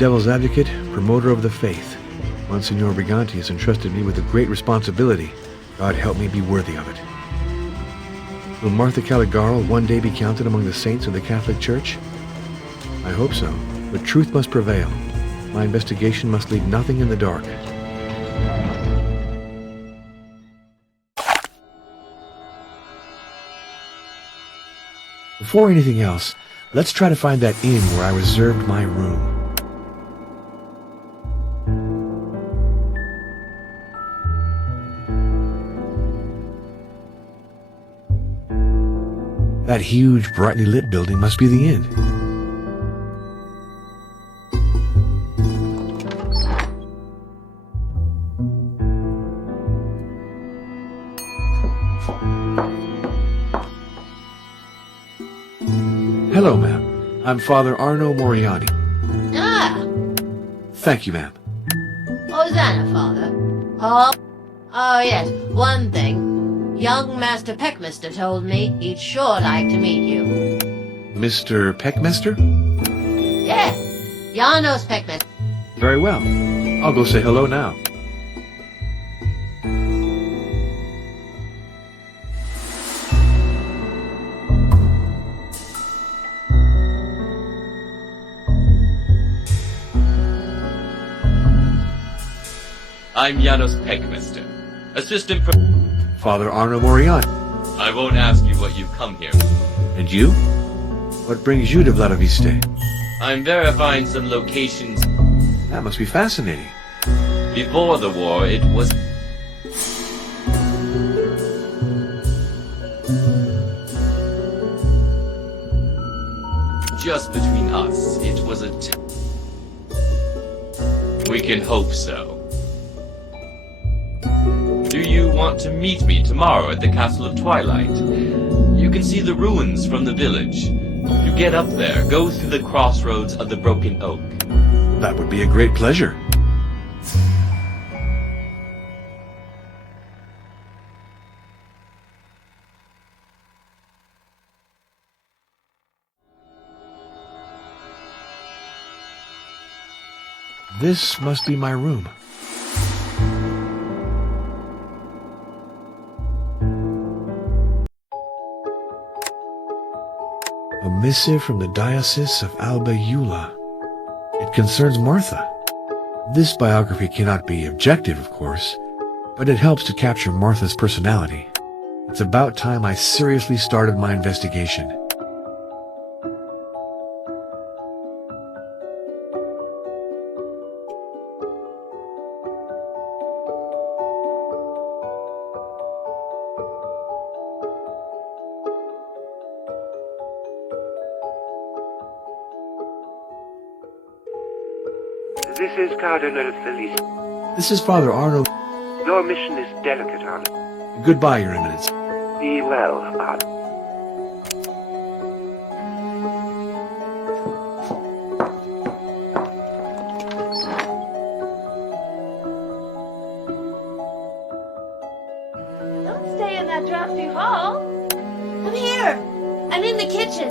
devil's advocate, promoter of the faith. Monsignor Briganti has entrusted me with a great responsibility. God help me be worthy of it. Will Martha Caligaro one day be counted among the saints of the Catholic Church? I hope so, but truth must prevail. My investigation must leave nothing in the dark. Before anything else, let's try to find that inn where I reserved my room. That huge, brightly lit building must be the inn. Hello, ma'am. I'm Father Arno Moriani. Ah! Thank you, ma'am. Hosanna, Father. Oh, yes, one thing. Young Master Peckmaster told me he'd sure like to meet you. Mr. Peckmaster? Yeah, Janos Peckmaster. Very well. I'll go say hello now. I'm Janos Peckmaster, assistant for... Father Arno Moriani. I won't ask you what you've come here. And you? What brings you to Vladiviste? I'm verifying some locations. That must be fascinating. Before the war, it was... Just between us, it was a... We can hope so. Do you want to meet me tomorrow at the Castle of Twilight? You can see the ruins from the village. You get up there, go through the crossroads of the Broken Oak. That would be a great pleasure. This must be my room. A missive from the Diocese of Alba Eula. It concerns Martha. This biography cannot be objective, of course, but it helps to capture Martha's personality. It's about time I seriously started my investigation. This is Cardinal Felice. This is Father Arno. Your mission is delicate, Arno. Goodbye, Your Eminence. Be well, Arno. Don't stay in that drafty hall. I'm here. I'm in the kitchen.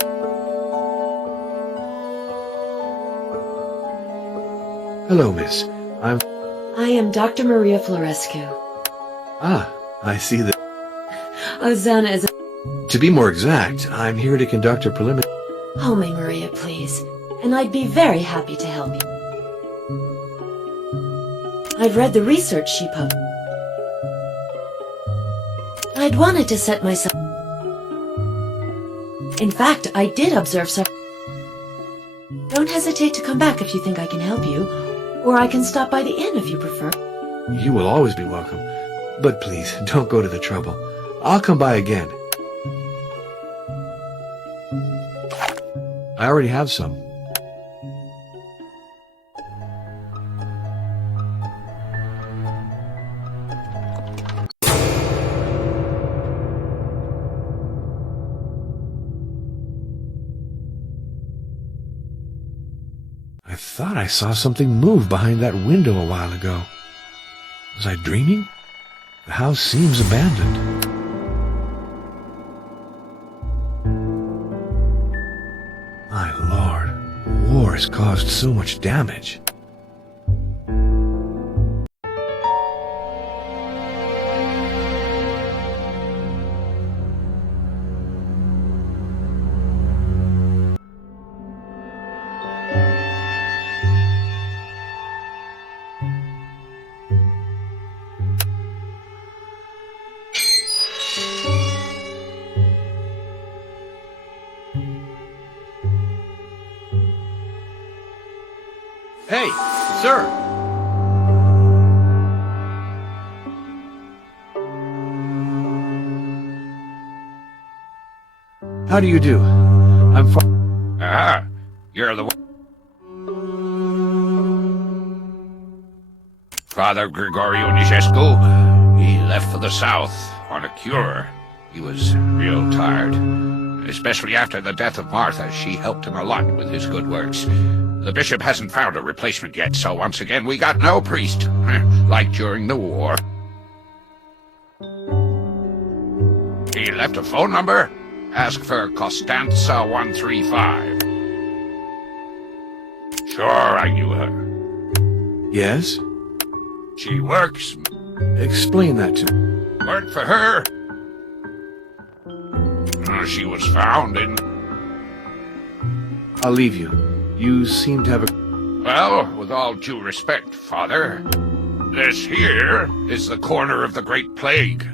Hello, miss. I am Dr. Maria Florescu. Ah, I see that. Hosanna is To be more exact, I'm here to conduct a preliminary... Call me Maria, please, and I'd be very happy to help you. I've read the research she published. I'd wanted to set myself... In fact, I did observe some... Don't hesitate to come back if you think I can help you, or I can stop by the inn if you prefer. You will always be welcome. But please, don't go to the trouble. I'll come by again. I already have some. I thought I saw something move behind that window a while ago. Was I dreaming? The house seems abandoned. My lord, war force caused so much damage. Hey, sir! How do you do? I'm Ah, you're the one. Father Gregorio Nijescu, he left for the south on a cure. He was real tired. Especially after the death of Martha, she helped him a lot with his good works. The bishop hasn't found a replacement yet, so once again we got no priest, like during the war. He left a phone number. Ask for Costanza 135. Sure, I knew her. Yes? She works. Explain that to me. Worked for her. She was found in... I'll leave you. You seem to have a... Well, with all due respect, Father, this here is the corner of the Great Plague.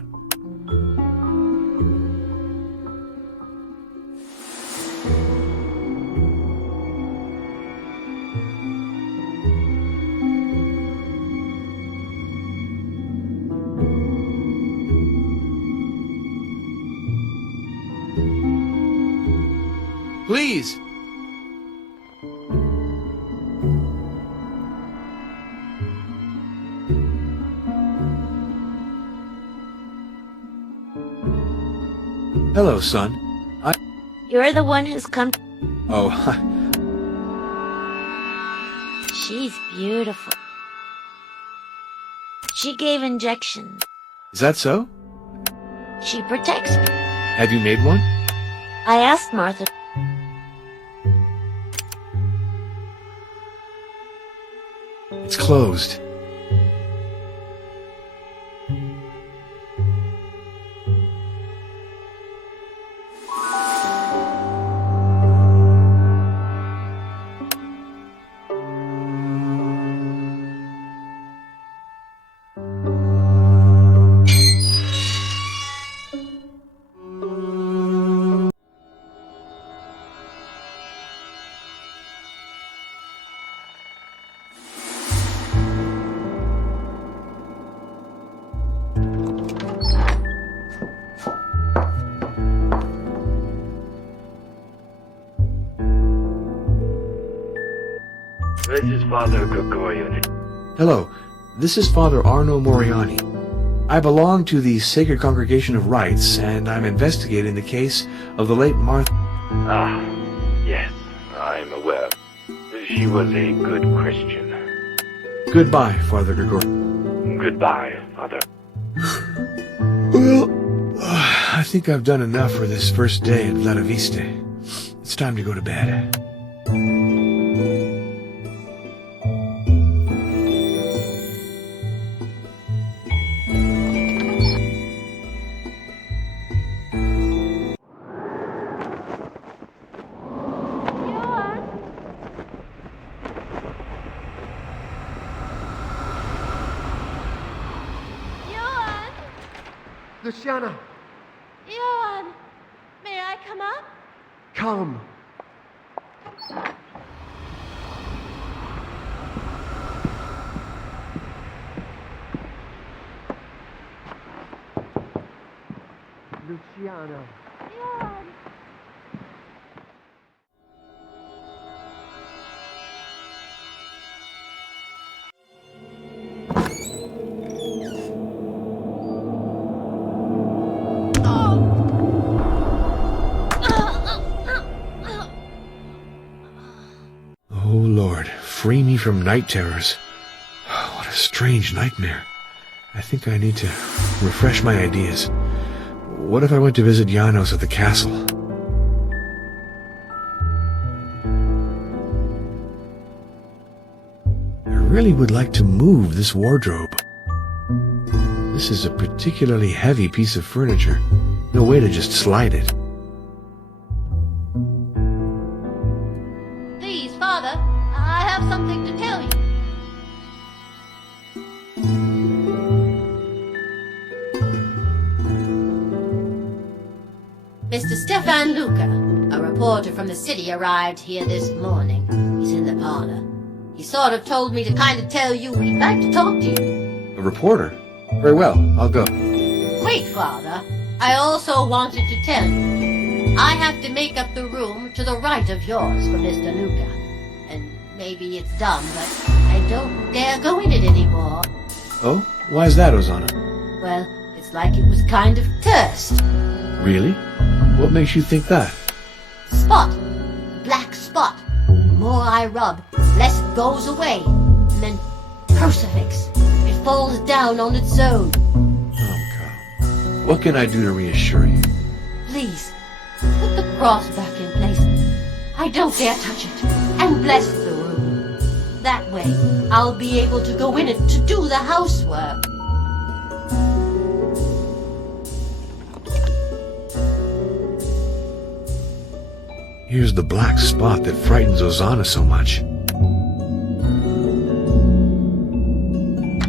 Please! Hello, son. You're the one who's come. Oh, She's beautiful. She gave injections. is that so? She protects me. Have you made one? I asked Martha. It's closed. This is Father Gregorio. Hello, this is Father Arno Moriani. I belong to the Sacred Congregation of Rites, and I'm investigating the case of the late Martha. Ah, yes, I'm aware. She was a good Christian. Goodbye, Father Gregorio. Goodbye, Father. Well, I think I've done enough for this first day at La Vista. It's time to go to bed. Luciana, Johan, may I come up? come. Luciana. Johan. Oh, Lord, free me from night terrors. Oh, what a strange nightmare. I think I need to refresh my ideas. What if I went to visit Janos at the castle? really would like to move this wardrobe. This is a particularly heavy piece of furniture. No way to just slide it. Please, Father, I have something to tell you. Mr. Stefan Luca, a reporter from the city, arrived here this morning. He's in the parlor. He sort of told me to kind of tell you he'd like to talk to you. A reporter? Very well, I'll go. Wait, Father. I also wanted to tell you. I have to make up the room to the right of yours for Mr. Luca. And maybe it's dumb, but I don't dare go in it anymore. Oh? Why is that, Ozana? Well, it's like it was kind of cursed. Really? What makes you think that? Spot. Black spot. The more I rub, less it goes away. And then crucifix. It falls down on its own. Oh, God. What can I do to reassure you? Please, put the cross back in place. I don't dare touch it. And bless the room. That way, I'll be able to go in it to do the housework. Here's the black spot that frightens Ozana so much.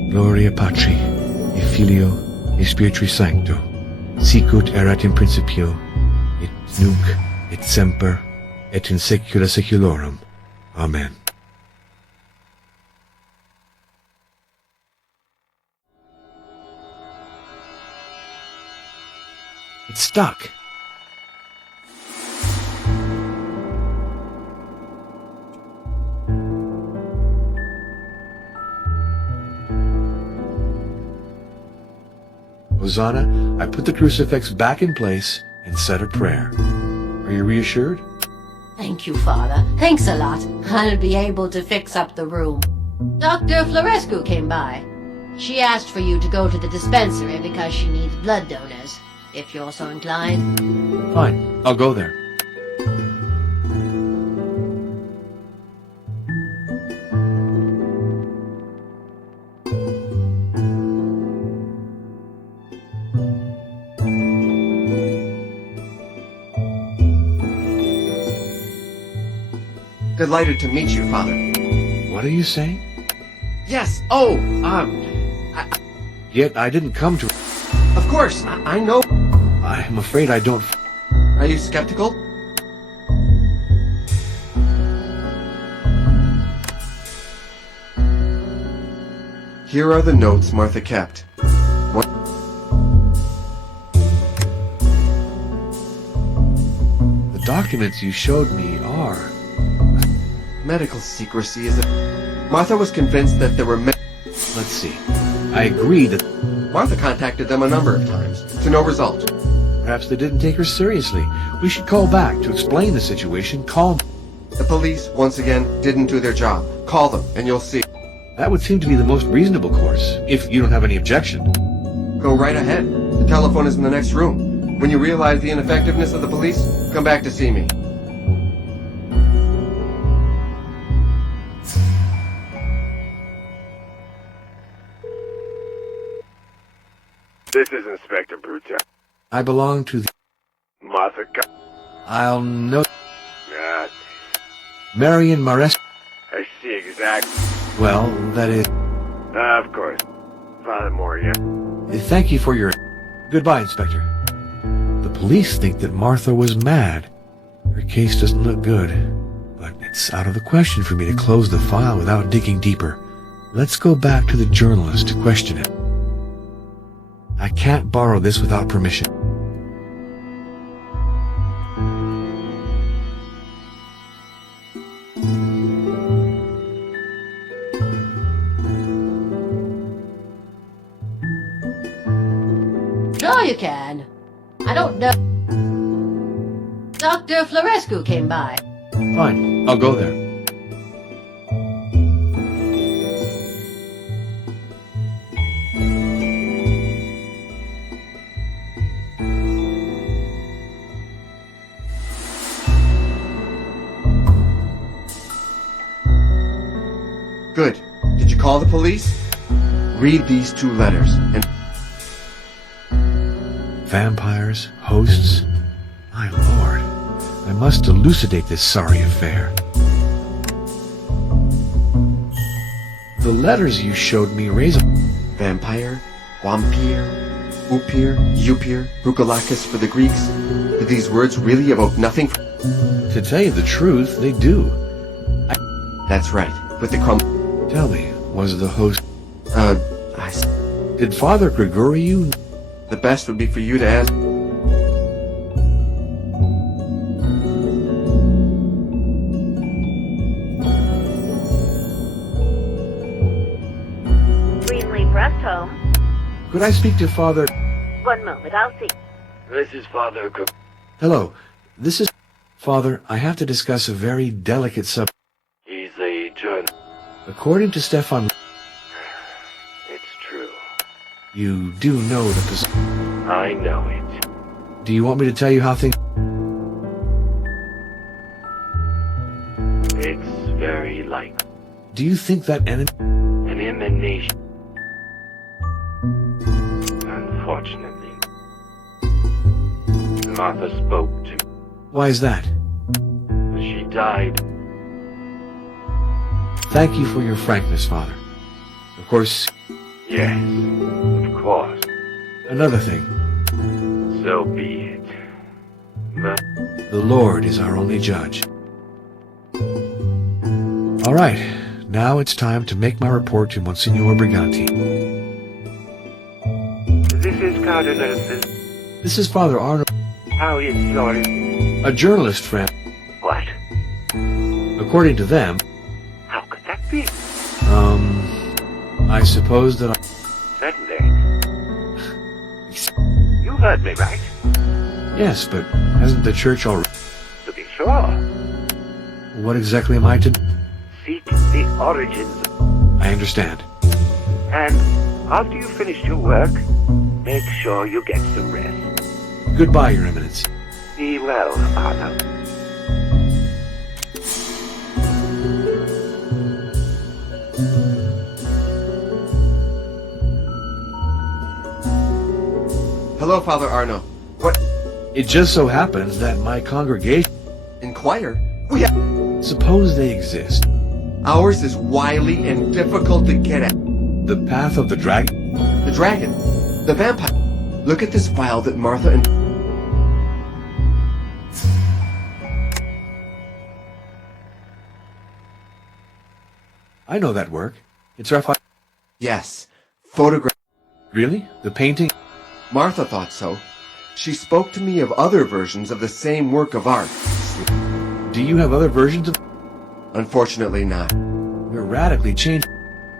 Gloria Patri, et Filio, et Spiritui Sancto, sicut erat in principio, et nunc, et semper, et in saecula saeculorum. Amen. It's stuck. Ozana, I put the crucifix back in place and said a prayer. Are you reassured? Thank you, Father. Thanks a lot. I'll be able to fix up the room. Dr. Florescu came by. She asked for you to go to the dispensary because she needs blood donors, if you're so inclined. Fine, I'll go there. Delighted to meet you, Father. What are you saying? Yes, Yet I didn't come to... of course, I know. I'm afraid I don't... Are you skeptical? Here are the notes Martha kept. The documents you showed me are... Medical secrecy is Martha was convinced that there were Let's see. I agree that Martha contacted them a number of times, to no result. perhaps they didn't take her seriously. We should call back to explain the situation. Call... The police, once again, didn't do their job. Call them, and you'll see. That would seem to be the most reasonable course, if you don't have any objection. Go right ahead. The telephone is in the next room. When you realize the ineffectiveness of the police, come back to see me. This is Inspector Bruta. I belong to the... Martha I'll note... Ah, Marion Mares... I see exactly. Well, that is... Of course. Father Moria. Thank you for your... Goodbye, Inspector. The police think that Martha was mad. Her case doesn't look good. But it's out of the question for me to close the file without digging deeper. Let's go back to the journalist to question it. I can't borrow this without permission. Sure you can. I don't know. Dr. Florescu came by. Fine, I'll go there. Good. Did you call call the police? Read these 2 letters and... Vampires, hosts. My lord, I must elucidate this sorry affair. The letters you showed me raise a... Vampire, Wampir, Upir, Upir, Brucolacus for the Greeks. Do these words really evoke nothing? To tell you the truth, they do. That's right, with the crumb... Tell me, was the host... Did Father Gregoriou... The best would be for you to ask... Greenleaf Rest Home. Could I speak to Father... One moment, I'll see. This is Father Hello, this is... Father, I have to discuss a very delicate sub... He's a journalist. According to Stefan... It's true. You do know the... I know it. Do you want me to tell you how things... It's very likely. Do you think that enemy... An emanation. Unfortunately, Martha spoke to me. Why is that? She died. Thank you for your frankness, Father. Of course, Yes, of course. another thing. So be it. But The Lord is our only judge. All right, now it's time to make my report to Monsignor Briganti. this is Cardinal. This is Father Arnold, How is your... a journalist friend. What? According to them, How could that be? I suppose that I... Certainly. You heard me right. Yes, but hasn't the church already... To be sure. What exactly am I to... Seek the origins. I understand. And after you've finished your work, make sure you get some rest. Goodbye, Your Eminence. Be well, Arno. Hello, Father Arno. What? It just so happens that my congregation... Inquire? We have... Suppose they exist. Ours is wily and difficult to get at. The path of the dragon... The dragon. The vampire. Look at this file that Martha and... I know that work. It's Raphael... Yes. Photograph... Really? The painting? Martha thought so. She spoke to me of other versions of the same work of art. Do you have other versions of... Unfortunately not. You're radically changed...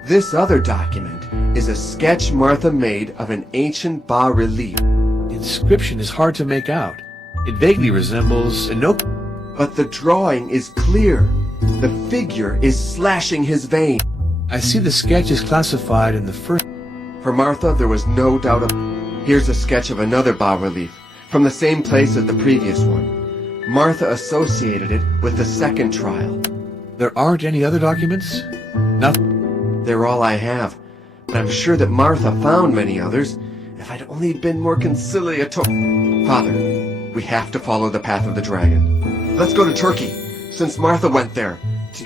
This other document is a sketch Martha made of an ancient bas-relief. The inscription is hard to make out. It vaguely resembles... But the drawing is clear. The figure is slashing his vein. I see the sketch is classified in the first... For Martha, there was no doubt of... Here's a sketch of another bas-relief, from the same place as the previous one. Martha associated it with the second trial. There aren't any other documents? Nothing? They're all I have, but I'm sure that Martha found many others, if I'd only been more conciliatory. Father, we have to follow the path of the dragon. Let's go to Turkey, since Martha went there.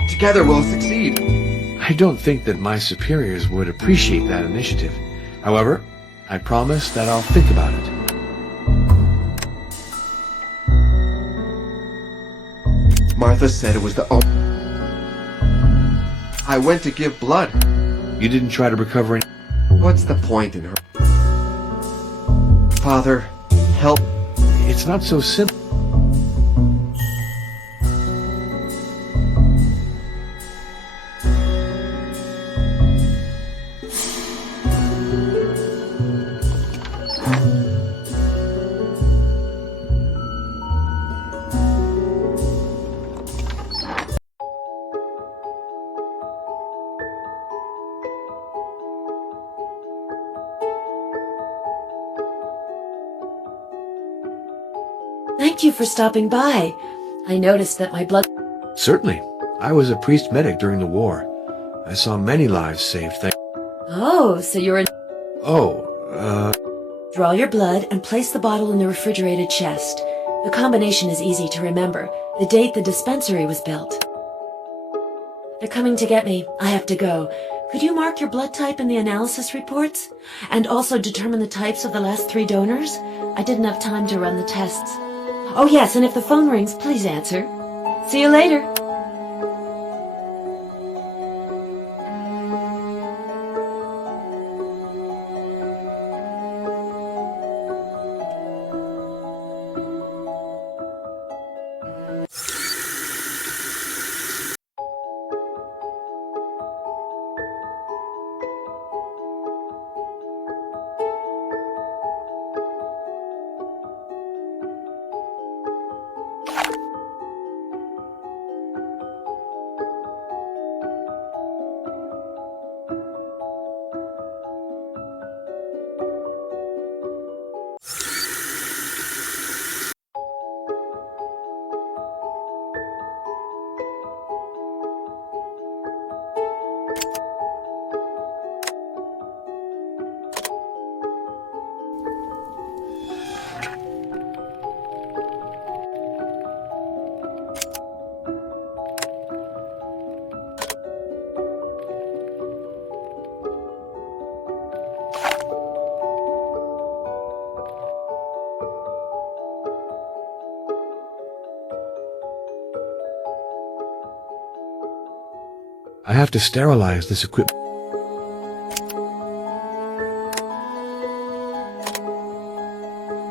Together we'll succeed. I don't think that my superiors would appreciate that initiative. However, I promise that I'll think about it. Martha said it was the only... I went to give blood. You didn't try to recover any... What's the point in her? Father, help. It's not so simple. Thank you for stopping by. I noticed that my blood... Certainly. I was a priest medic during the war. I saw many lives saved, Oh, so you're in... Oh, Draw your blood and place the bottle in the refrigerated chest. The combination is easy to remember. The date the dispensary was built. They're coming to get me. I have to go. Could you mark your blood type in the analysis reports? And also determine the types of the last 3 donors? I didn't have time to run the tests. Oh yes, and if the phone rings, please answer. See you later. I have to sterilize this equipment.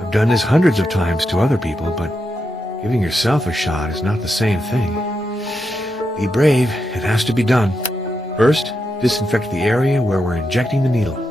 I've done this hundreds of times to other people, but giving yourself a shot is not the same thing. Be brave, it has to be done. First, disinfect the area where we're injecting the needle.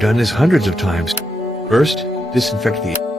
done this hundreds of times. First, disinfect the...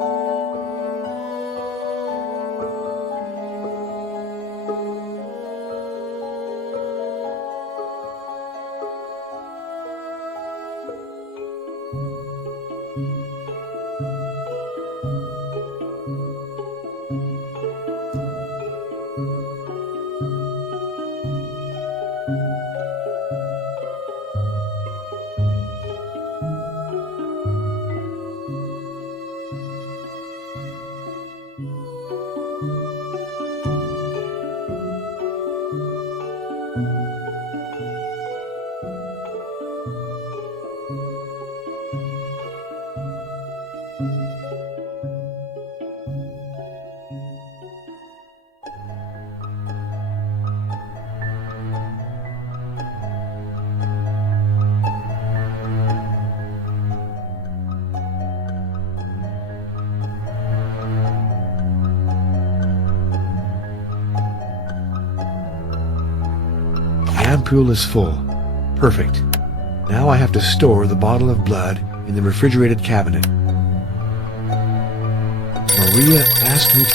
The ampoule is full. Perfect. Now I have to store the bottle of blood in the refrigerated cabinet. Maria asked me to...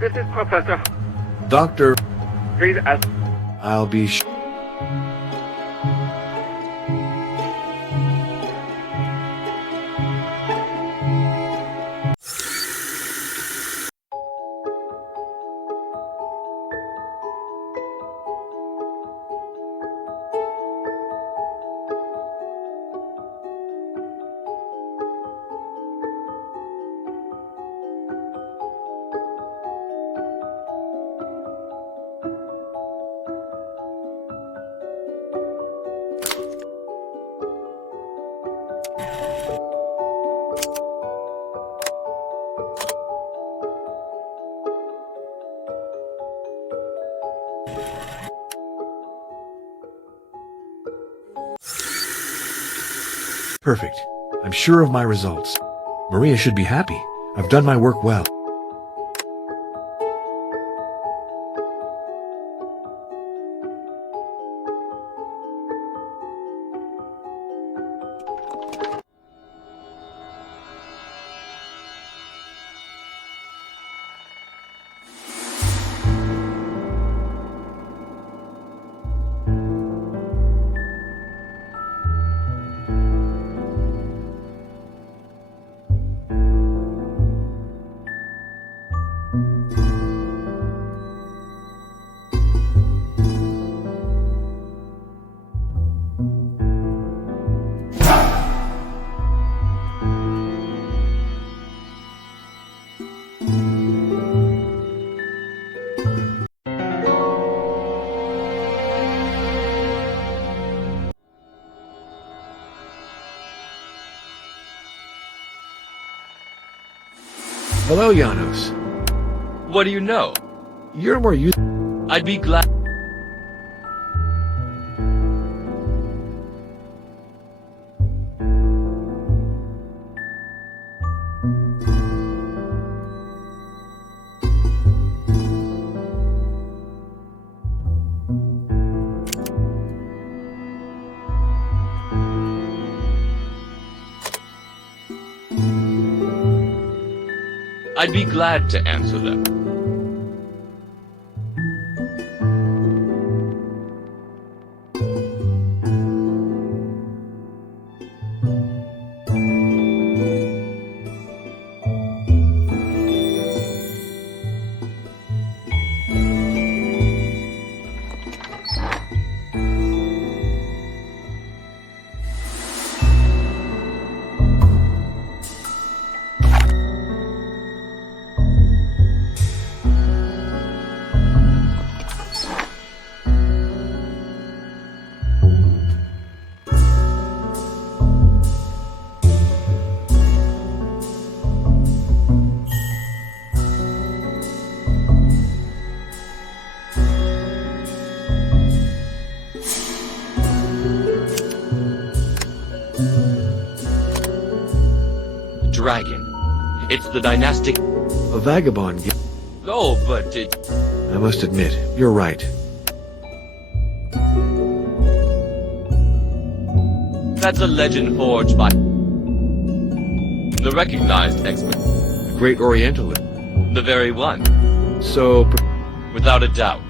This is Professor. Doctor, Please ask. I'll be perfect. I'm sure of my results. Maria should be happy. I've done my work well. Hello, Janos. What do you know? You're more used... I'd be glad... I'd be glad to answer them. Dragon. It's the dynastic... A vagabond. Oh, but it... I must admit, you're right. That's a legend forged by the recognized expert. The great Orientalist. The very one. So, Without a doubt.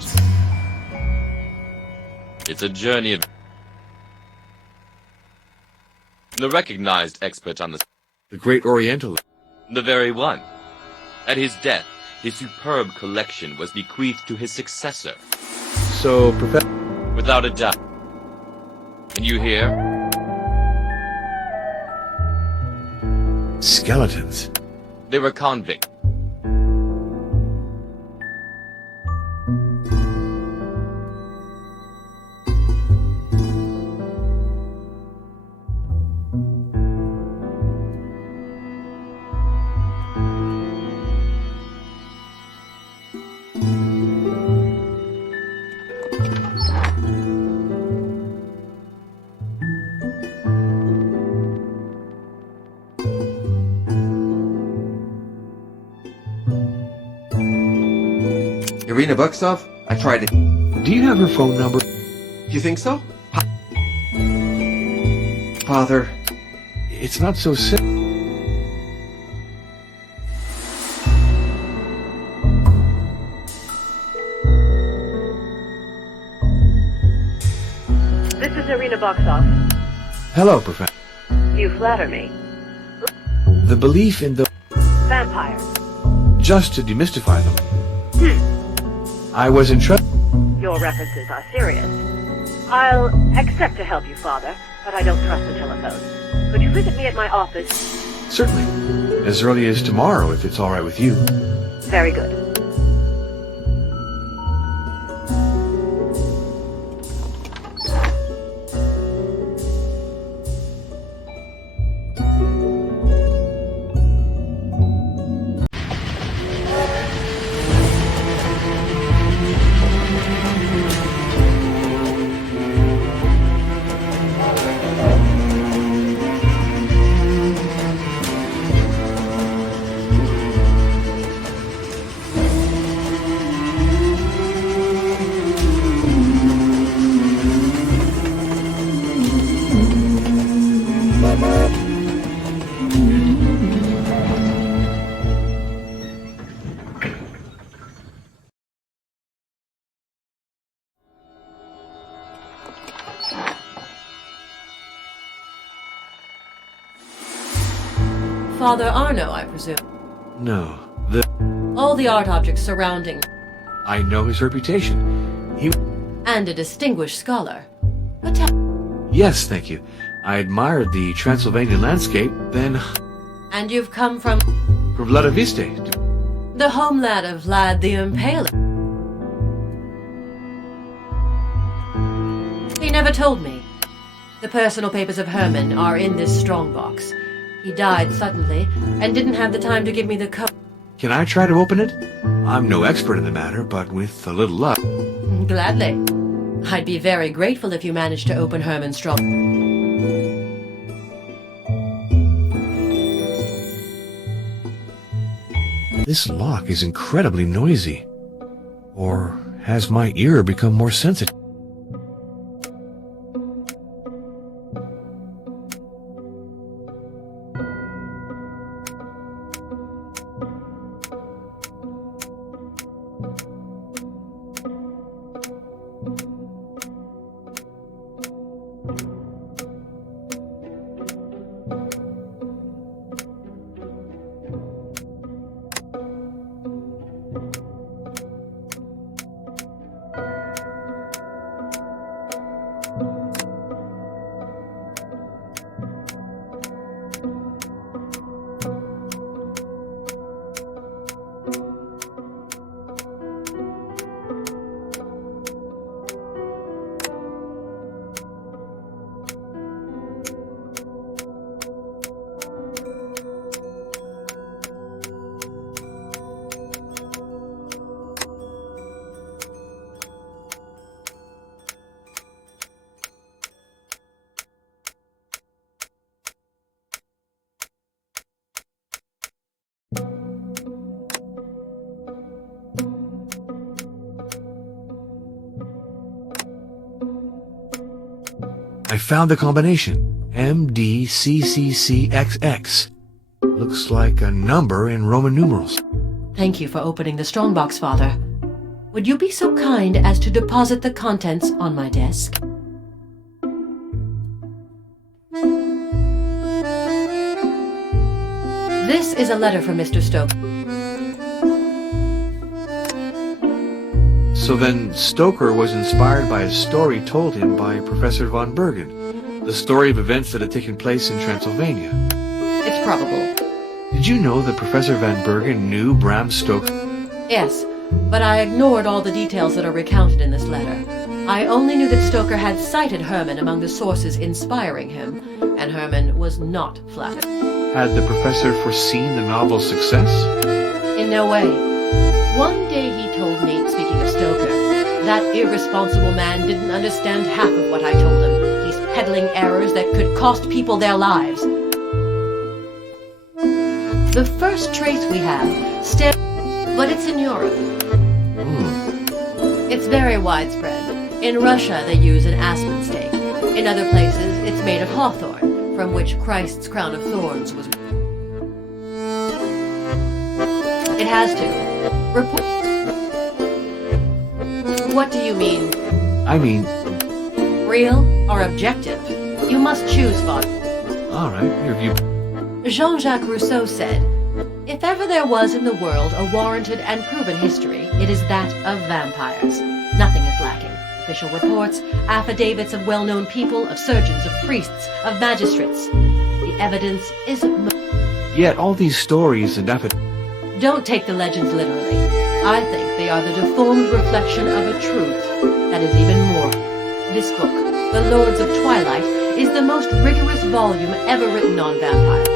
It's a journey of the recognized expert on the great Orientalist. the very one. At his death, his superb collection was bequeathed to his successor. So, Without a doubt. And you hear? skeletons. They were convicts. Irina Buksov? I tried it. Do you have her phone number? You think so? Father, It's not so simple. This is Irina Boxoff. Hello, Professor. You flatter me. The belief in the... Vampires. just to demystify them. I was entrusted... Your references are serious. I'll accept to help you, Father, but I don't trust the telephone. Could you visit me at my office? Certainly. As early as tomorrow, if it's all right with you. Very good. Father Arno, I presume. No. All the art objects surrounding, I know his reputation. He... and a distinguished scholar. Yes, thank you. I admired the Transylvanian landscape, then... And you've come from Vladiviste. the homeland of Vlad the Impaler. He never told me. The personal papers of Herman are in this strongbox. He died suddenly, and didn't have the time to give me the code. Can I try to open it? I'm no expert in the matter, but with a little luck... Gladly. I'd be very grateful if you managed to open Herman's strong... This lock is incredibly noisy. Or has my ear become more sensitive? found the combination. MDCCCXX. Looks like a number in Roman numerals. Thank you for opening the strongbox, Father. Would you be so kind as to deposit the contents on my desk? This is a letter from Mr. Stoker. So then Stoker was inspired by a story told him by Professor von Bergen, the story of events that had taken place in Transylvania. It's probable. Did you know that Professor van Bergen knew Bram Stoker? Yes, but I ignored all the details that are recounted in this letter. I only knew that Stoker had cited Herman among the sources inspiring him, and Herman was not flattered. Had the professor foreseen the novel's success? In no way. One day he told me, speaking of Stoker, that irresponsible man didn't understand half of what I told him. He's peddling errors that could cost people their lives. The first trace we have but it's in Europe. It's very widespread. In Russia, they use an aspen stake. In other places, it's made of hawthorn, from which Christ's crown of thorns was. It has to. What do you mean? I mean... Real or objective? You must choose, Father. All right, your view... Jean-Jacques Rousseau said, "If ever there was in the world a warranted and proven history, it is that of vampires. Nothing is lacking. Official reports, affidavits of well-known people, of surgeons, of priests, of magistrates. The evidence is... Yet all these stories and Don't take the legends literally. I think they are the deformed reflection of a truth that is even more. This book, The Lords of Twilight, is the most rigorous volume ever written on vampires.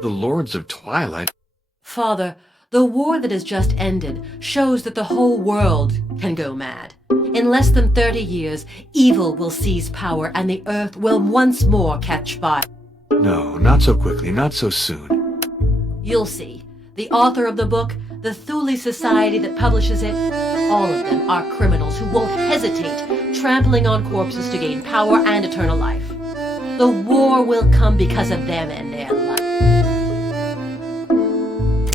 The Lords of Twilight? Father, the war that has just ended shows that the whole world can go mad. In less than 30 years, evil will seize power and the earth will once more catch fire. No, not so quickly, not so soon. You'll see. The author of the book, the Thule Society that publishes it, all of them are criminals who won't hesitate, trampling on corpses to gain power and eternal life. The war will come because of them and their life.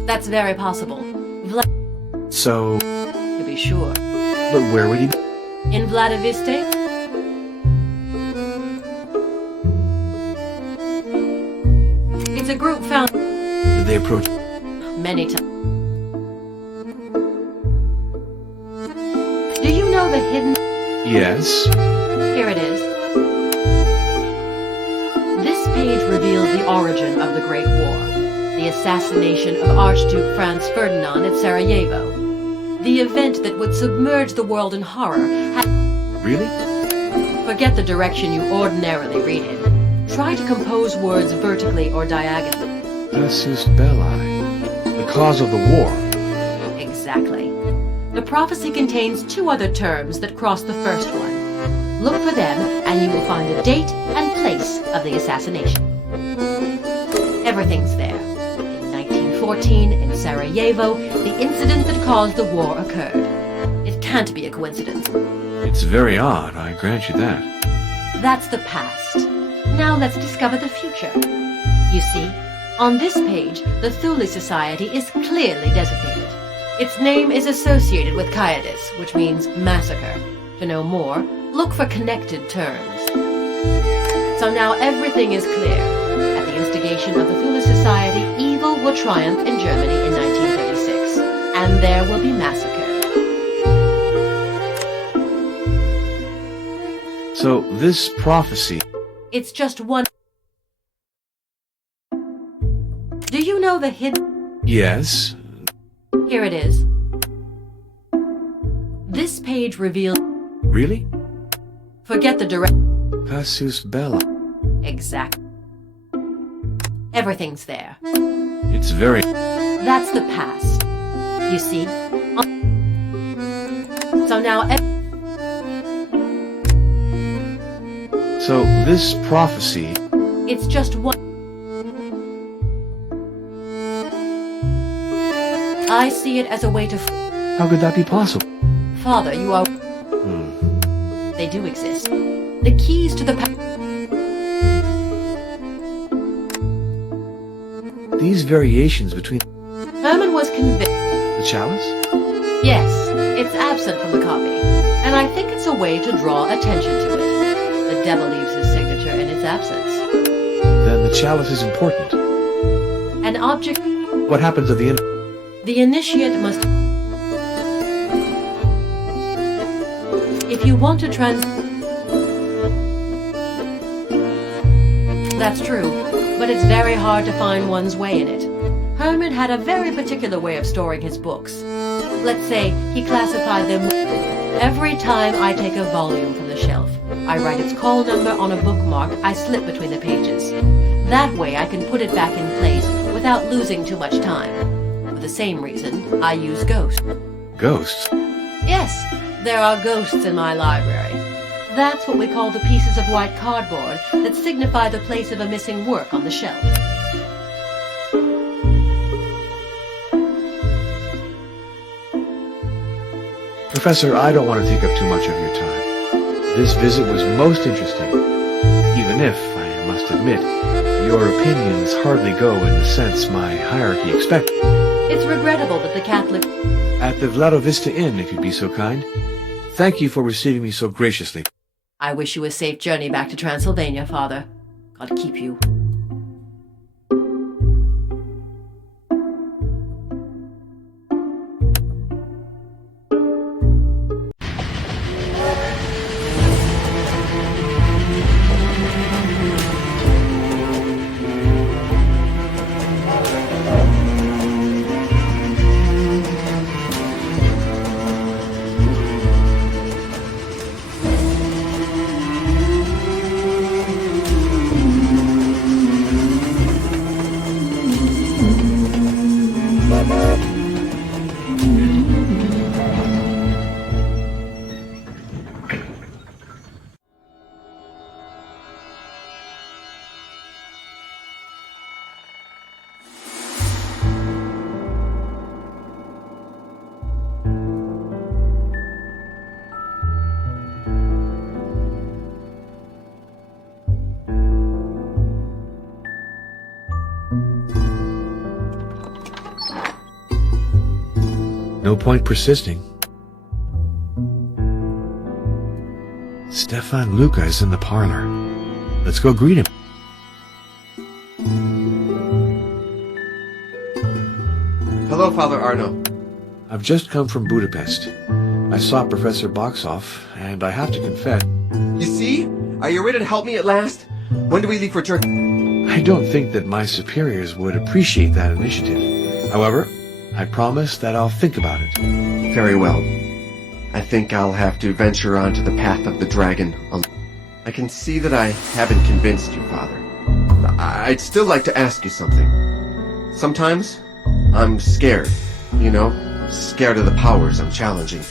That's very possible. So... To be sure. But where would he be? In Vladivostok? It's a group found... Did they approach... Many times. Do you know the hidden... Yes. Here it is. This page reveals the origin of the Great War. The assassination of Archduke Franz Ferdinand at Sarajevo. The event that would submerge the world in horror had... Really? Forget the direction you ordinarily read in. Try to compose words vertically or diagonally. Casus belli. The cause of the war. Exactly. The prophecy contains two other terms that cross the first one. Look for them, and you will find the date and place of the assassination. Everything's there. In 1914, in Sarajevo, the incident that caused the war occurred. It can't be a coincidence. It's very odd, I grant you that. That's the past. Now let's discover the future. You see, on this page, the Thule Society is clearly designated. Its name is associated with Kaiadis, which means massacre. To know more, look for connected terms. So now everything is clear. At the instigation of the Thule Society, evil will triumph in Germany in 1936, and there will be massacre. So, this prophecy... It's just one... Do you know the hidden... Yes. Here it is. This page reveals... Really? Forget the direct... Casus belli. Exactly. Everything's there. It's very... That's the past. You see? So now... So, this prophecy... It's just one... I see it as a way to... How could that be possible? Father, you are... they do exist. The keys to the These variations between Herman was convinced. the chalice? Yes, it's absent from the copy, and I think it's a way to draw attention to it. The devil leaves his signature in its absence. Then the chalice is important. An object. What happens at the end? The initiate must. If you want to That's true, but it's very hard to find one's way in it. Herman had a very particular way of storing his books. Let's say he classified them. Every time I take a volume from the shelf, I write its call number on a bookmark I slip between the pages. That way I can put it back in place without losing too much time. For the same reason, I use ghosts. Ghosts? Yes, there are ghosts in my library. That's what we call the pieces of white cardboard that signify the place of a missing work on the shelf. Professor, I don't want to take up too much of your time. This visit was most interesting, even if, I must admit, your opinions hardly go in the sense my hierarchy expects. It's regrettable that the Catholic... At the Vlado Vista Inn, if you'd be so kind. Thank you for receiving me so graciously. I wish you a safe journey back to Transylvania, Father. God keep you. No point persisting. Stefan Luca is in the parlor. Let's go greet him. Hello, Father Arno. I've just come from Budapest. I saw Professor Boxoff, and I have to confess... You see? Are you ready to help me at last? When do we leave for Turkey? I don't think that my superiors would appreciate that initiative. However, I promise that I'll think about it. Very well. I think I'll have to venture onto the path of the dragon alone. I can see that I haven't convinced you, Father. I'd still like to ask you something. Sometimes, I'm scared, you know? Scared of the powers I'm challenging.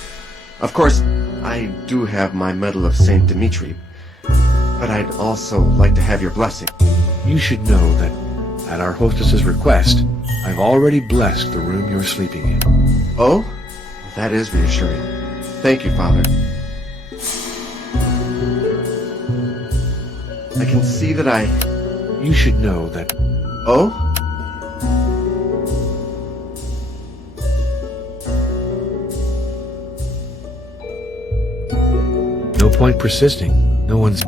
Of course, I do have my Medal of St. Dimitri, but I'd also like to have your blessing. You should know that, at our hostess's request, I've already blessed the room you're sleeping in. Oh? That is reassuring. Thank you, Father. I can see that I... You should know that... Oh? No point persisting. No one's...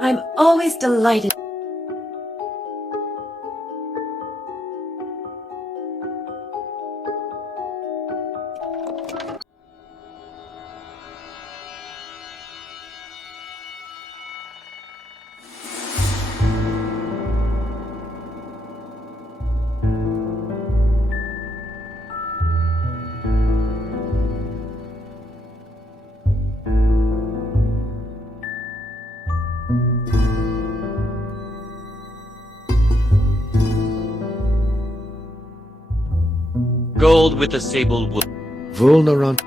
I'm always delighted. Gold with a sable wool. Vulnerant.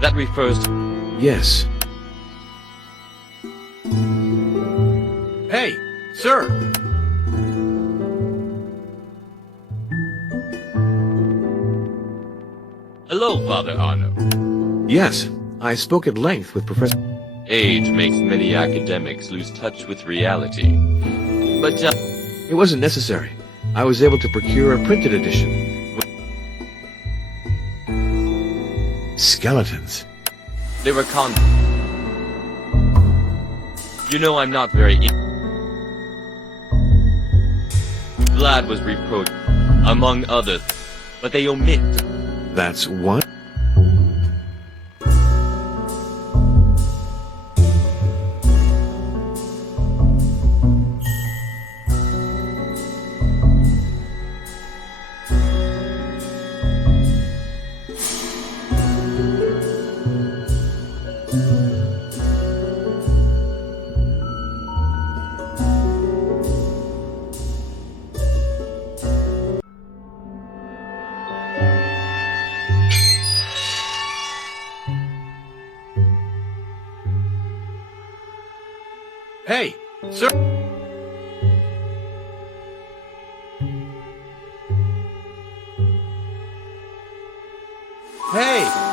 That refers to... Yes. Hey, sir! Hello, Father Arno. Yes. I spoke at length with Professor... Age makes many academics lose touch with reality. But, It wasn't necessary. I was able to procure a printed edition. Skeletons. they were You know I'm not very... Vlad was reproached, among others, but they omit... That's one? Hey, sir! Hey!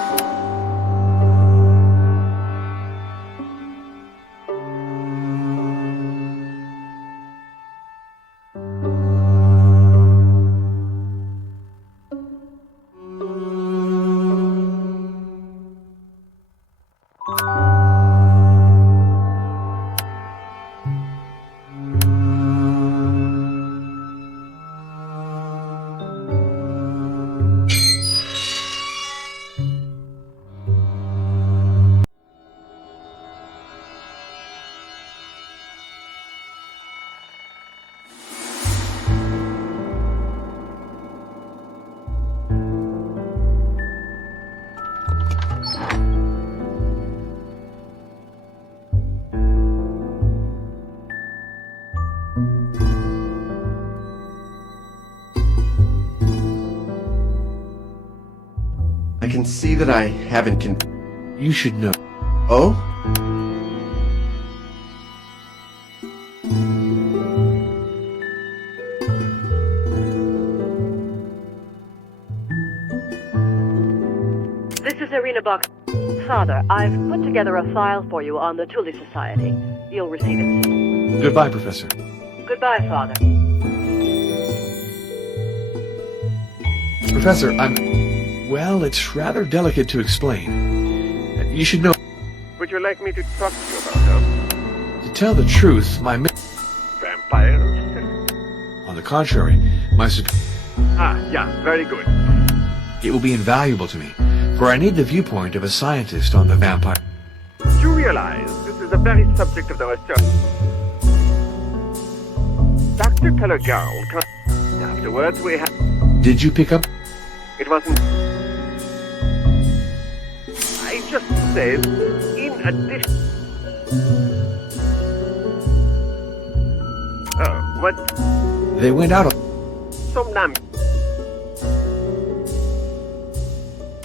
I can see that I haven't You should know. Oh? This is Arena Box. Father, I've put together a file for you on the Thule Society. You'll receive it soon. Goodbye, Professor. Goodbye, Father. Professor, Well, it's rather delicate to explain. You should know. Would you like me to talk to you about her? To tell the truth, Vampires? On the contrary, Yeah, very good. It will be invaluable to me, for I need the viewpoint of a scientist on the vampire. You realize this is the very subject of the research. Dr. Telegown, afterwards we had... Did you pick up? It wasn't... I just said, in addition... Oh, what? They went out. Somnambulist.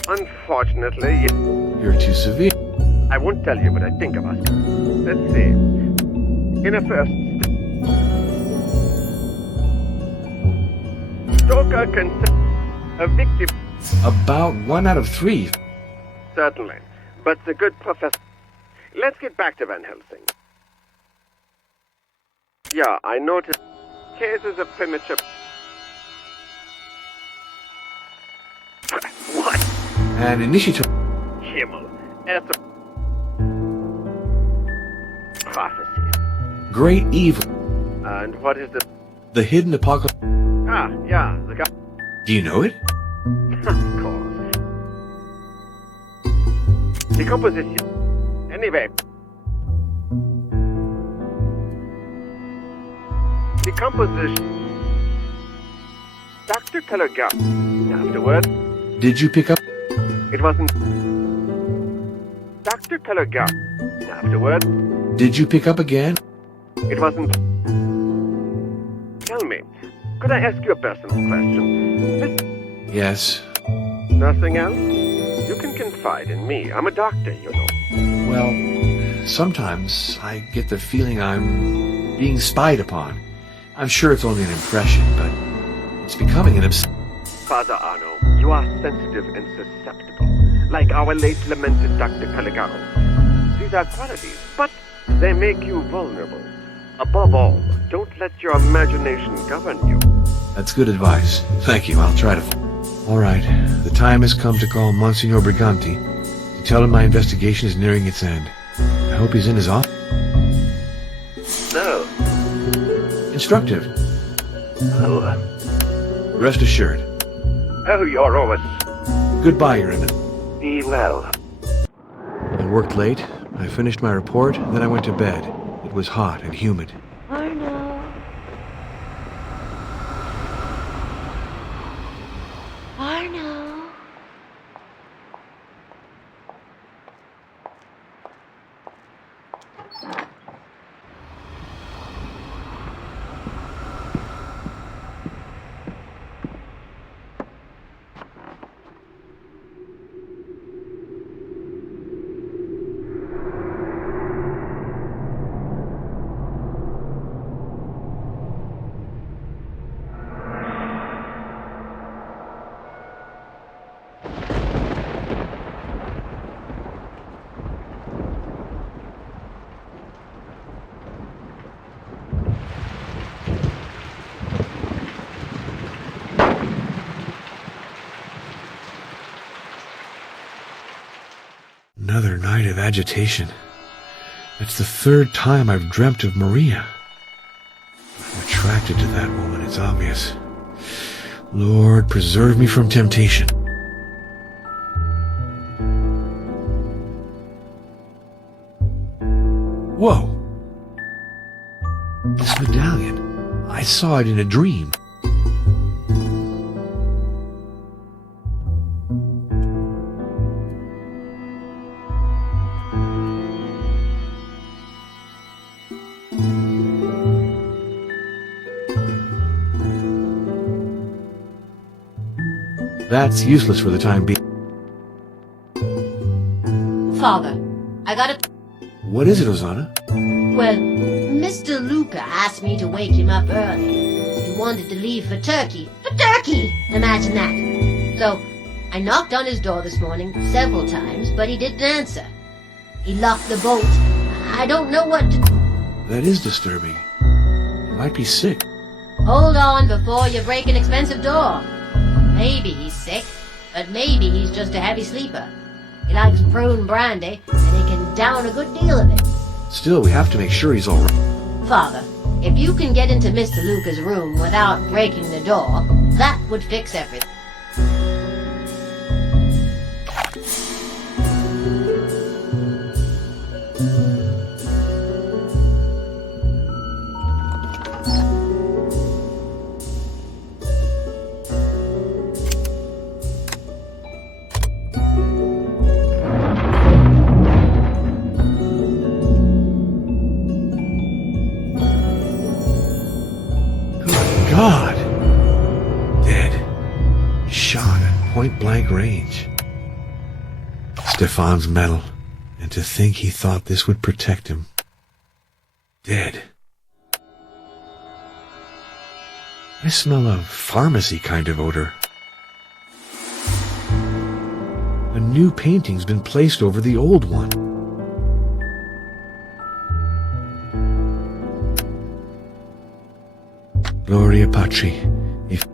Unfortunately, You're too severe. I won't tell you what I think of us. Let's see. In a first Stoker can a victim. About 1 out of 3. Certainly. But the good professor. Let's get back to Van Helsing. Yeah, I noticed cases of premature... What? And initiative. Himmel. It's a... prophecy. Great evil. And what is the... The hidden apocalypse. Ah, yeah, the guy... Do you know it? Of course. Decomposition. Anyway. Decomposition. Dr. Telegraph. Afterwards, Did you pick up? it wasn't... Dr. Telegraph. Afterwards, Did you pick up again? it wasn't... Tell me, could I ask you a personal question? Yes. Nothing else? You can confide in me. I'm a doctor, you know. Well, sometimes I get the feeling I'm being spied upon. I'm sure it's only an impression, but it's becoming an Father Arno, you are sensitive and susceptible, like our late lamented Dr. Caligaro. These are qualities, but they make you vulnerable. Above all, don't let your imagination govern you. That's good advice. Thank you. I'll try to... All right. The time has come to call Monsignor Briganti to tell him my investigation is nearing its end. I hope he's in his office. No. Instructive. Oh, Rest assured. you're always... Goodbye, Your Eminence. Be well. I worked late. I finished my report, then I went to bed. It was hot and humid. Arno. Arno. Another night of agitation. It's the third time I've dreamt of Maria. I'm attracted to that woman, it's obvious. Lord, preserve me from temptation. Whoa! This medallion. I saw it in a dream. That's useless for the time being. Father, I gotta... What is it, Ozana? Well, Mr. Luca asked me to wake him up early. He wanted to leave for Turkey. For Turkey! Imagine that. So, I knocked on his door this morning several times, but he didn't answer. He locked the bolt. I don't know what to... That is disturbing. He might be sick. Hold on before you break an expensive door. Maybe he's sick, but maybe he's just a heavy sleeper. He likes prune brandy, and he can down a good deal of it. Still, we have to make sure he's all right. Father, if you can get into Mr. Luca's room without breaking the door, that would fix everything. God! Dead. Shot at point-blank range. Stefan's medal. And to think he thought this would protect him. Dead. I smell a pharmacy kind of odor. A new painting's been placed over the old one. Gloria Patri. If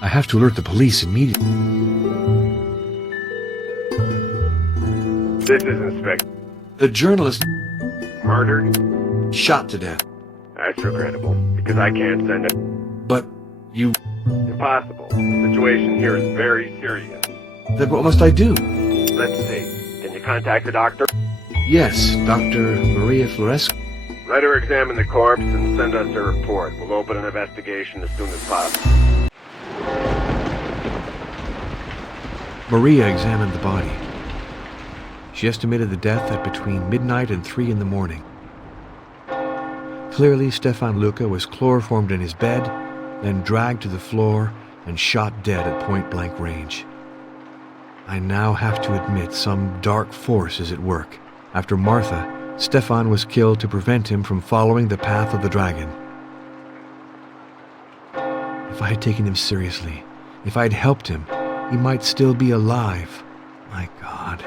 I have to alert the police immediately. This is Inspector. The journalist Murdered? shot to death. That's regrettable, because I can't send it. But you... Impossible. The situation here is very serious. Then what must I do? Let's see. Can you contact the doctor? Yes, Dr. Maria Florescu. Let her examine the corpse and send us a report. We'll open an investigation as soon as possible. Maria examined the body. She estimated the death at between midnight and 3 in the morning. Clearly, Stefan Luca was chloroformed in his bed, then dragged to the floor and shot dead at point-blank range. I now have to admit some dark force is at work. After Martha, Stefan was killed to prevent him from following the path of the dragon. If I had taken him seriously, if I had helped him, he might still be alive. My God,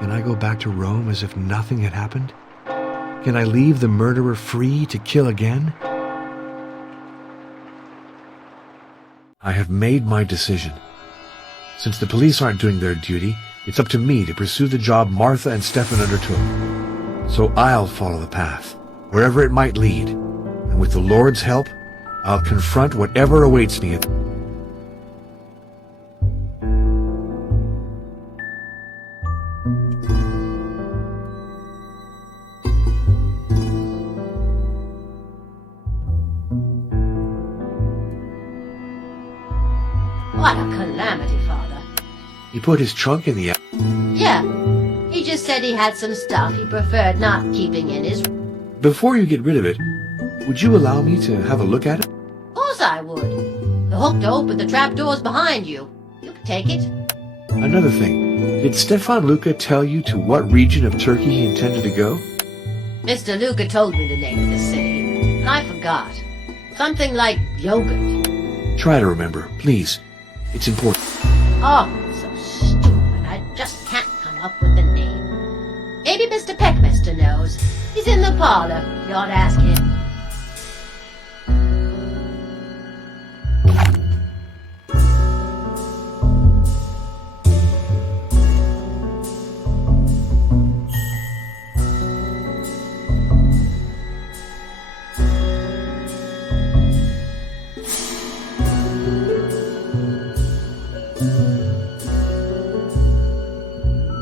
can I go back to Rome as if nothing had happened? Can I leave the murderer free to kill again? I have made my decision. Since the police aren't doing their duty, it's up to me to pursue the job Martha and Stefan undertook. So I'll follow the path, wherever it might lead, and with the Lord's help, I'll confront whatever awaits me. What a calamity, Father. He put his trunk in the... Yeah, he just said he had some stuff he preferred not keeping in his... Before you get rid of it, would you allow me to have a look at it? Of course I would. The hook to open the trapdoor's behind you. You can take it. Another thing, did Stefan Luca tell you to what region of Turkey he intended to go? Mr. Luca told me the name of the city, and I forgot. Something like yogurt. Try to remember, please. It's important. Oh, so stupid. I just can't come up with the name. Maybe Mr. Peckmaster knows. He's in the parlor. You ought to ask him.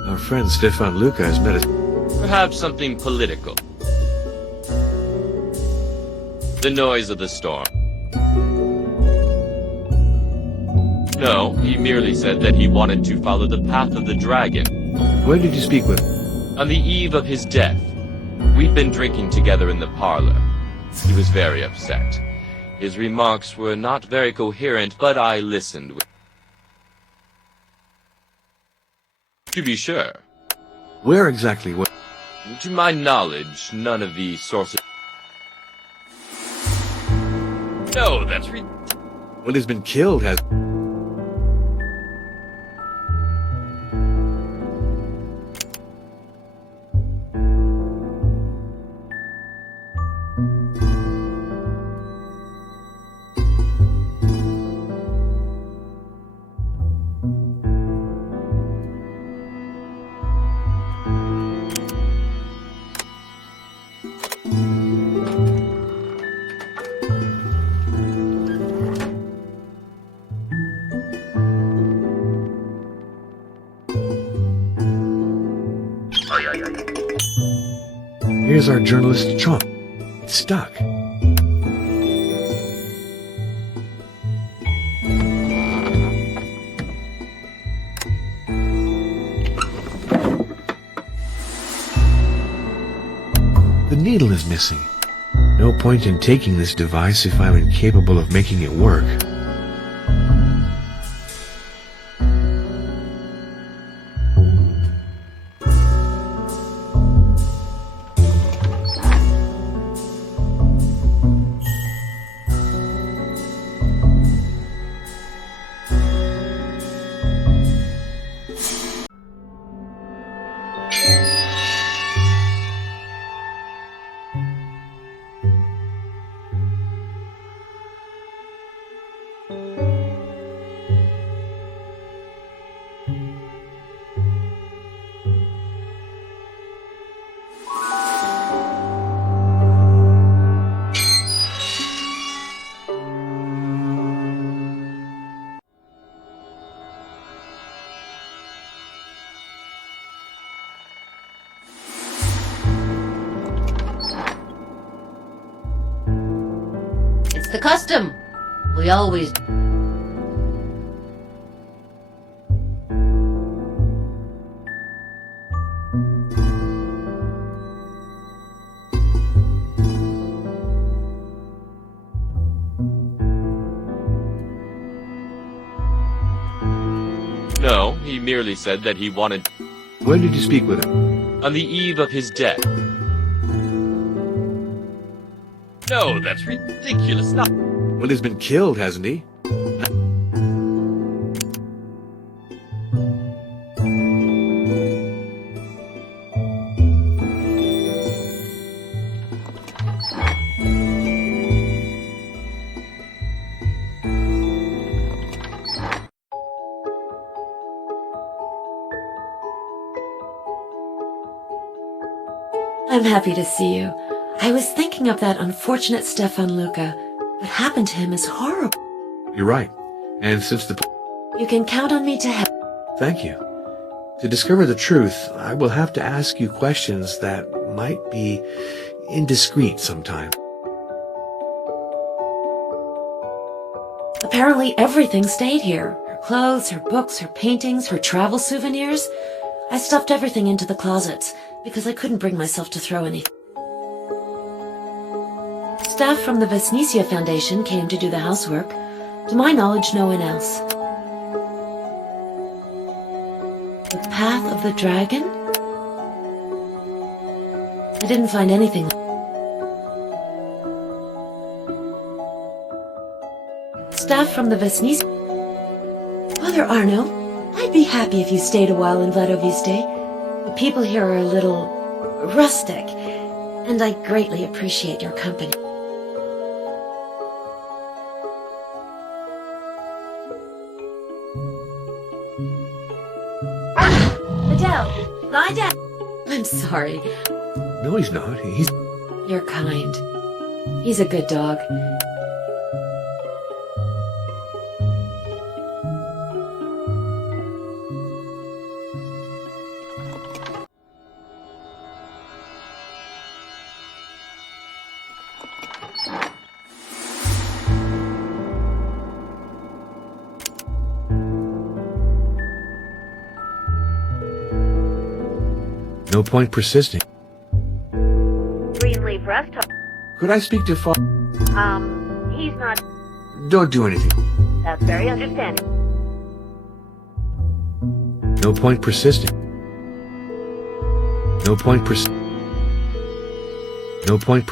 Our friend Stefan Luca has met us. Perhaps something political. The noise of the storm. No, he merely said that he wanted to follow the path of the dragon. When did you speak with him? On the eve of his death. We'd been drinking together in the parlor. He was very upset. His remarks were not very coherent, but I listened with... To be sure. Where exactly was... To my knowledge, none of the sources... No, that's What has been killed has... Here's our journalist's trunk. It's stuck. The needle is missing. No point in taking this device if I'm incapable of making it work. The custom. We always... He merely said that he wanted When did you speak with him? on the eve of his death. No, that's ridiculous. Not Well, he's been killed, hasn't he? I'm happy to see you. I was thinking of that unfortunate Stefan Luca. What happened to him is horrible. You're right. And since the... You can count on me to help. Thank you. To discover the truth, I will have to ask you questions that might be indiscreet sometime. Apparently everything stayed here. Her clothes, her books, her paintings, her travel souvenirs. I stuffed everything into the closets because I couldn't bring myself to throw anything. Staff from the Vesnicia Foundation came to do the housework. To my knowledge, no one else. The Path of the Dragon? I didn't find anything. Staff from the Vesnicia... Father Arno, I'd be happy if you stayed a while in Vladoviste. The people here are a little rustic, and I greatly appreciate your company. Adele, lie down. I'm sorry. No, he's not. He's... You're kind. He's a good dog. No point persisting. Greenleaf Rest Home. Could I speak to Fa... He's not. Don't do anything. That's very understanding. No point persisting. No point No point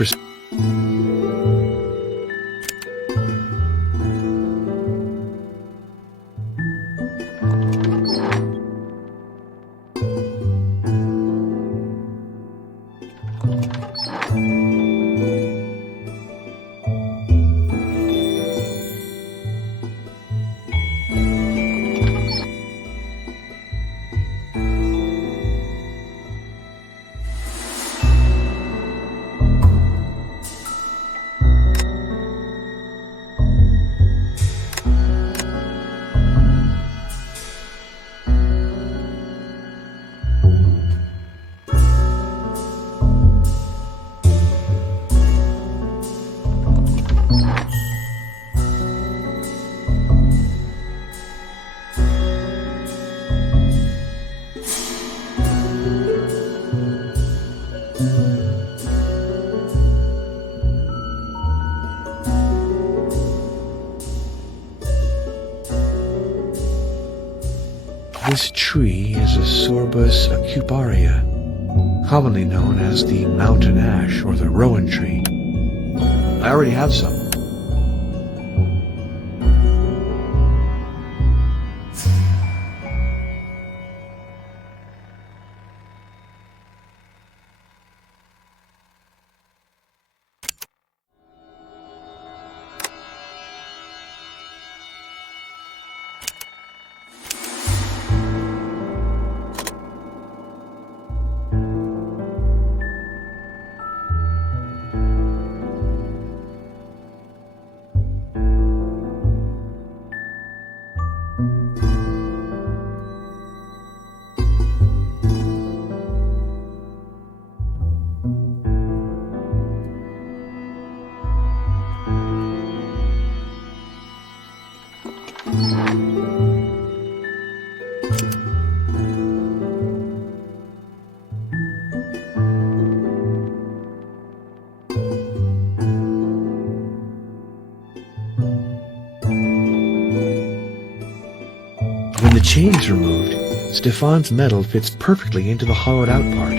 This tree is a Sorbus acuparia, commonly known as the mountain ash or the rowan tree. I already have some. When the chain is removed, Stefan's metal fits perfectly into the hollowed out part.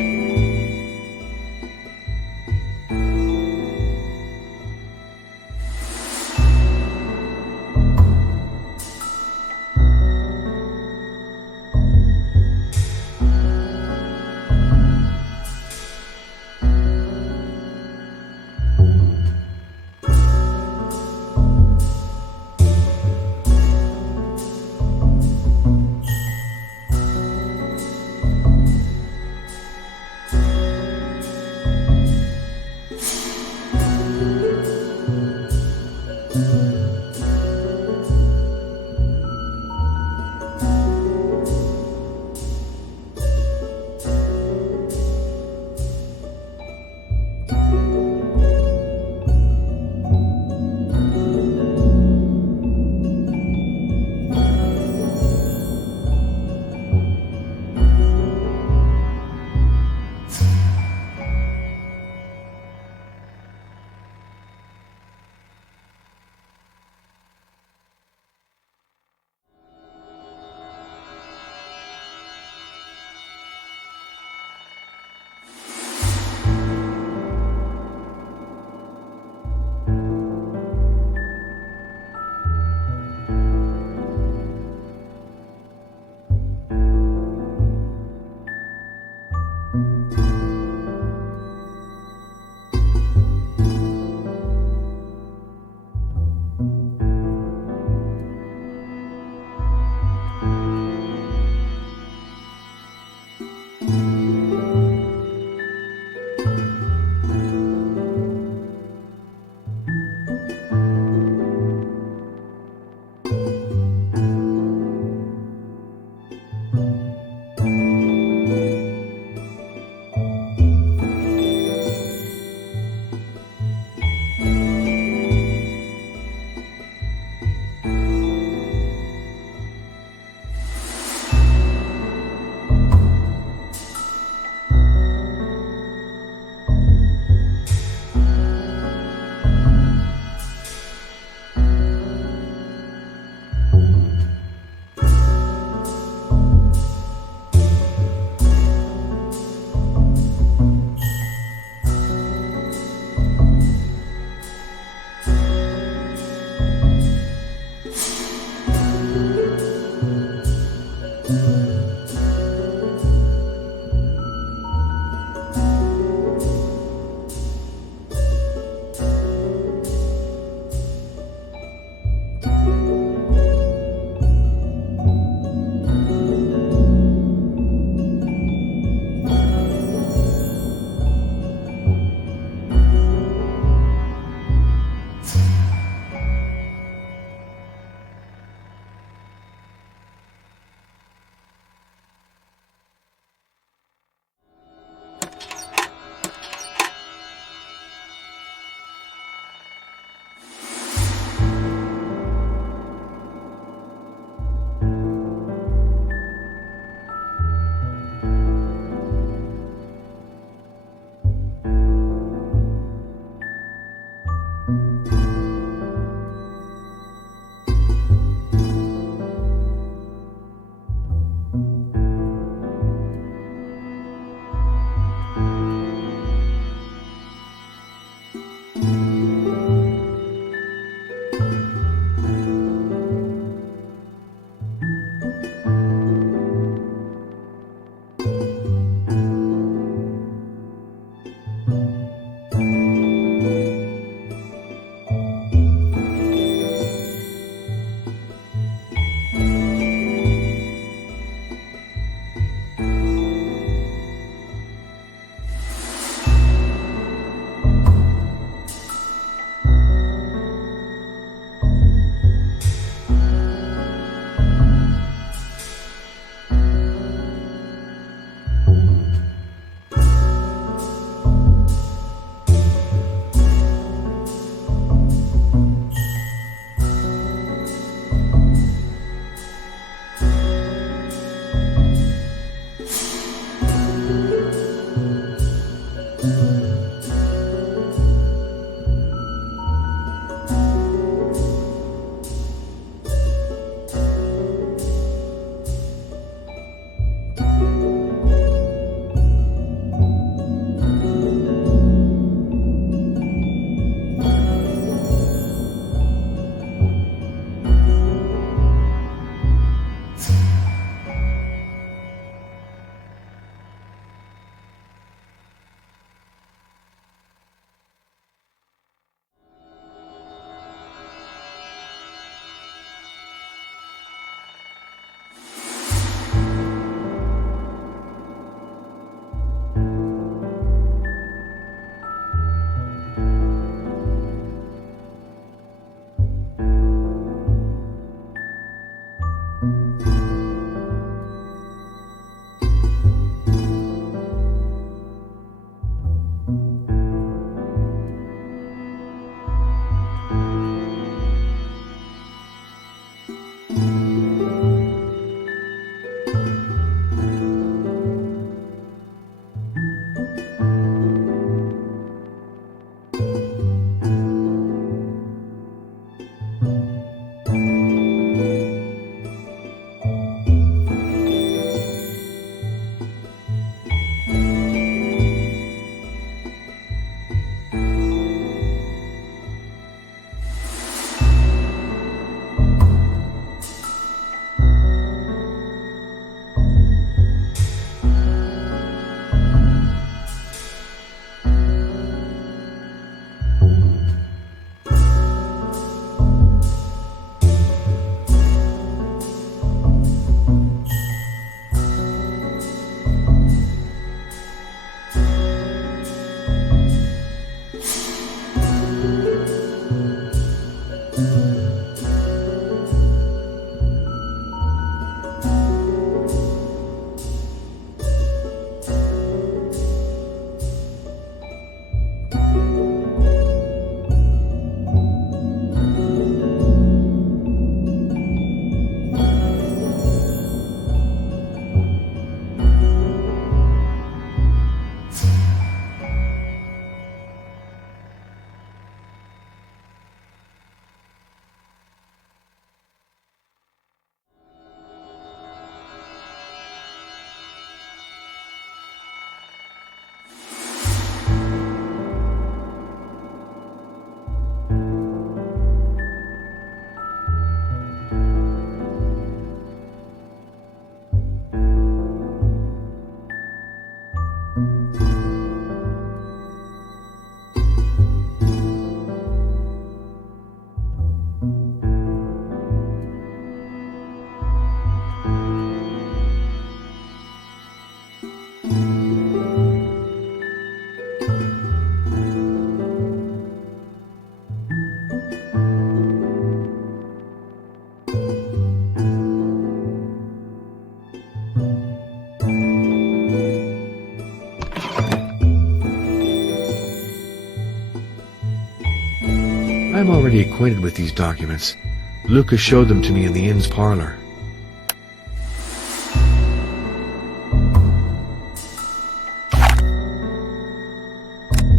already acquainted with these documents. Lucas showed them to me in the inn's parlor.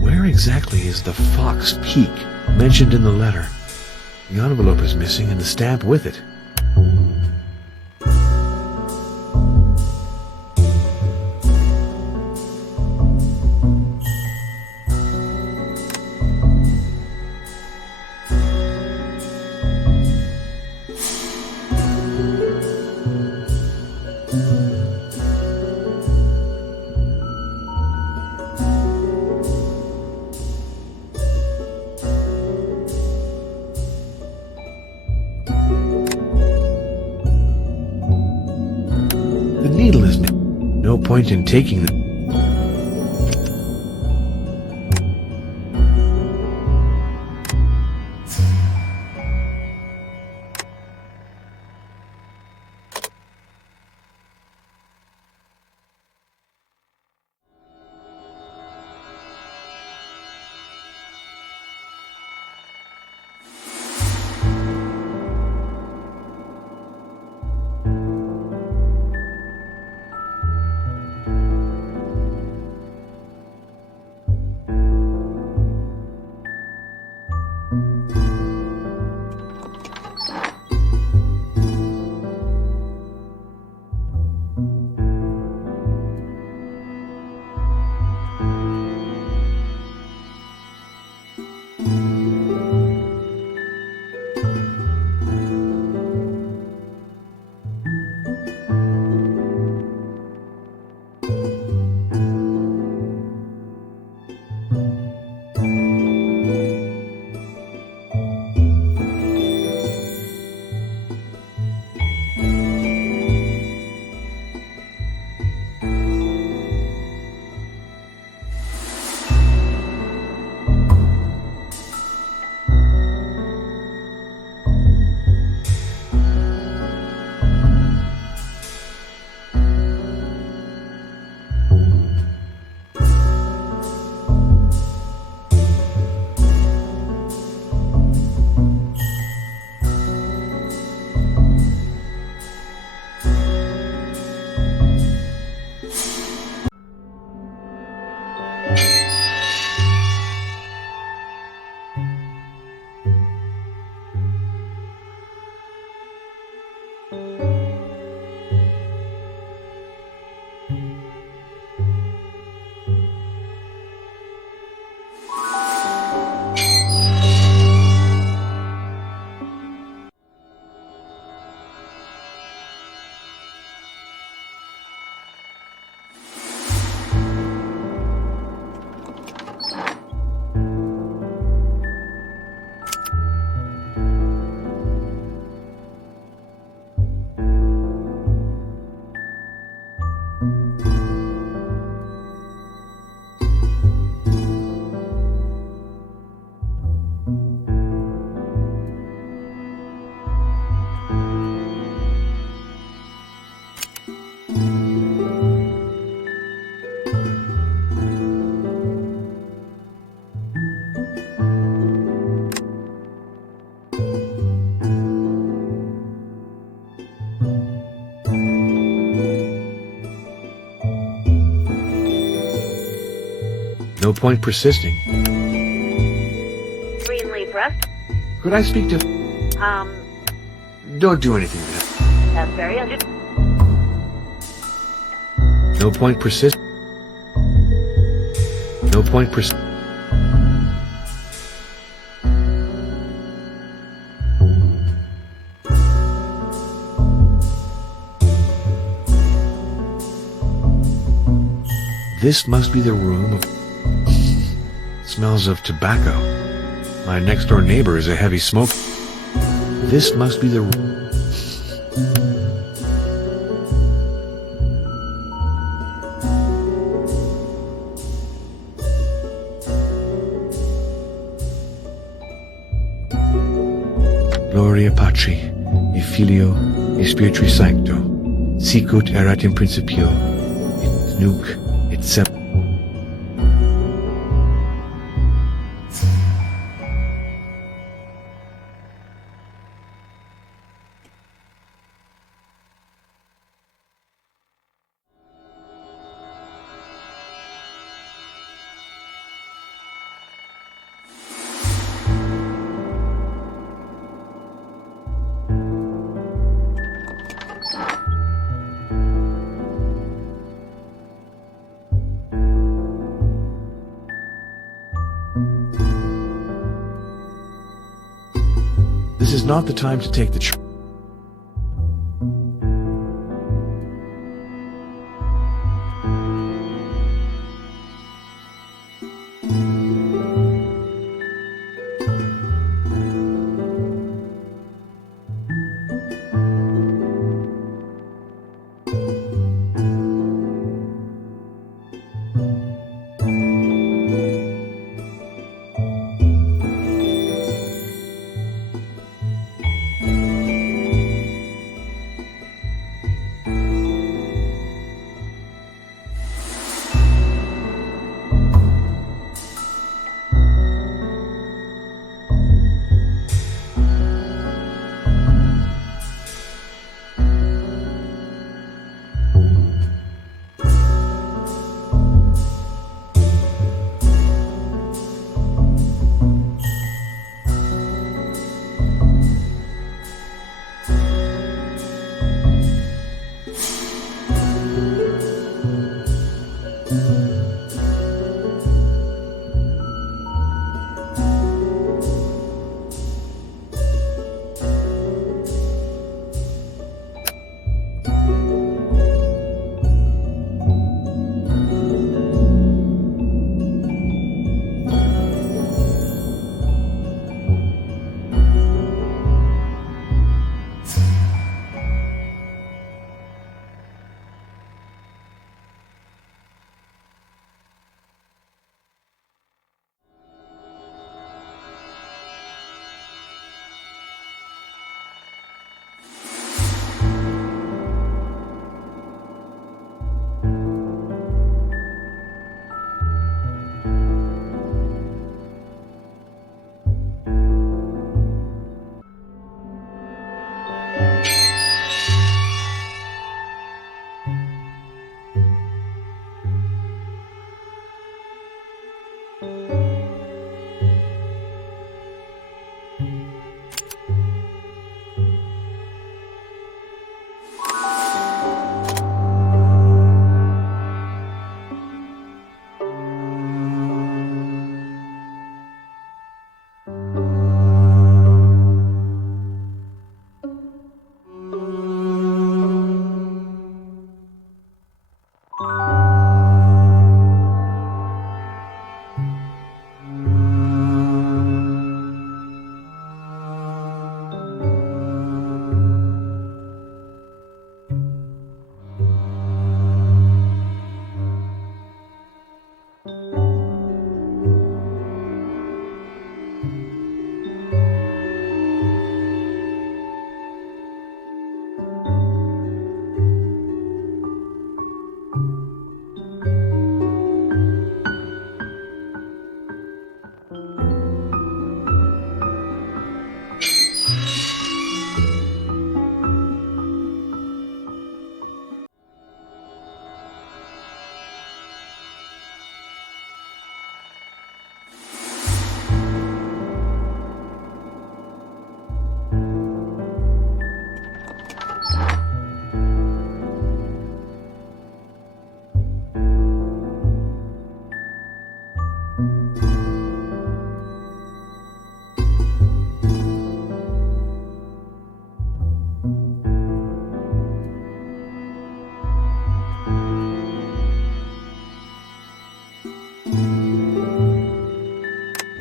Where exactly is the Fox Peak mentioned in the letter? The envelope is missing and the stamp with it. The needle is no point in taking the... No point persisting. Greenleaf Rest? Could I speak to... Don't do anything then. That's very No point persist. No point persist. This must be the room of... Smells of tobacco. My next-door neighbor is a heavy smoker. This must be the... Gloria Patri, e Filio, e Spiritui Sancto, sicut erat in principio, et nunc, et semper. This is not the time to take the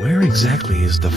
Where exactly is the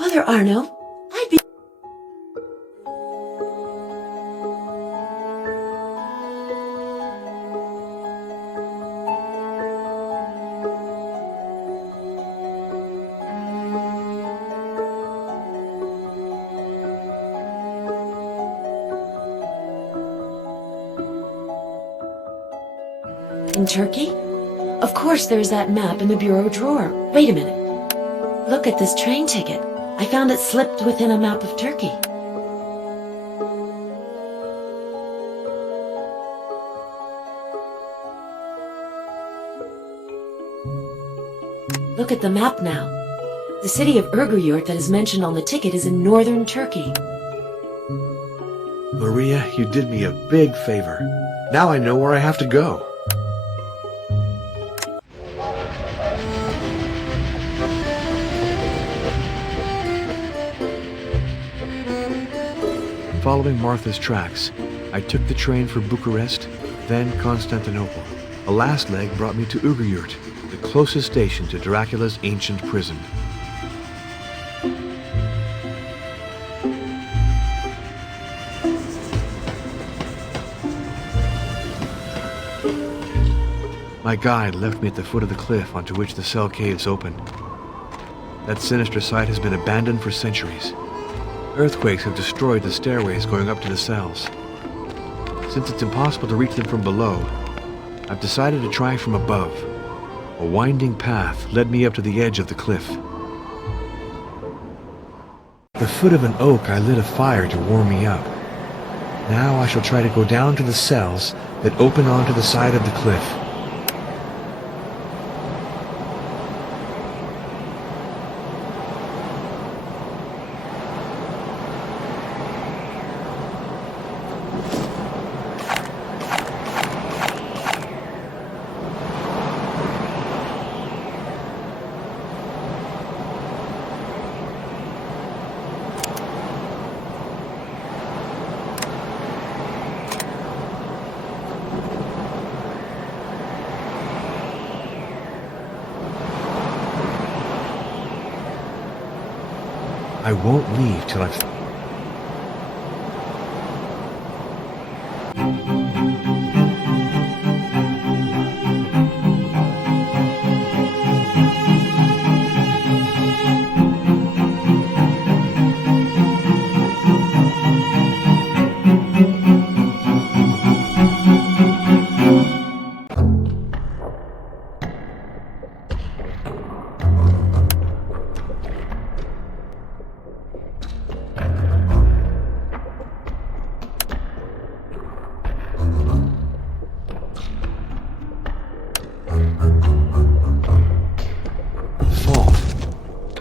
Father Arno, I'd be... In Turkey? Of course there's that map in the bureau drawer. Wait a minute. Look at this train ticket. I found it slipped within a map of Turkey. Look at the map now. The city of Urguyurt that is mentioned on the ticket is in northern Turkey. Maria, you did me a big favor. Now I know where I have to go. Following Martha's tracks, I took the train for Bucharest, then Constantinople. A last leg brought me to Urguyurt, the closest station to Dracula's ancient prison. My guide left me at the foot of the cliff onto which the cell caves open. That sinister site has been abandoned for centuries. Earthquakes have destroyed the stairways going up to the cells. Since it's impossible to reach them from below, I've decided to try from above. A winding path led me up to the edge of the cliff. At the foot of an oak, I lit a fire to warm me up. Now I shall try to go down to the cells that open onto the side of the cliff. I won't leave till I've...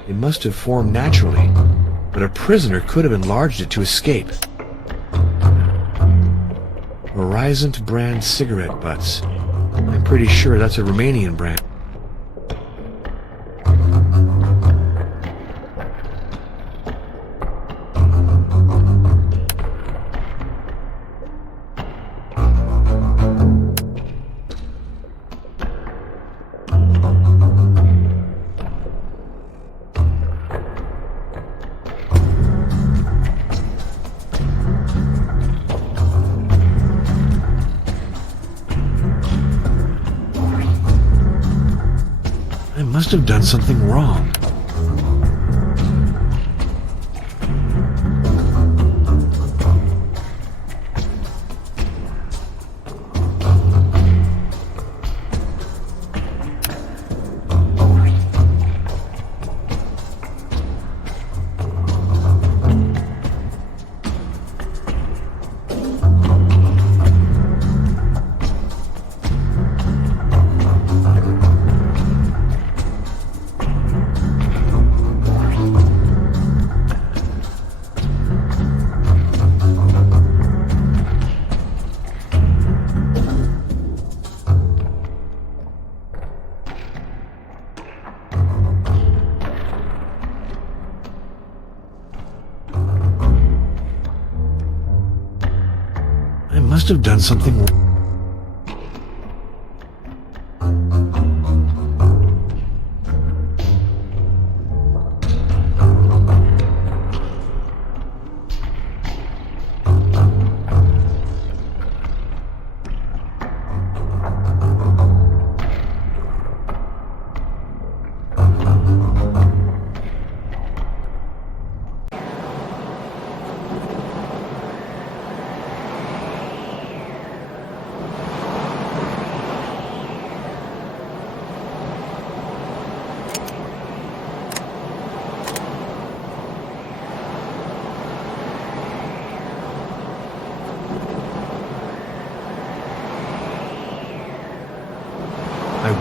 It must have formed naturally, but a prisoner could have enlarged it to escape. Horizon brand cigarette butts. I'm pretty sure that's a Romanian brand. I must have done something wrong. I must have done something wrong.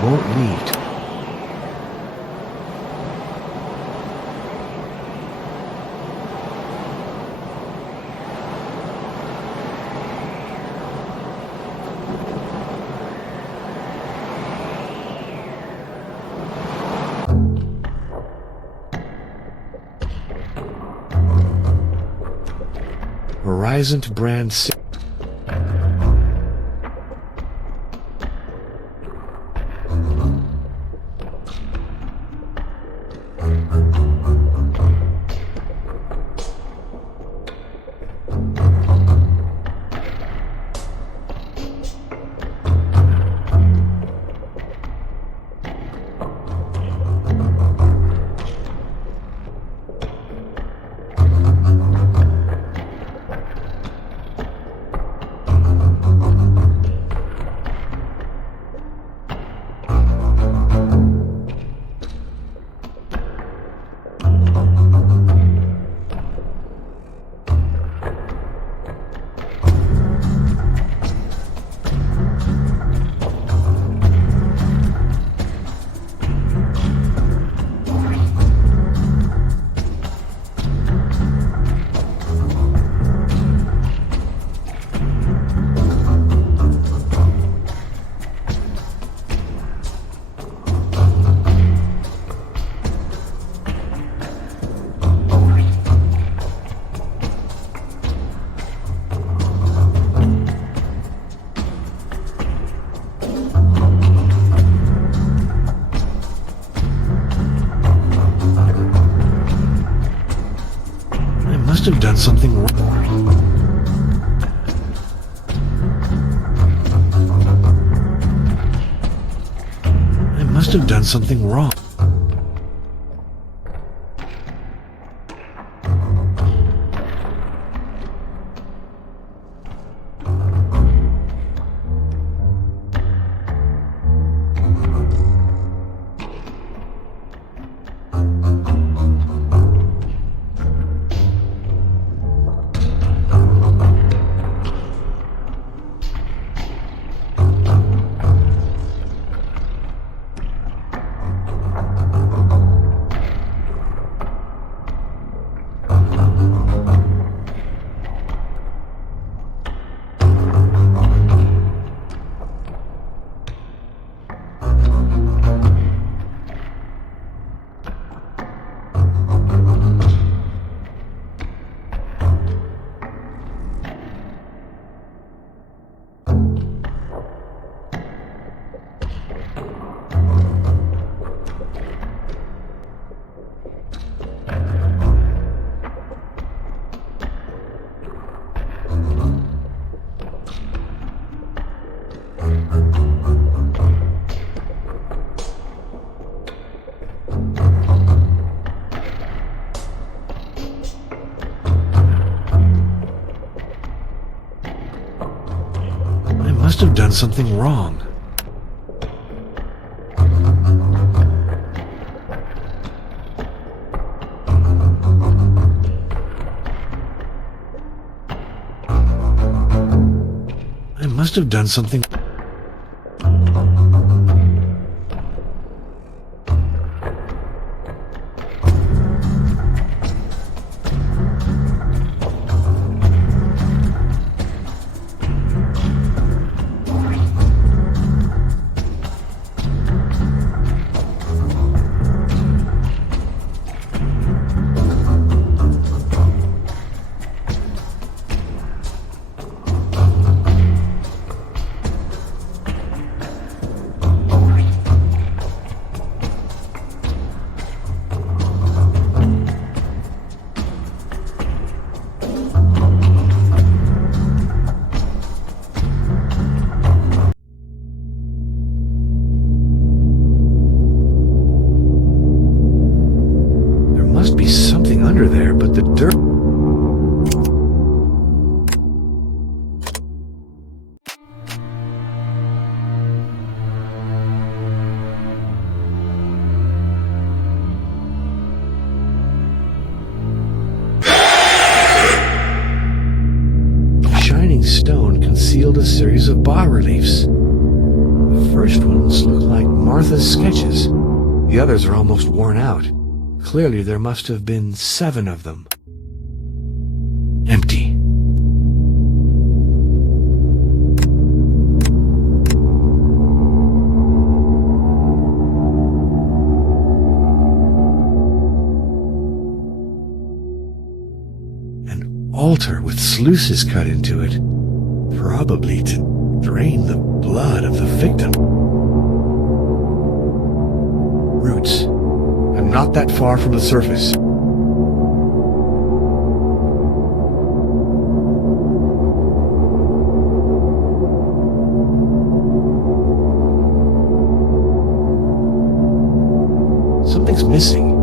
won't lead. Horizon to Brand 6. I must have done something wrong. I must have done something wrong. I must have done something wrong. I must have done something. Must be something under there, but the dirt... Shining stone concealed a series of bas-reliefs. The first ones look like Martha's sketches. The others are almost worn out. Clearly there must have been 7 of them. Empty. An altar with sluices cut into it, probably to drain the blood of the victim. Roots. I'm not that far from the surface. Something's missing.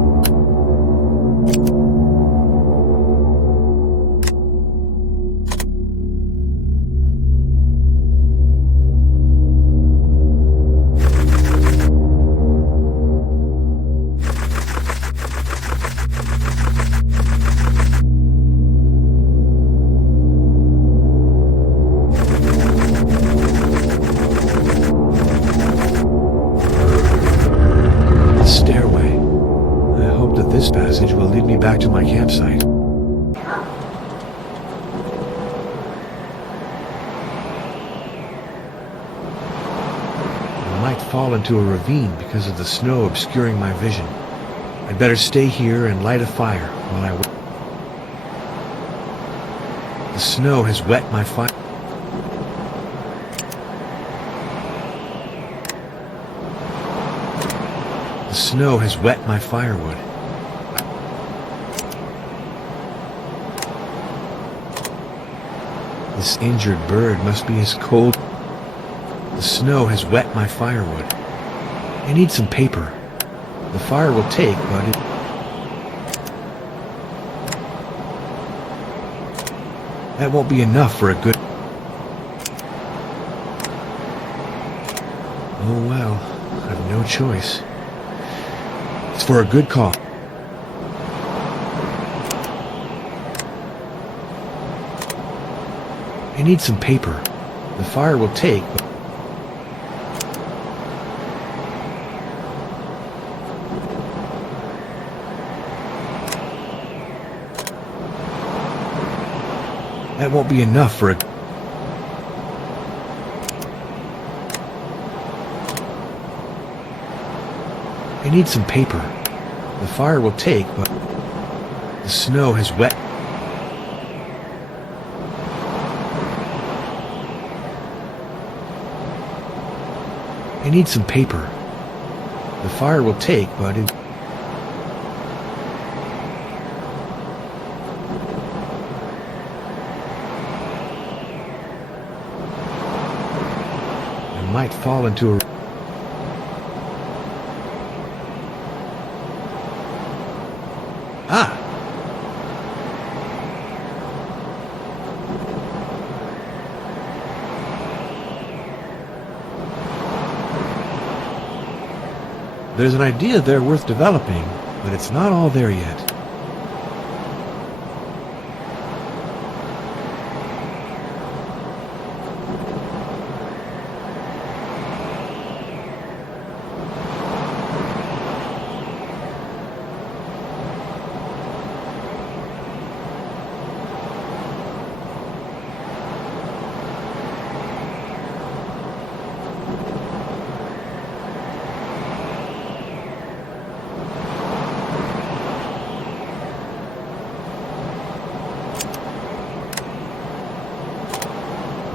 This passage will lead me back to my campsite. I might fall into a ravine because of the snow obscuring my vision. I'd better stay here and light a fire while I wait. The snow has wet my fire. The snow has wet my firewood. This injured bird must be as cold. The snow has wet my firewood. I need some paper. The fire will take, but that won't be enough for a good... Oh well, I've no choice. It's for a good cause. I need some paper. The fire will take, but... that won't be enough for a... I need some paper. The fire will take, but... the snow has wet... I need some paper. The fire will take, but it... I might fall into a... Ah! There's an idea there worth developing, but it's not all there yet.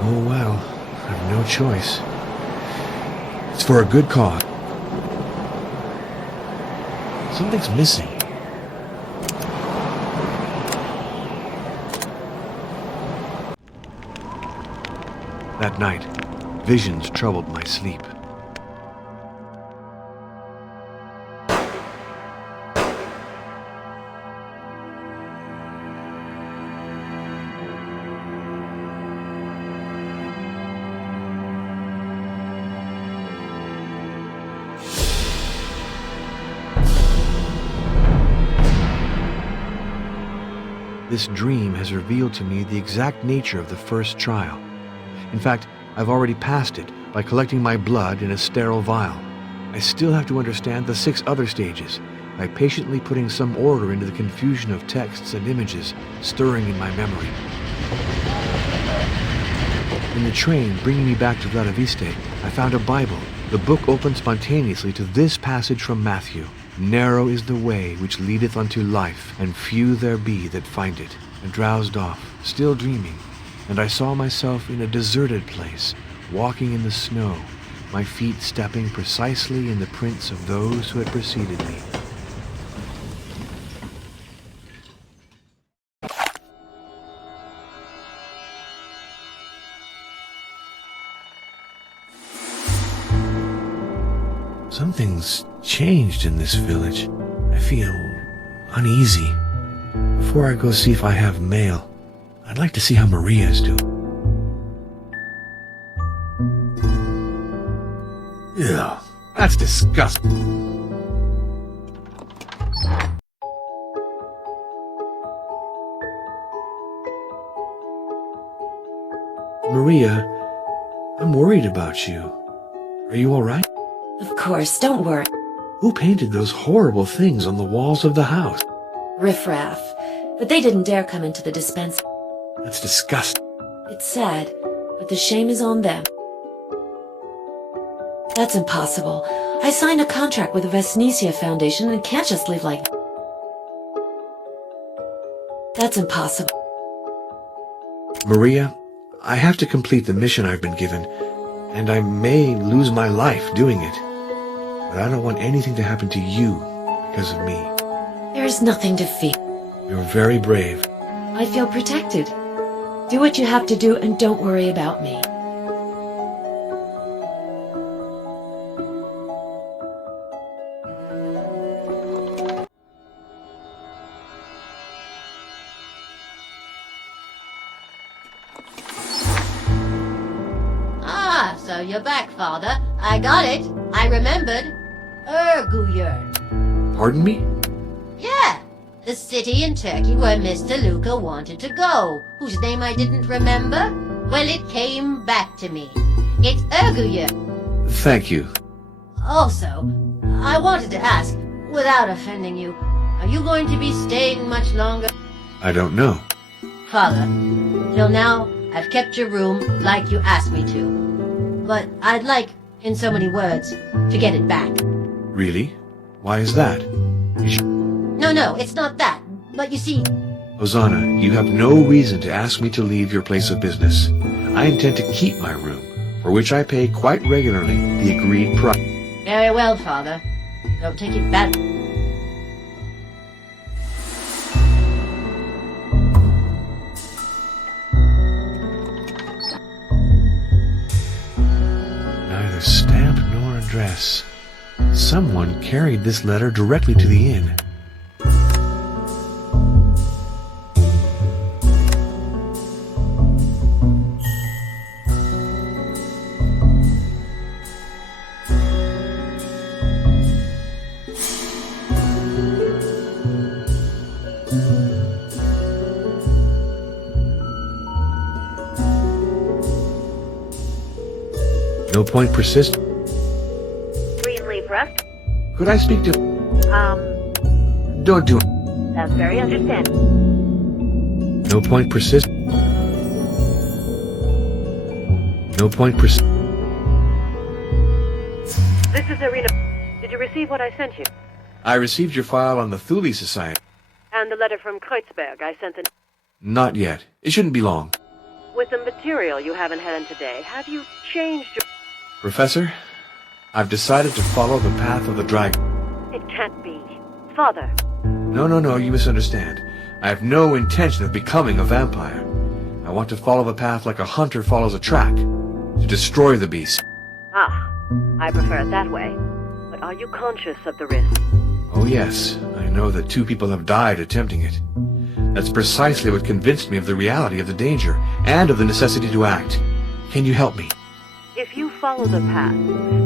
Oh well, I've no choice. It's for a good cause. Something's missing. That night, visions troubled my sleep. This dream has revealed to me the exact nature of the first trial. In fact, I've already passed it by collecting my blood in a sterile vial. I still have to understand the 6 other stages by patiently putting some order into the confusion of texts and images stirring in my memory. In the train bringing me back to Vladiviste, I found a Bible. The book opened spontaneously to this passage from Matthew. Narrow is the way which leadeth unto life, and few there be that find it. I drowsed off, still dreaming, and I saw myself in a deserted place, walking in the snow, my feet stepping precisely in the prints of those who had preceded me. Something's changed in this village. I feel uneasy. Before I go see if I have mail, I'd like to see how Maria's doing. Ew, that's disgusting. Maria, I'm worried about you. Are you all right? Of course, don't worry. Who painted those horrible things on the walls of the house? Riffraff. But they didn't dare come into the dispensary. That's disgusting. It's sad, but the shame is on them. That's impossible. I signed a contract with the Vesnicia Foundation and can't just leave like that. That's impossible. Maria, I have to complete the mission I've been given, and I may lose my life doing it. But I don't want anything to happen to you because of me. There is nothing to fear. You're very brave. I feel protected. Do what you have to do and don't worry about me. Ah, so you're back, Father. I got it. I remembered. Erguyer. Pardon me? Yeah, the city in Turkey where Mr. Luca wanted to go, whose name I didn't remember. Well, it came back to me. It's Erguyer. Thank you. Also, I wanted to ask, without offending you, are you going to be staying much longer? I don't know. Father, till now, I've kept your room like you asked me to. But I'd like, in so many words, to get it back. Really? Why is that? No, it's not that. But you see... Hosanna, you have no reason to ask me to leave your place of business. I intend to keep my room, for which I pay quite regularly the agreed price. Very well, Father. Don't take it bad. Neither stamp nor address. Someone carried this letter directly to the inn. No point persist. Green leaf rest? Could I speak to... Don't do it. That's very understandable. No point persist. No point persist. This is Arena. Did you receive what I sent you? I received your file on the Thule Society. And the letter from Kreutzberg I sent the... Not yet. It shouldn't be long. With the material you haven't had in today, have you changed your... Professor, I've decided to follow the path of the dragon. It can't be. Father. No, you misunderstand. I have no intention of becoming a vampire. I want to follow the path like a hunter follows a track, to destroy the beast. Ah, I prefer it that way. But are you conscious of the risk? Oh yes, I know that 2 people have died attempting it. That's precisely what convinced me of the reality of the danger, and of the necessity to act. Can you help me? If you follow the path,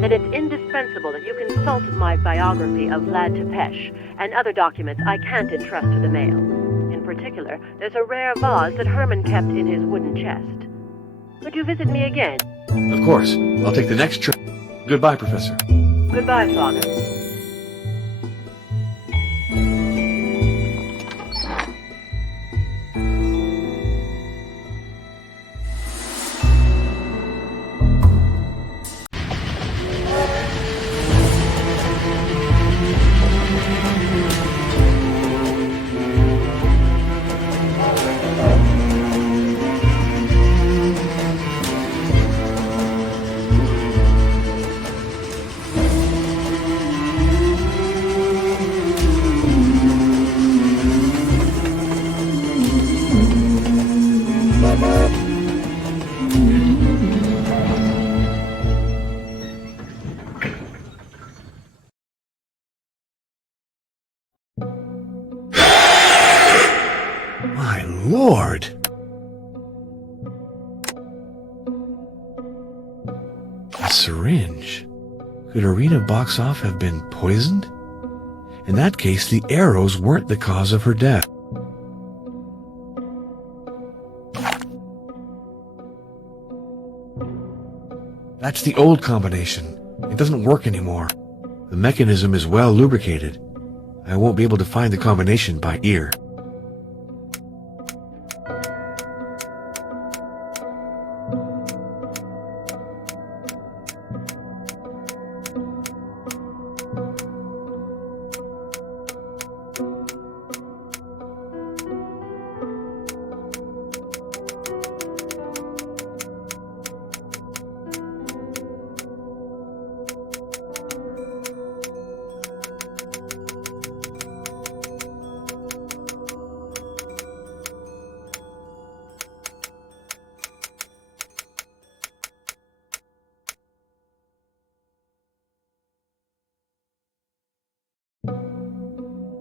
then it's indispensable that you consult my biography of Vlad Tepesh and other documents I can't entrust to the mail. In particular, there's a rare vase that Herman kept in his wooden chest. Would you visit me again? Of course. I'll take the next train. Goodbye, Professor. Goodbye, Father. My lord! A syringe. Could Irina Boxoff have been poisoned? In that case, the arrows weren't the cause of her death. That's the old combination. It doesn't work anymore. The mechanism is well lubricated. I won't be able to find the combination by ear.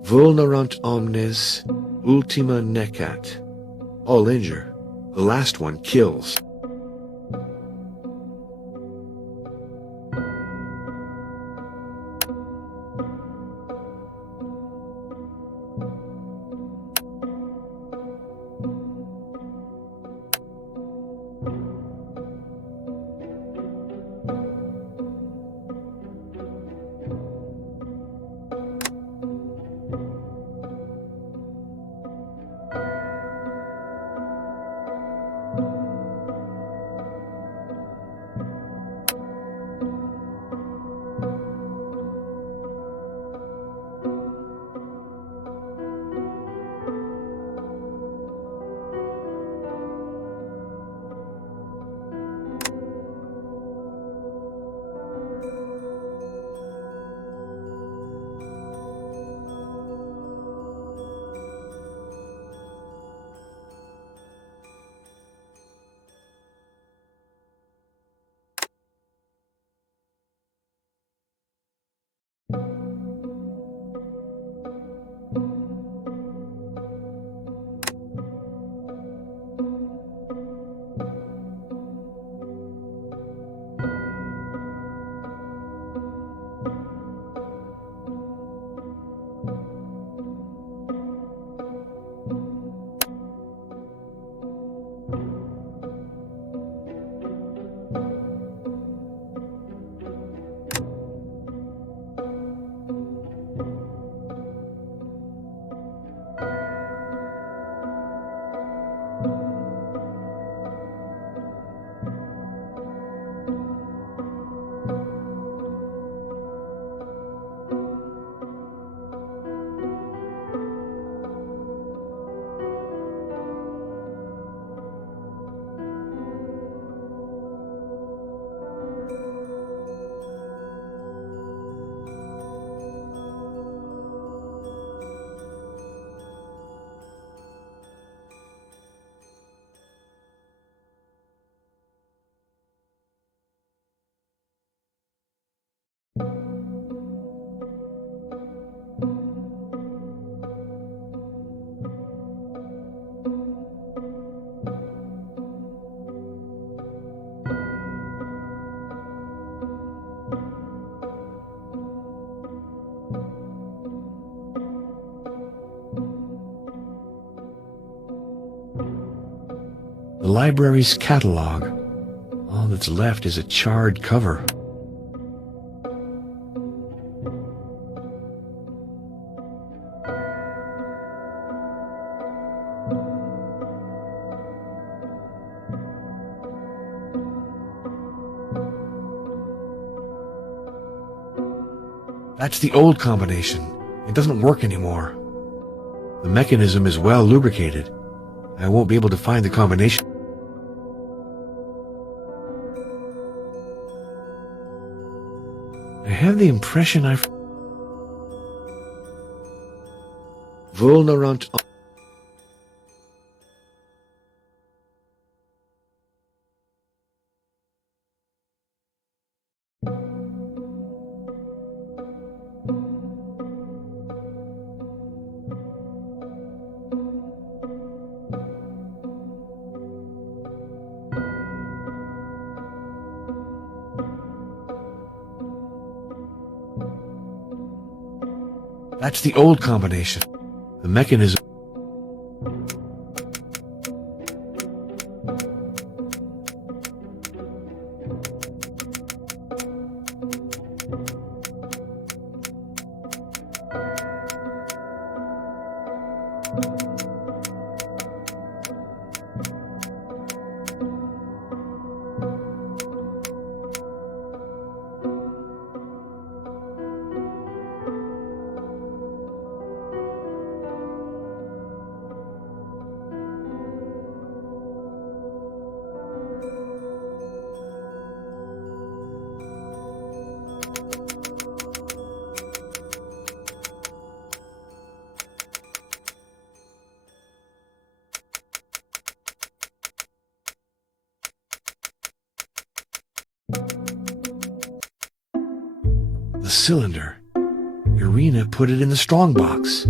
Vulnerant omnes, ultima necat. All injure. The last one kills. The library's catalog. All that's left is a charred cover. That's the old combination. It doesn't work anymore. The mechanism is well lubricated. I won't be able to find the combination. I have the impression I've... Vulnerant... That's the old combination. The mechanism... The cylinder. Irina put it in the strongbox.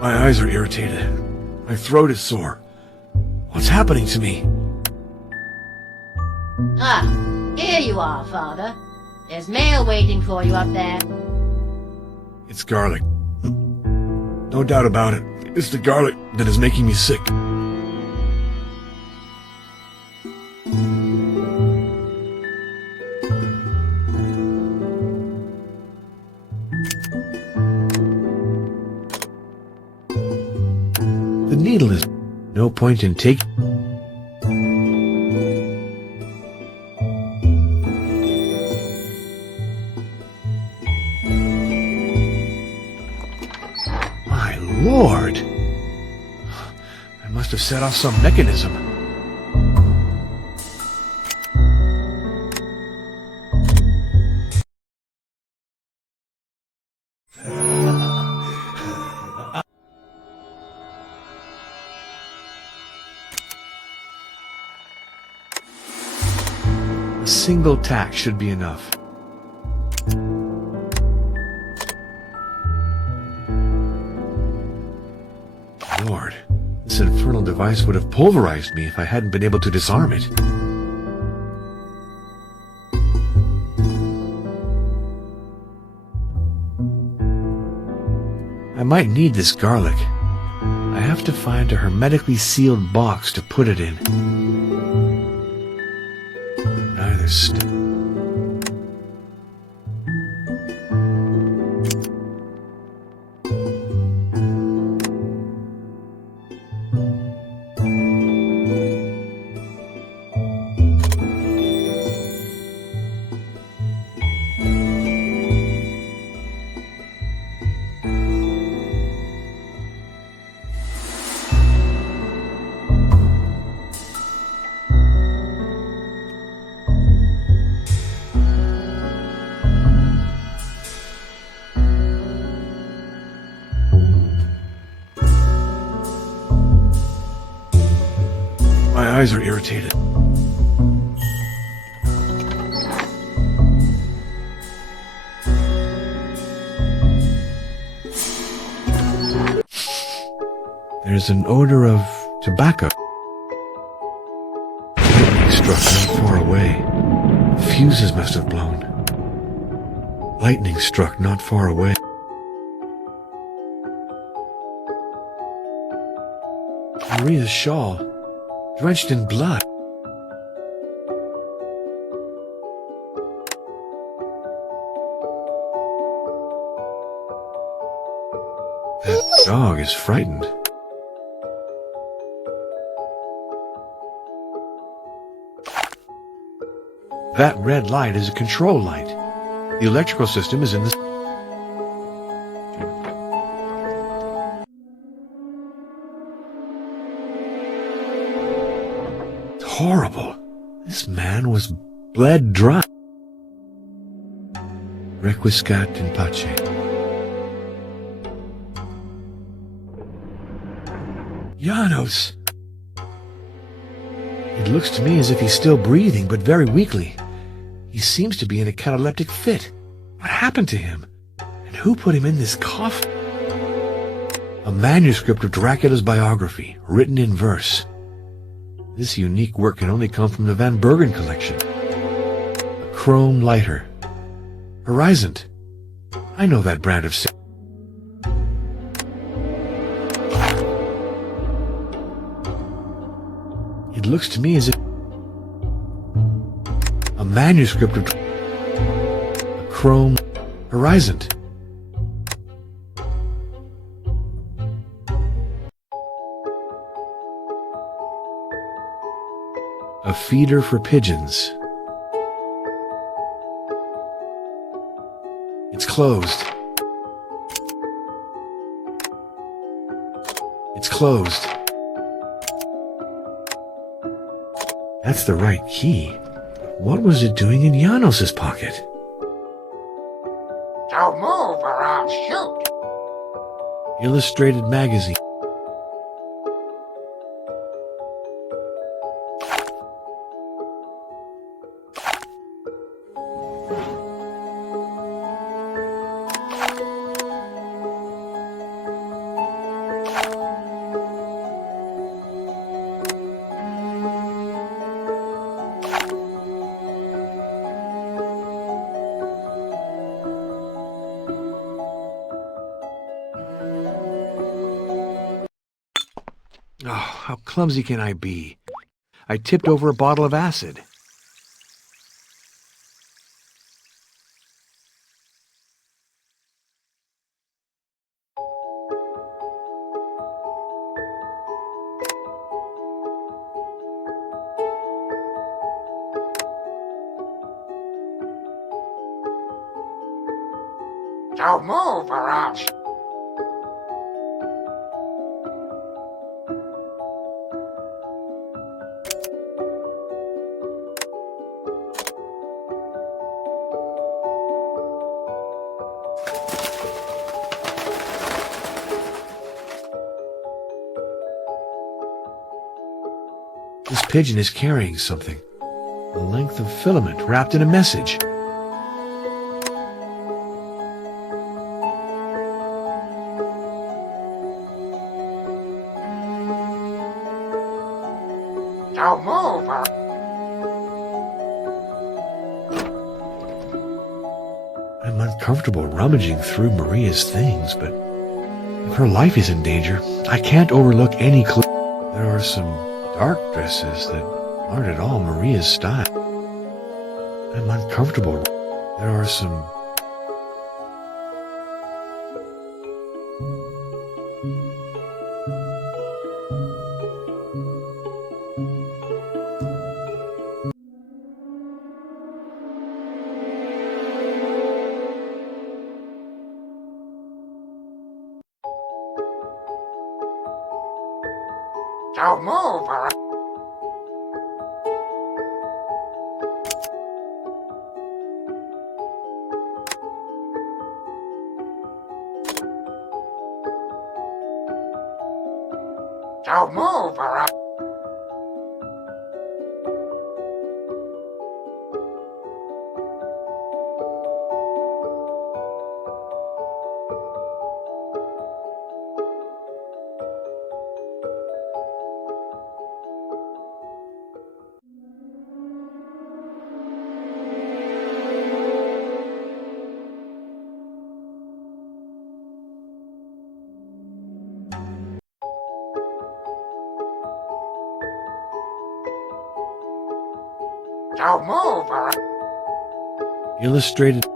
My eyes are irritated. My throat is sore. What's happening to me? Ah, here you are, Father. There's mail waiting for you up there. It's garlic. No doubt about it. It's the garlic that is making me sick. The needle is no point in taking. My lord! I must have set off some mechanism. A single tack should be enough. Lord, this infernal device would have pulverized me if I hadn't been able to disarm it. I might need this garlic. I have to find a hermetically sealed box to put it in. Neither eyes are irritated. There's an odor of tobacco. Lightning struck not far away. Fuses must have blown. Lightning struck not far away. Maria's shawl, drenched in blood. That dog is frightened. That red light is a control light. The electrical system is in the... It's horrible. This man was bled dry. Requiescat in pace. Janos! It looks to me as if he's still breathing, but very weakly. He seems to be in a cataleptic fit. What happened to him? And who put him in this coffin? A manuscript of Dracula's biography, written in verse. This unique work can only come from the Van Bergen collection. A chrome lighter. Horizon. I know that brand of cigarette. It looks to me as if a manuscript of a chrome horizon. A feeder for pigeons. It's closed. It's closed. That's the right key. What was it doing in Janos's pocket? Don't move or I'll shoot. Illustrated magazine. Oh, how clumsy can I be? I tipped over a bottle of acid. Don't move or I'll shoot. This pigeon is carrying something. A length of filament wrapped in a message. Don't move or... I'm uncomfortable rummaging through Maria's things, but if her life is in danger, I can't overlook any clue. There are some dark dresses that aren't at all Maria's style. I'm uncomfortable. There are some... Don't move or... Don't move or... Don't move, or Illustrated.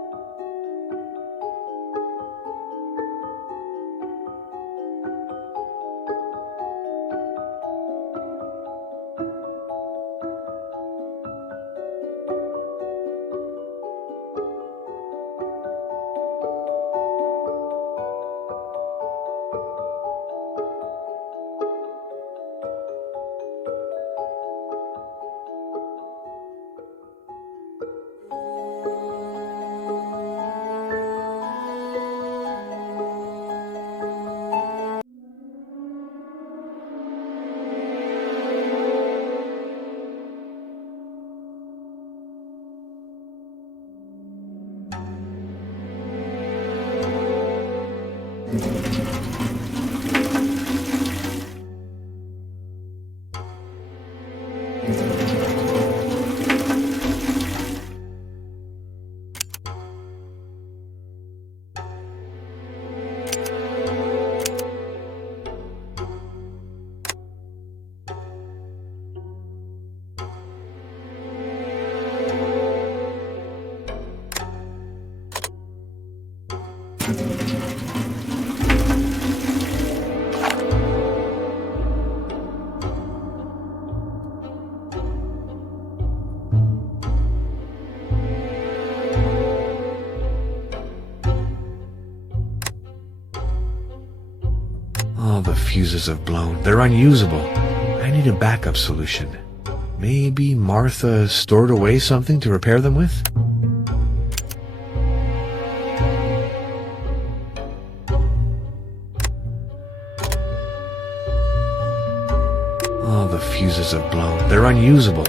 Oh, the fuses have blown. They're unusable. I need a backup solution. Maybe Martha stored away something to repair them with? Oh, the fuses have blown. They're unusable.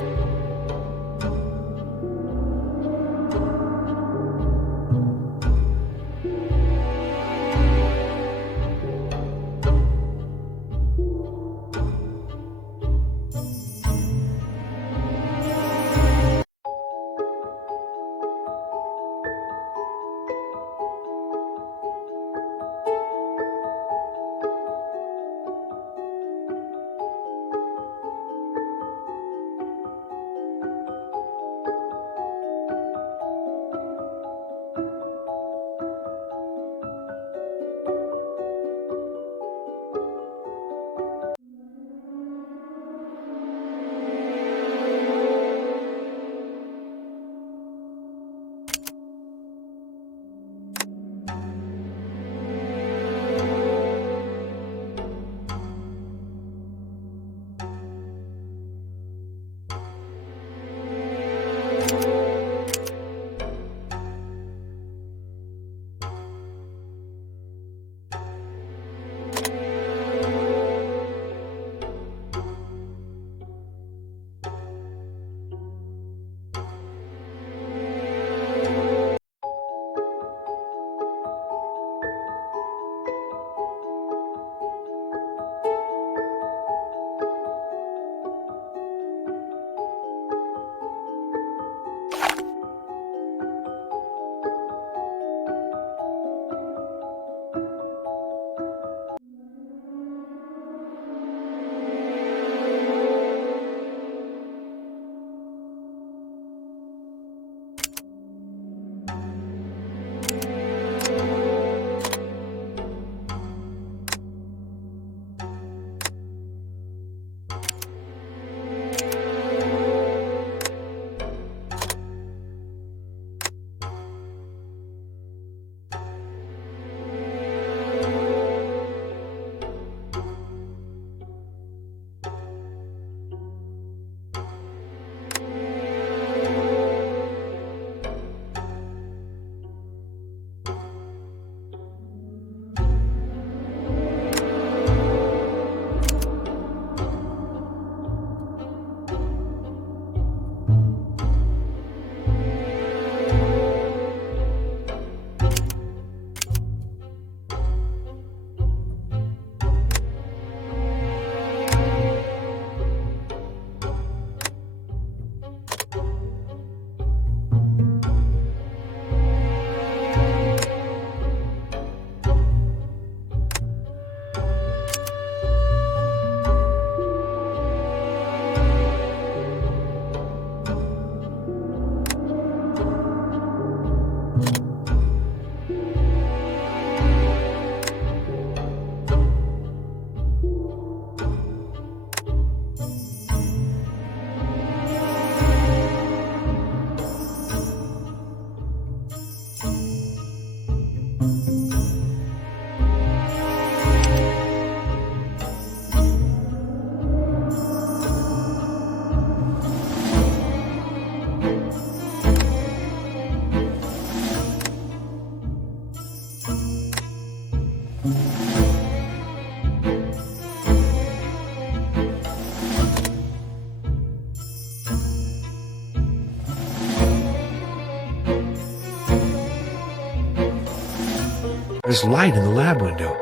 There's light in the lab window.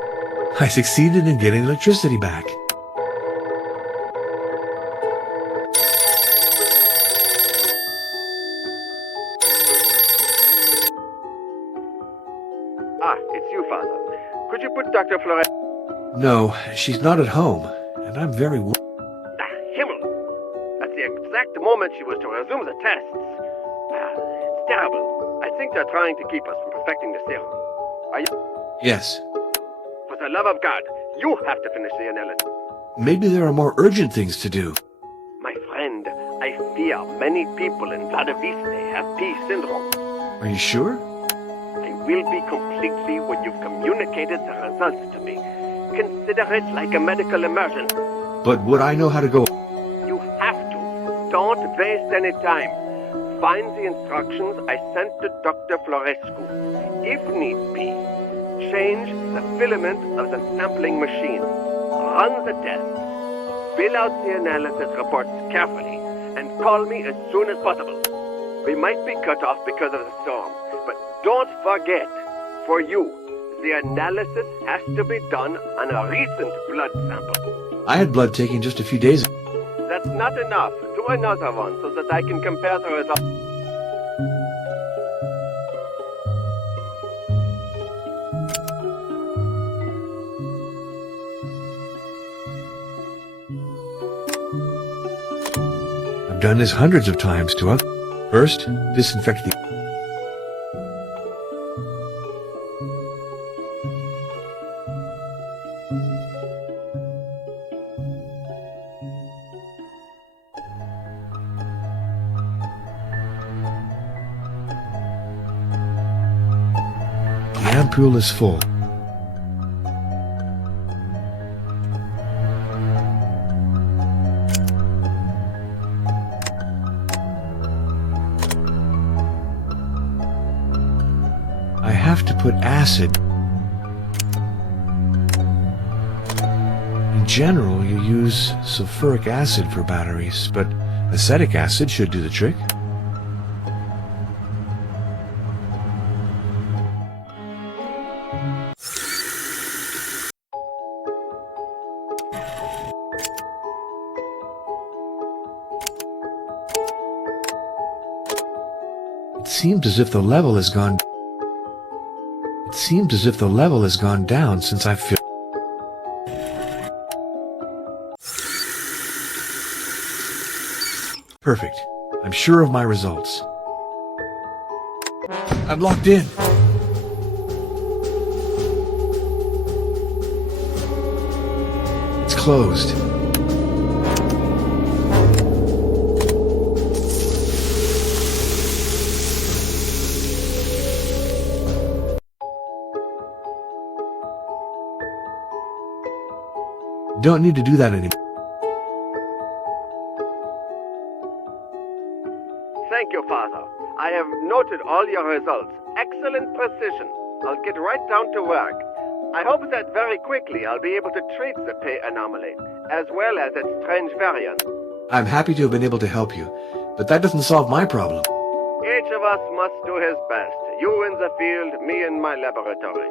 I succeeded in getting electricity back. Ah, it's you, Father. Could you put Dr. Flores... No, she's not at home, and I'm very worried. Himmel! At the exact moment she was to resume the tests. It's terrible. I think they're trying to keep us from perfecting the serum. Are you... Yes. For the love of God, you have to finish the analysis. Maybe there are more urgent things to do. My friend, I fear many people in Vladiviste have P syndrome. Are you sure? I will be completely when you've communicated the results to me. Consider it like a medical emergency. But would I know how to go? You have to. Don't waste any time. Find the instructions I sent to Dr. Florescu. If need be, change the filament of the sampling machine. Run the tests. Fill out the analysis reports carefully and call me as soon as possible. We might be cut off because of the storm, but don't forget, for you, the analysis has to be done on a recent blood sample. I had blood taken just a few days ago. That's not enough. Do another one so that I can compare the results. I've done this hundreds of times, Tua. First, disinfect the... The ampoule is full. I have to put acid. In general, you use sulfuric acid for batteries, but acetic acid should do the trick. It seems as if the level has gone... It seems as if the level has gone down since I filled... Perfect. I'm sure of my results. I'm locked in. It's closed. Don't need to do that anymore. Thank you, Father. I have noted all your results. Excellent precision. I'll get right down to work. I hope that very quickly I'll be able to treat the pay anomaly, as well as its strange variant. I'm happy to have been able to help you, but that doesn't solve my problem. Each of us must do his best. You in the field, me in my laboratory.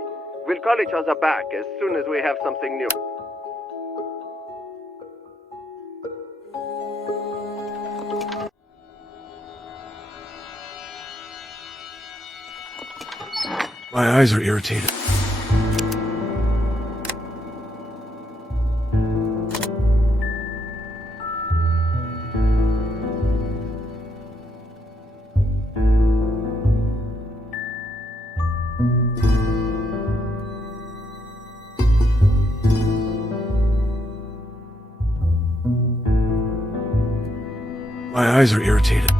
We'll call each other back as soon as we have something new. My eyes are irritated. My eyes are irritated.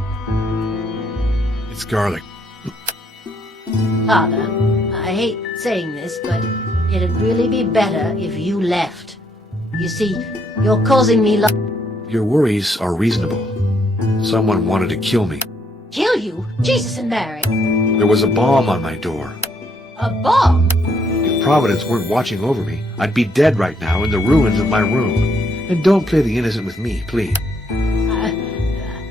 It's garlic. Father, I hate saying this, but it'd really be better if you left. You see, you're causing me Your worries are reasonable. Someone wanted to kill me. Kill you? Jesus and Mary. There was a bomb on my door. A bomb? If Providence weren't watching over me, I'd be dead right now in the ruins of my room. And don't play the innocent with me, please.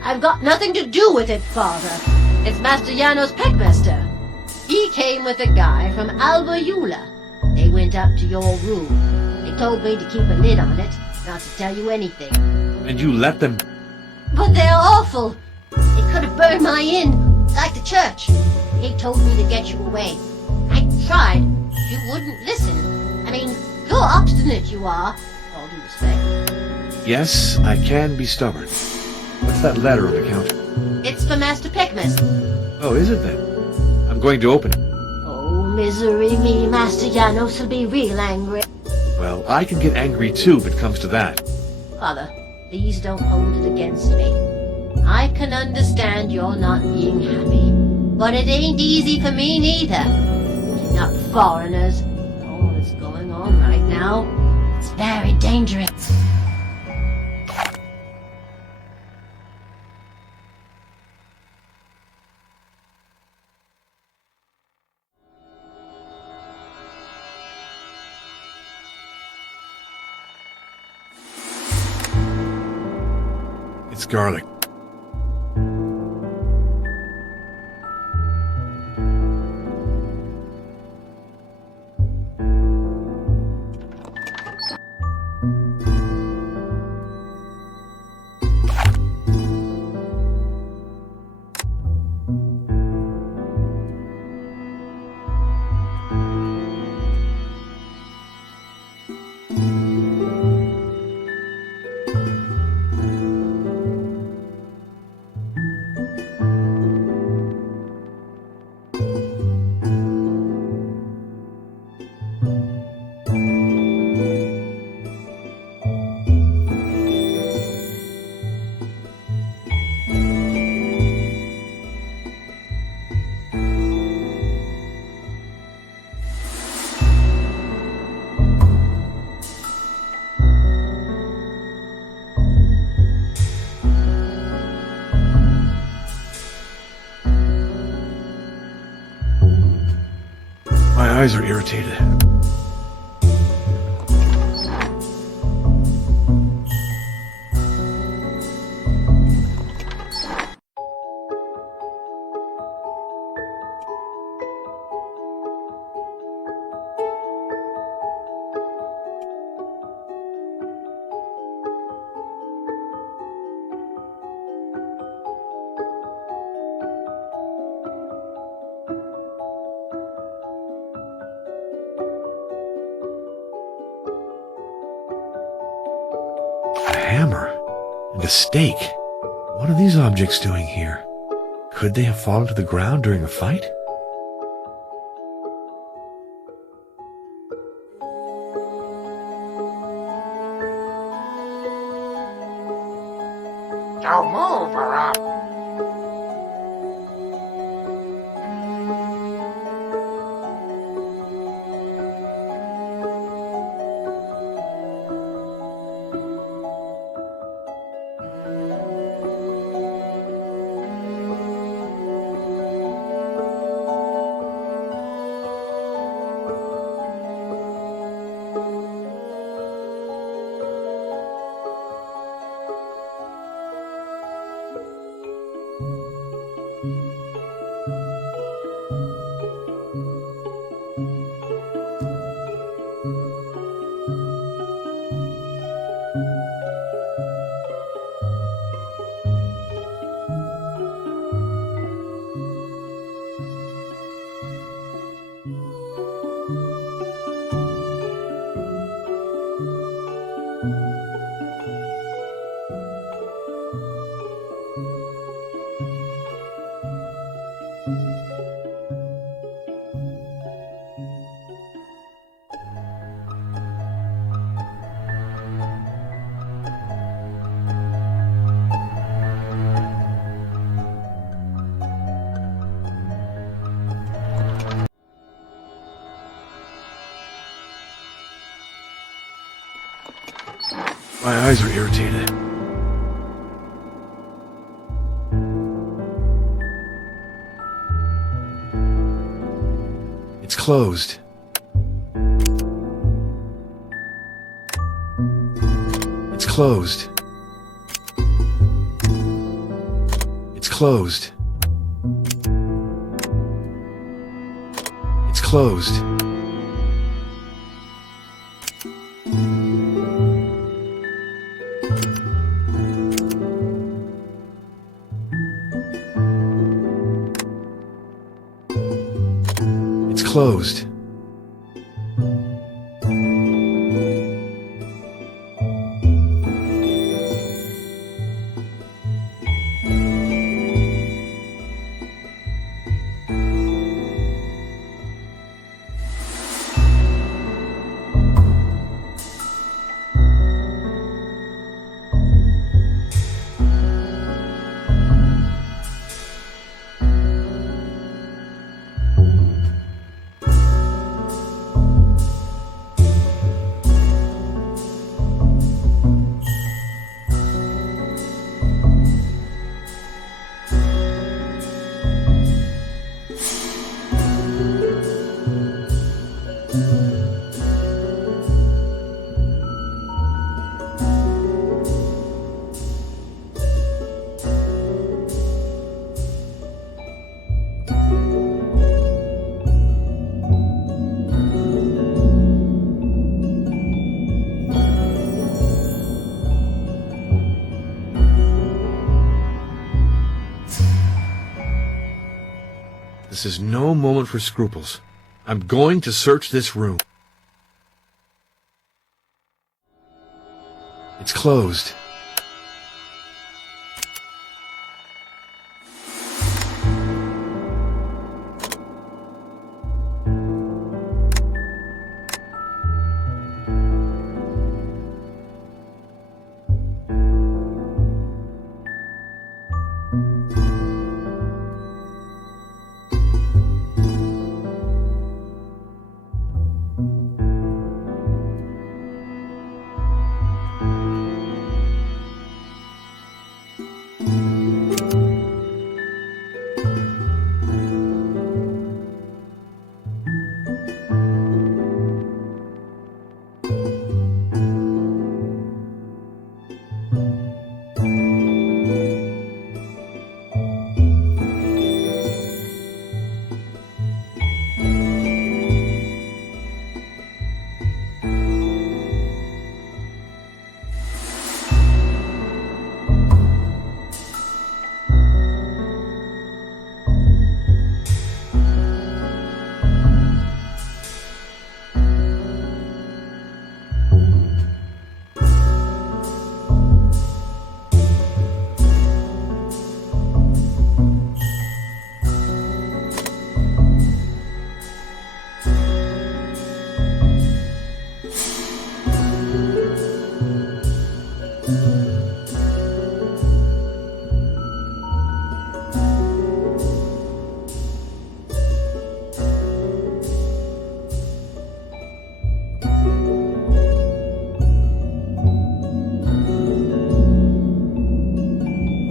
I've got nothing to do with it, Father. It's Master Janos Peckmaster. He came with a guy from Albayula. They went up to your room. They told me to keep a lid on it, not to tell you anything. And you let them... But they're awful. They could have burned my inn, like the church. They told me to get you away. I tried. You wouldn't listen. I mean, you're obstinate, you are. All due respect. Yes, I can be stubborn. What's that letter on the counter? It's for Master Peckmas. Oh, is it then? I'm going to open it. Oh, misery me, Master Janos'll be real angry. Well, I can get angry too if it comes to that. Father, please don't hold it against me. I can understand you're not being happy, but it ain't easy for me neither. Putting up foreigners, all that's going on right now, it's very dangerous. It's garlic. My eyes are irritated. A hammer and a stake. What are these objects doing here? Could they have fallen to the ground during a fight? Don't move or I'll... My eyes are irritated. It's closed. It's closed. It's closed. It's closed. closed. This is no moment for scruples. I'm going to search this room. It's closed.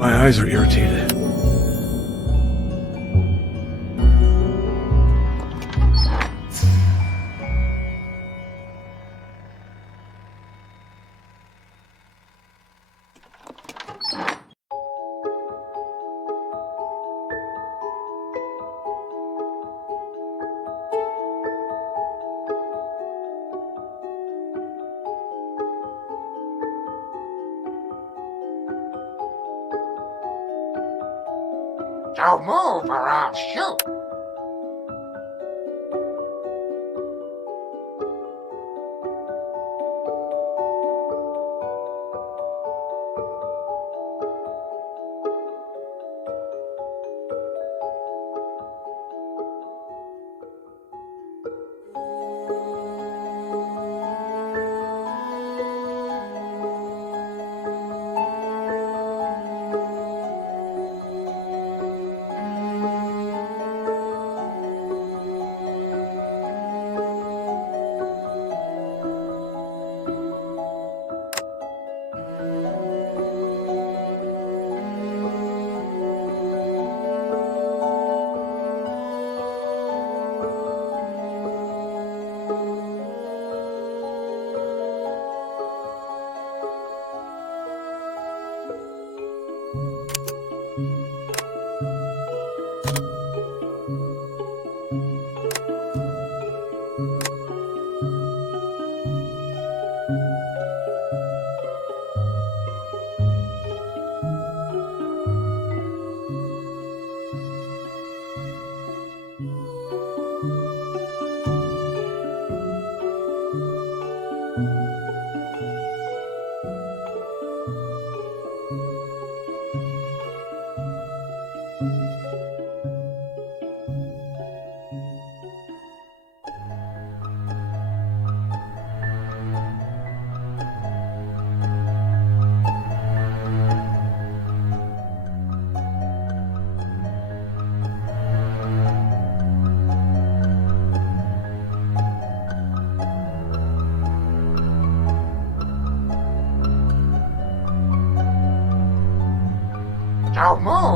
My eyes are irritated. Don't move or I'll shoot.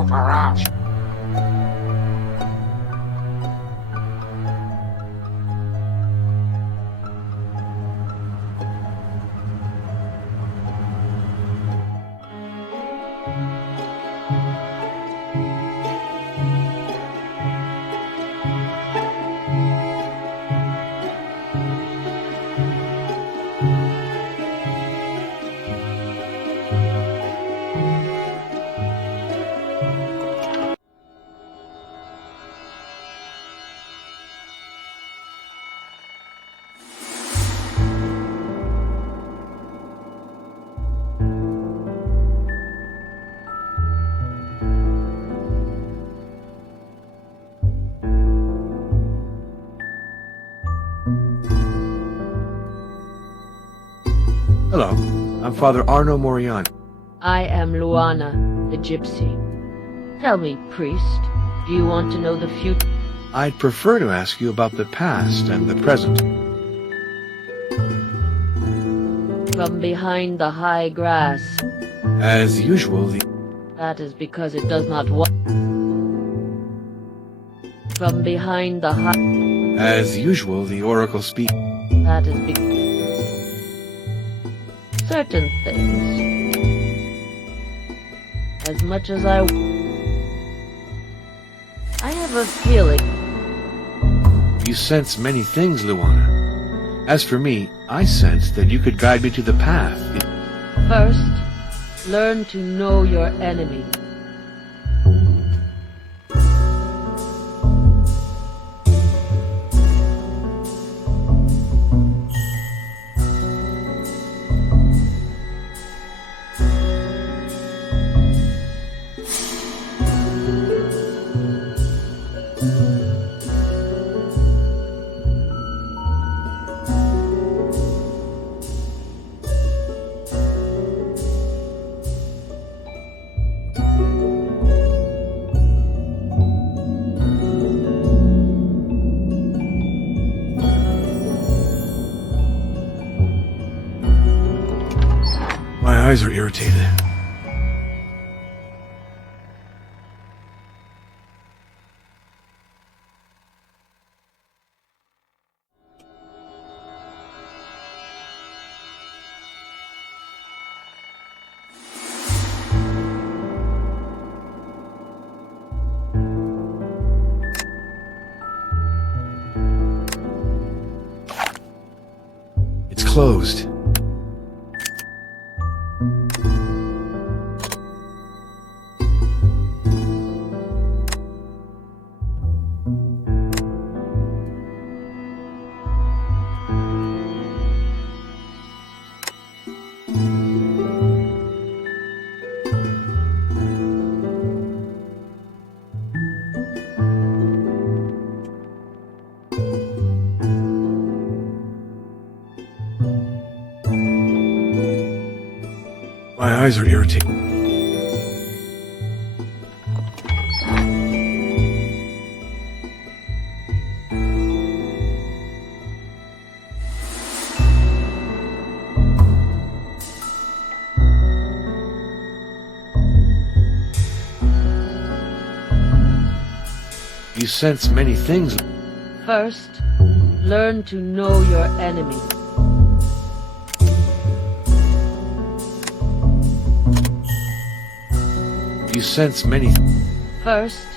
perhaps. Hello, I'm Father Arno Moriani. I am Luana, the gypsy. Tell me, priest, do you want to know the future? I'd prefer to ask you about the past and the present. From behind the high grass. As usual, That is because it does not walk. From behind the high. As usual, the oracle speaks. That is because certain things. As much as I have a feeling. You sense many things, Luana. As for me, I sense that you could guide me to the path. First, learn to know your enemy. My eyes are irritated. It's closed. My eyes are irritated. You sense many things. First, learn to know your enemy. You sense many. First,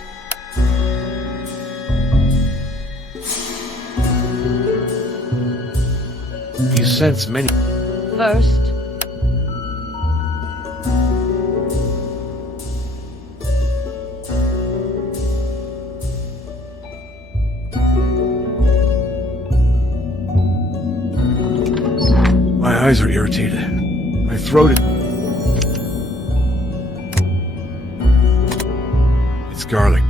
You sense many. first, My eyes are irritated. My throat is. It's garlic.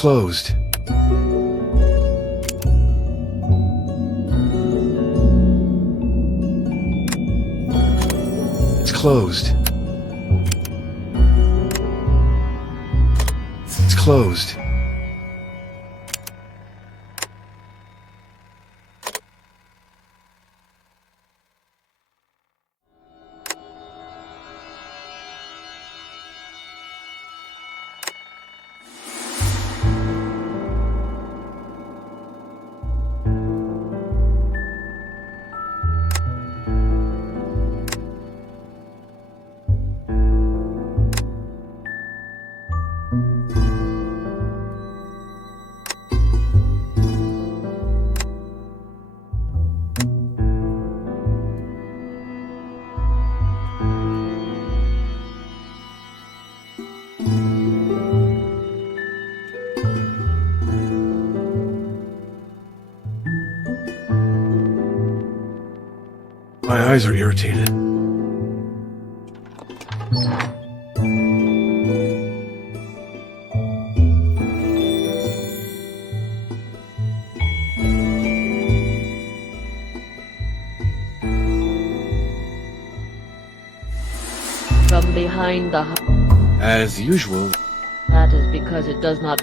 closed. It's closed. It's closed. My eyes are irritated. From behind the As usual. That is because it does not.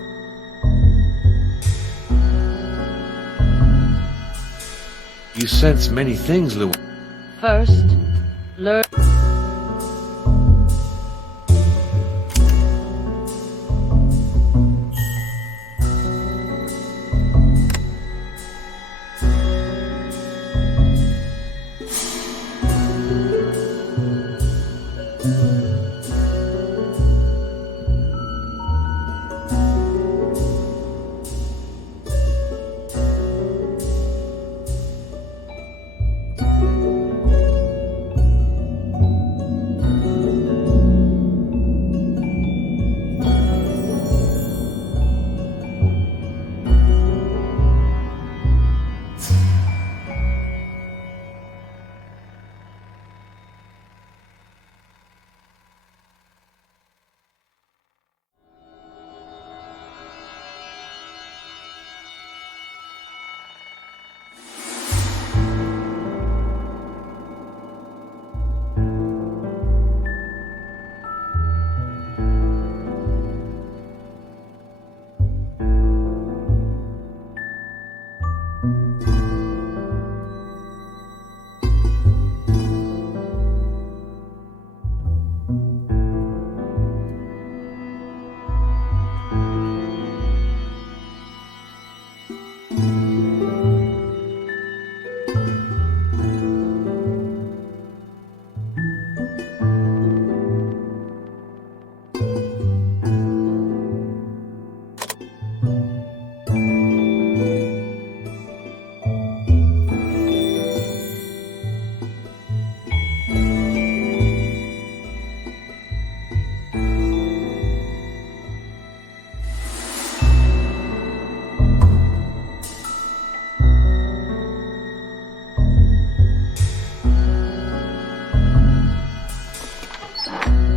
You sense many things, Lou. First, learn.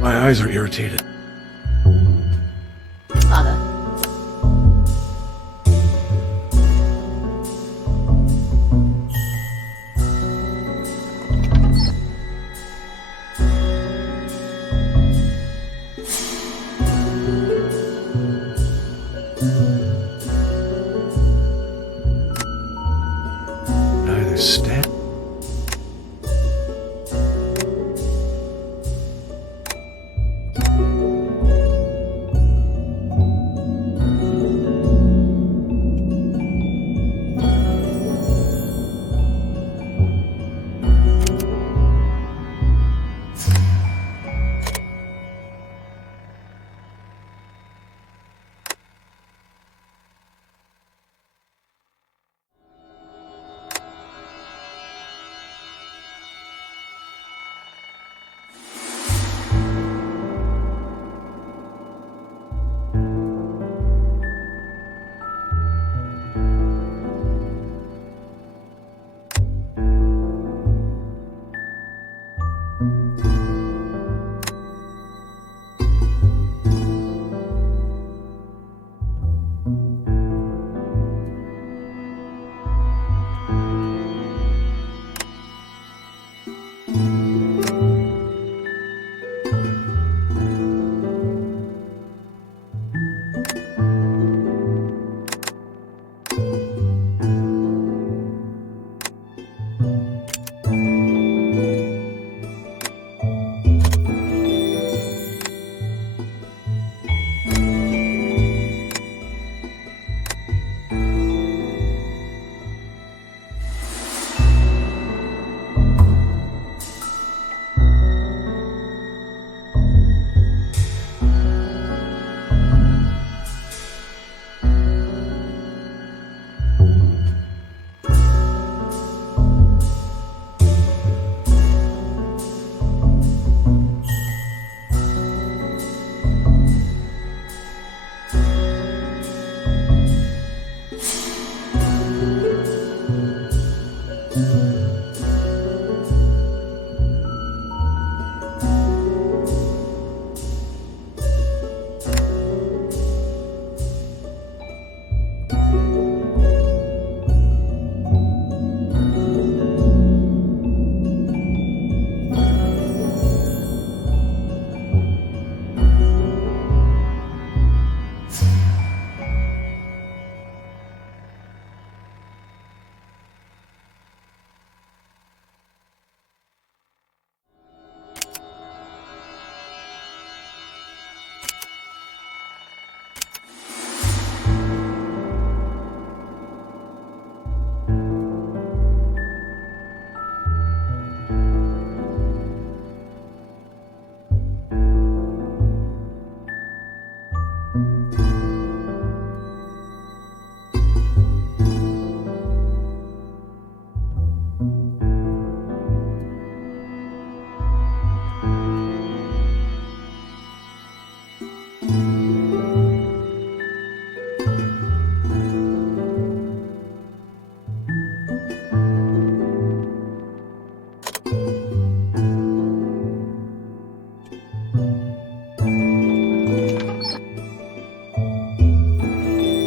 My eyes are irritated. Father. Neither stand.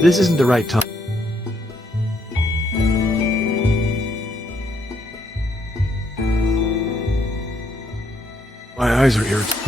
This isn't the right time. My eyes are irritated.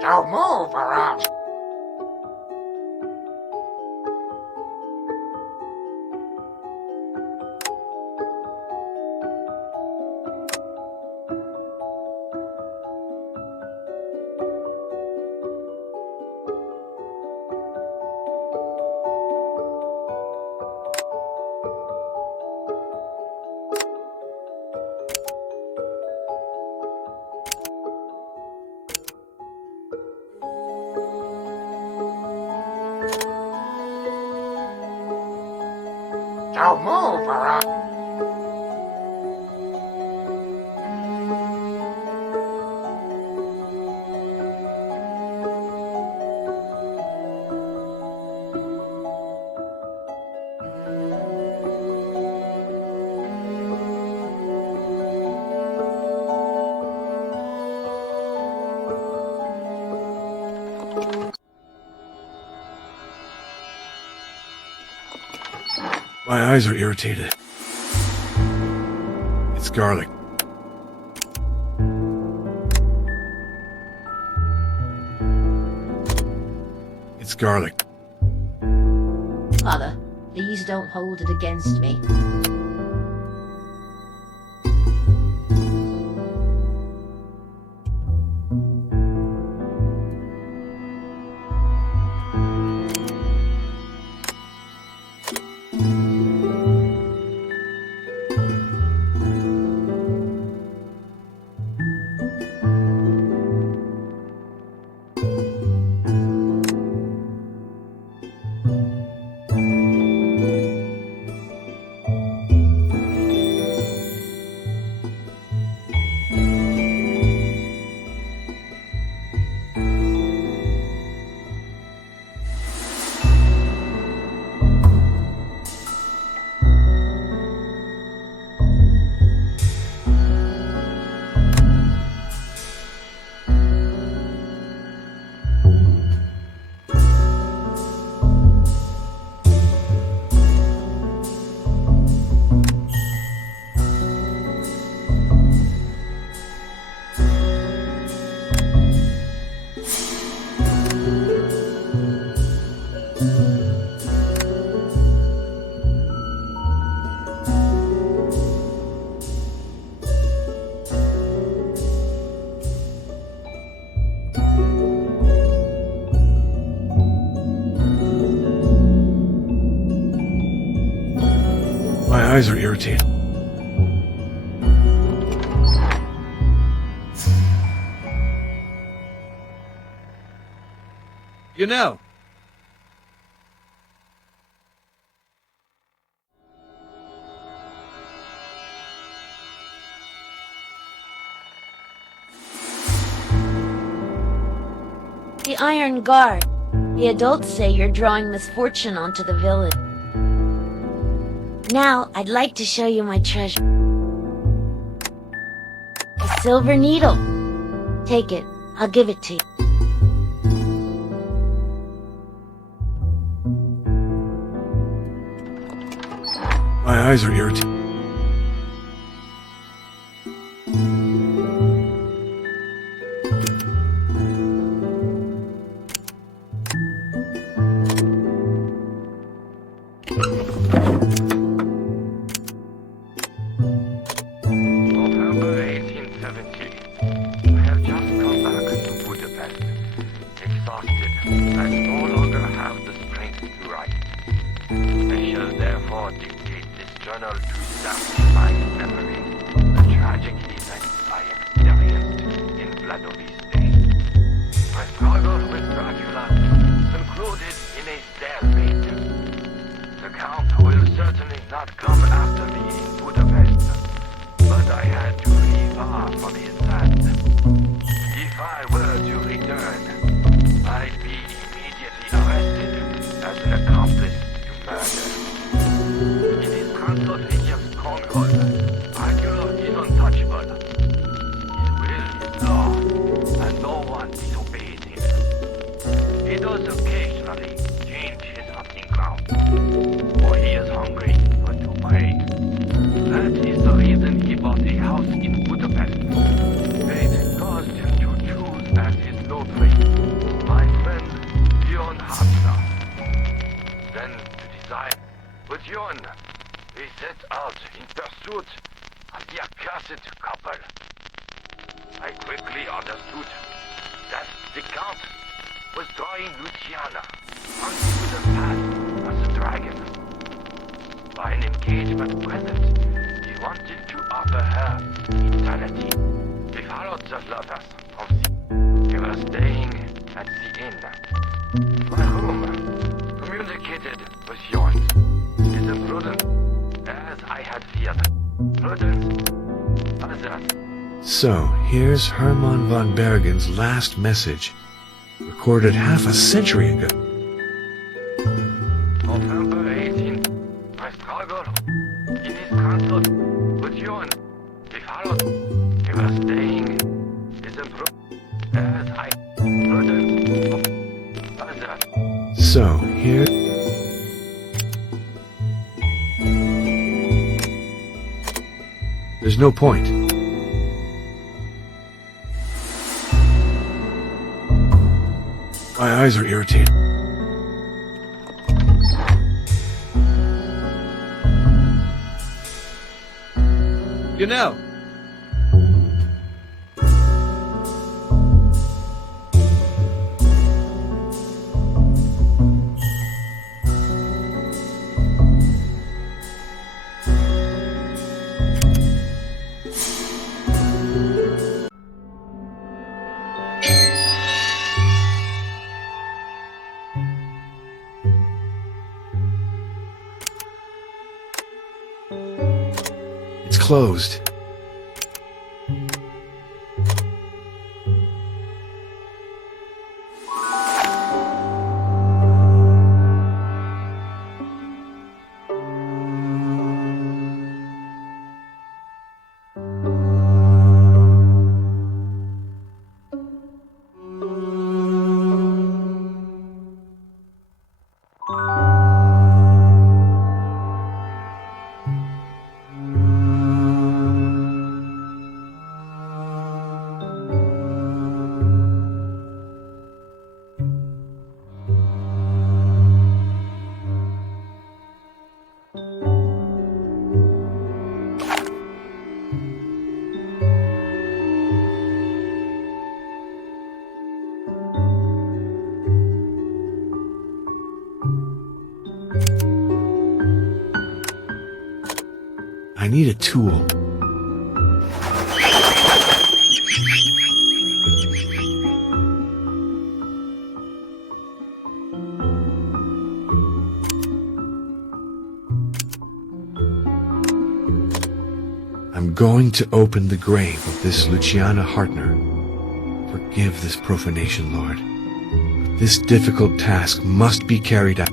Don't move around. Don't move around. My eyes are irritated. It's garlic. It's garlic. Father, please don't hold it against me. My eyes are irritated. You know, Iron Guard. The adults say you're drawing misfortune onto the village. Now, I'd like to show you my treasure. A silver needle. Take it. I'll give it to you. My eyes are irritated. November 1870. I have just come back to Budapest. Exhausted, I no longer have the strength to write. I shall therefore dictate this journal to satisfy memory the tragic events I experienced in Vladoviste. My struggle with Dracula concluded in a stalemate. The Count will certainly not come after me in Budapest, but I had to leave far from his land. If I were to return, I'd be immediately arrested as an accomplice to murder. In his Transylvania stronghold, Dracula is untouchable. His will is law, and no one disobeys him. He does occasionally change his hunting ground, for he is hungry for new prey. That is the reason he bought a house in Budapest. Fate caused him to choose as his lottery my friend Leon Hafner. Then to desire with Leon, we set out in pursuit of the accursed couple. I quickly understood that the Count was drawing Luciana onto the path of the dragon. By an engagement present, he wanted to offer her eternity. We followed the lovers from the... They were staying at the inn. My room communicated with yours. It is imprudent, as I had feared. Prudence, others. So, here's Hermann von Bergen's last message, recorded half a century ago. November 18. My struggle in his council with Joan. We followed. We were staying. Is improved as I prudence of others. So, here... There's no point. My eyes are irritated. You know, It's closed. I need a tool. I'm going to open the grave of this Luciana Hartner. Forgive this profanation, Lord. This difficult task must be carried out.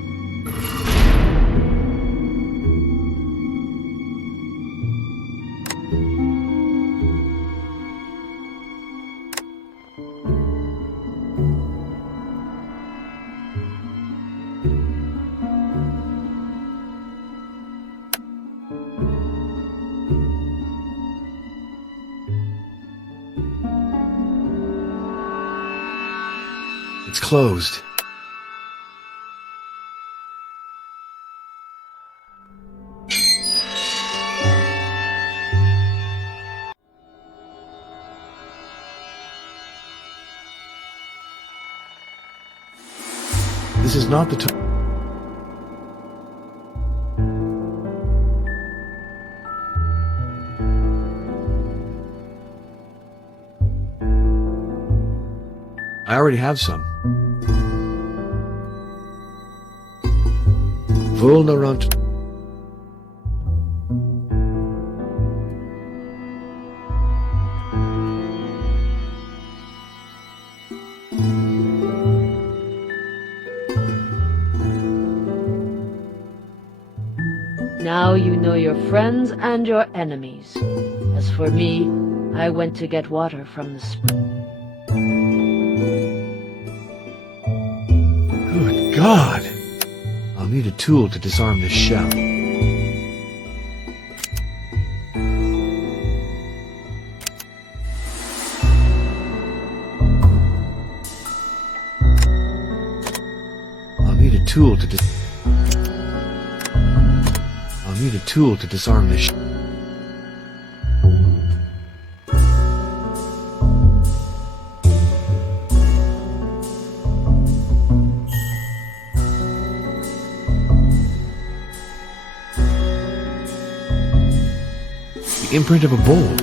It's closed. This is not the time. I already have some. Vulnerant. Now you know your friends and your enemies. As for me, I went to get water from the spring. Good God! I'll need a tool to disarm this shell. I'll need a tool to disarm this shell. The imprint of a bull.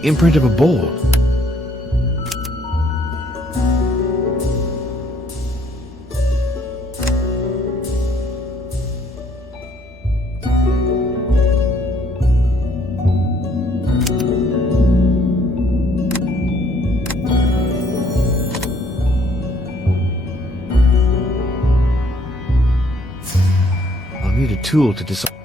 The imprint of a bull. I'll need a tool to disarm.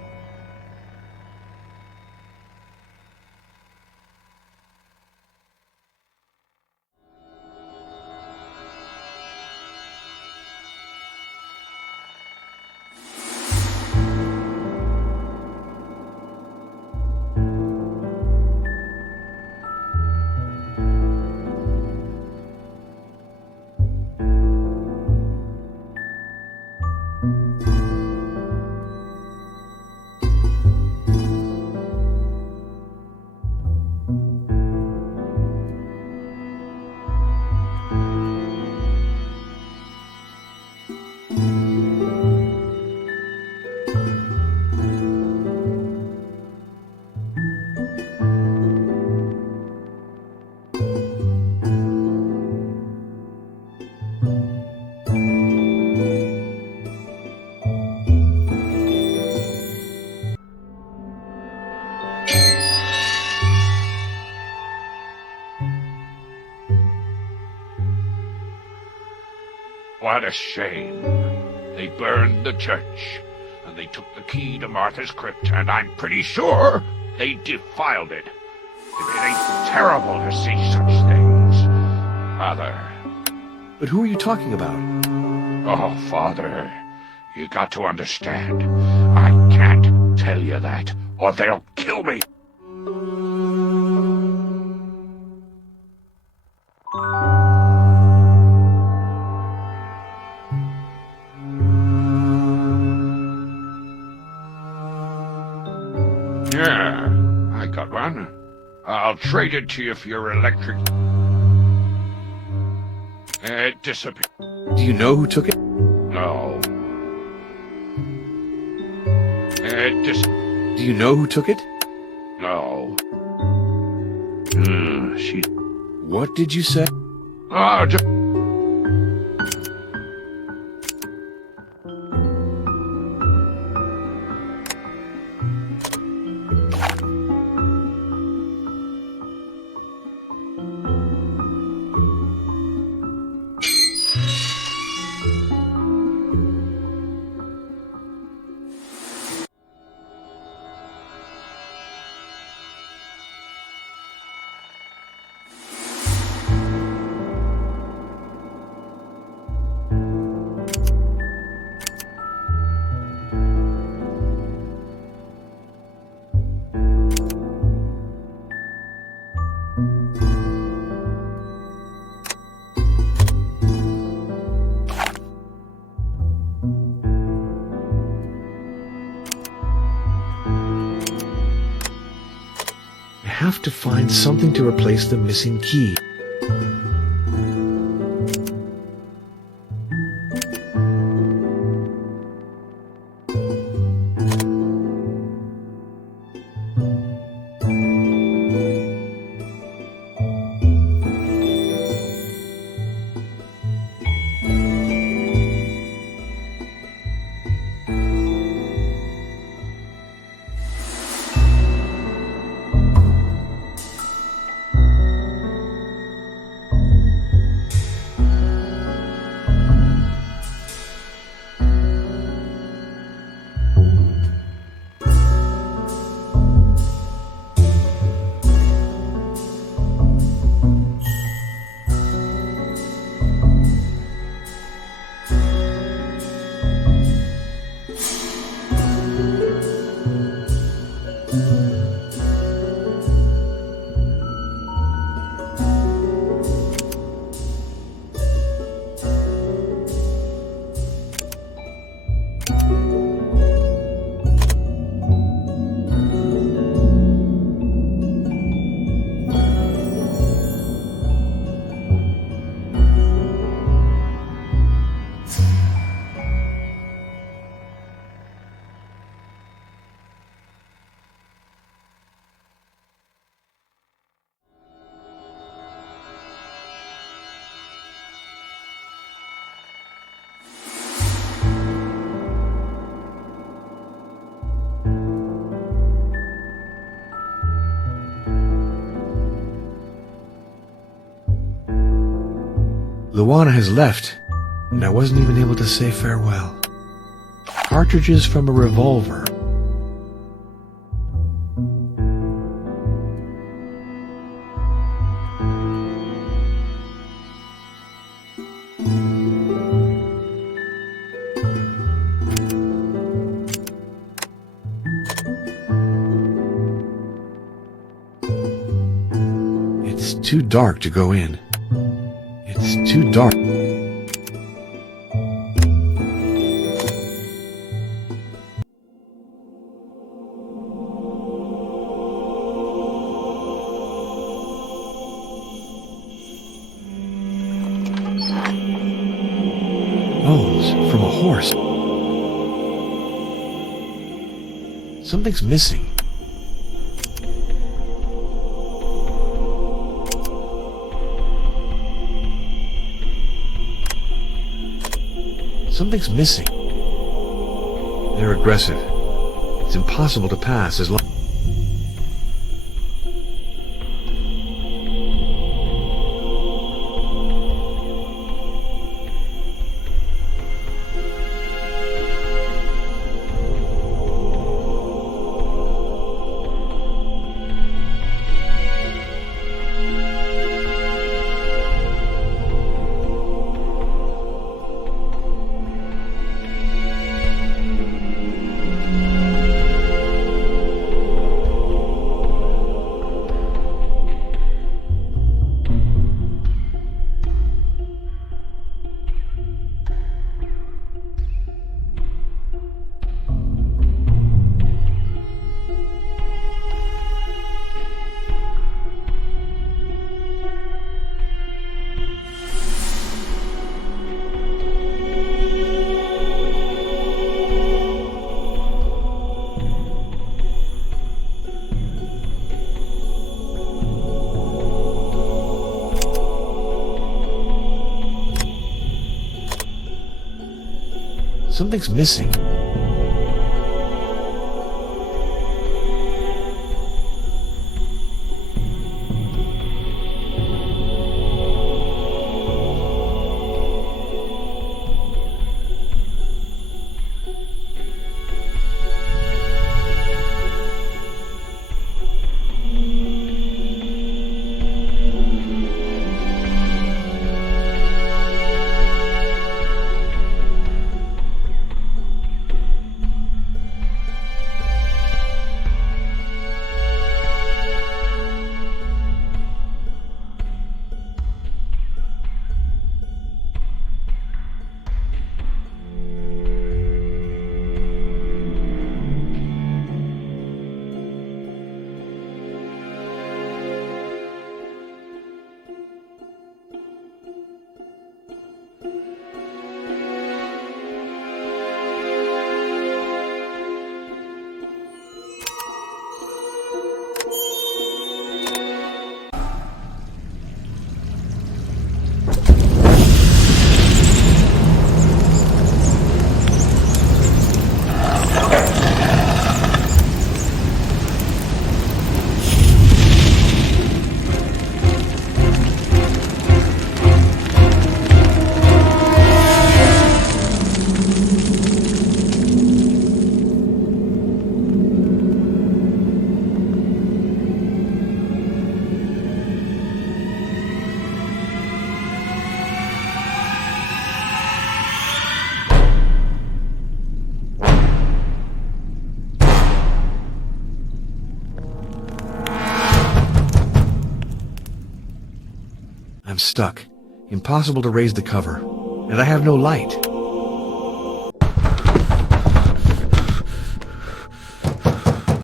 What a shame. They burned the church, and they took the key to Martha's crypt, and I'm pretty sure they defiled it. It ain't terrible to see such things, Father. But who are you talking about? Oh, Father, you got to understand. I can't tell you that, or they'll kill me. Yeah, I got one. I'll trade it to you for your electric... It disappeared. Do you know who took it? No. Do you know who took it? No. She... What did you say? Oh, I have to find something to replace the missing key. Luana has left, and I wasn't even able to say farewell. Cartridges from a revolver. It's too dark to go in. It's too dark. Bones from a horse. Something's missing. Something's missing. They're aggressive. It's impossible to pass as long... Something's missing. I'm stuck. Impossible to raise the cover. And I have no light.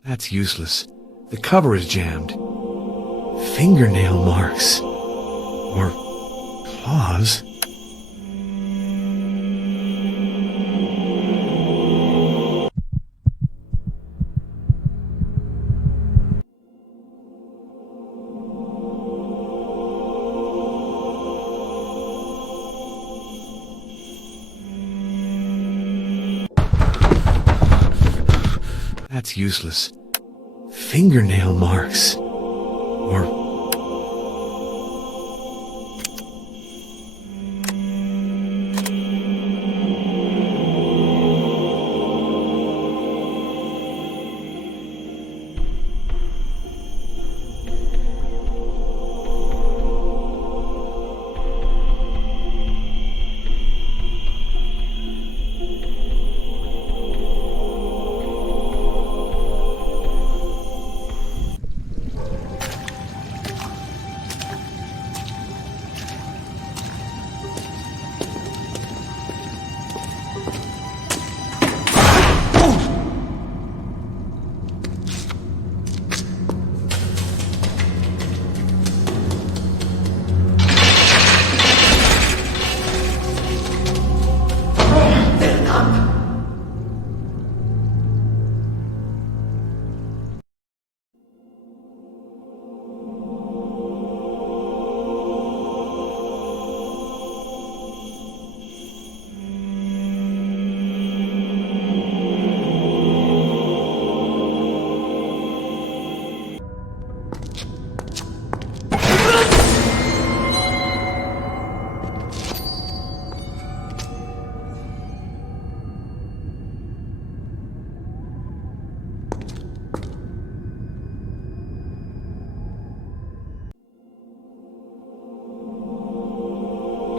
That's useless. The cover is jammed. Fingernail marks. Or claws. That's useless. Fingernail marks. Or...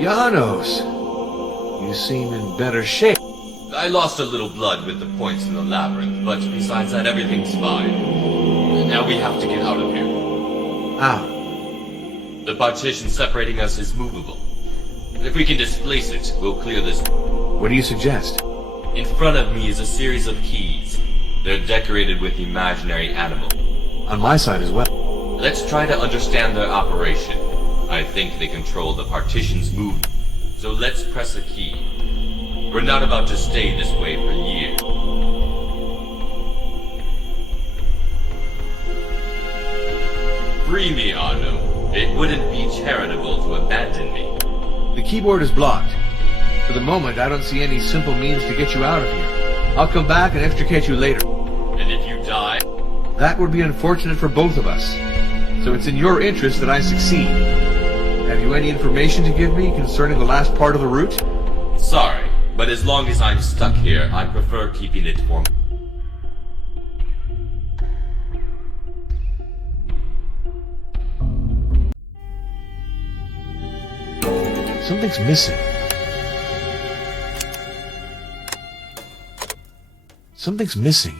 Janos, you seem in better shape. I lost a little blood with the points in the labyrinth, but besides that, everything's fine. Now we have to get out of here. How? The partition separating us is movable. If we can displace it, we'll clear this. What do you suggest? In front of me is a series of keys. They're decorated with imaginary animals. On my side as well. Let's try to understand their operation. I think they control the partition's movement. So let's press a key. We're not about to stay this way for years. Free me, Arno. It wouldn't be charitable to abandon me. The keyboard is blocked. For the moment, I don't see any simple means to get you out of here. I'll come back and extricate you later. And if you die? That would be unfortunate for both of us. So it's in your interest that I succeed. Have you any information to give me concerning the last part of the route? Sorry, but as long as I'm stuck here, I prefer keeping it for... Something's missing. Something's missing.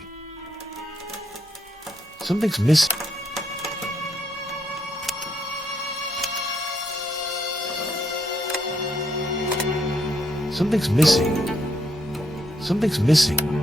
Something's missing. Something's missing. Something's missing.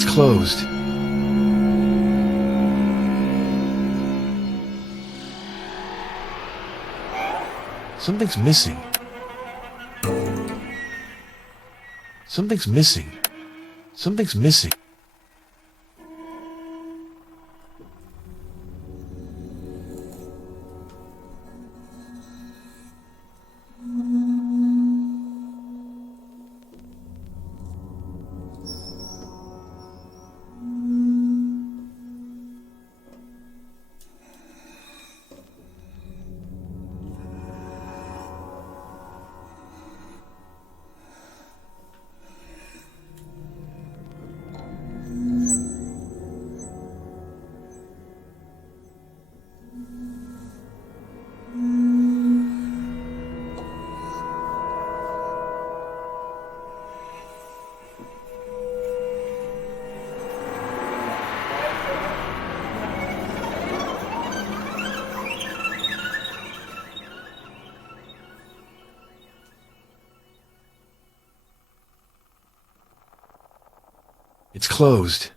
It's closed. Something's missing. Something's missing. Something's missing. It's closed.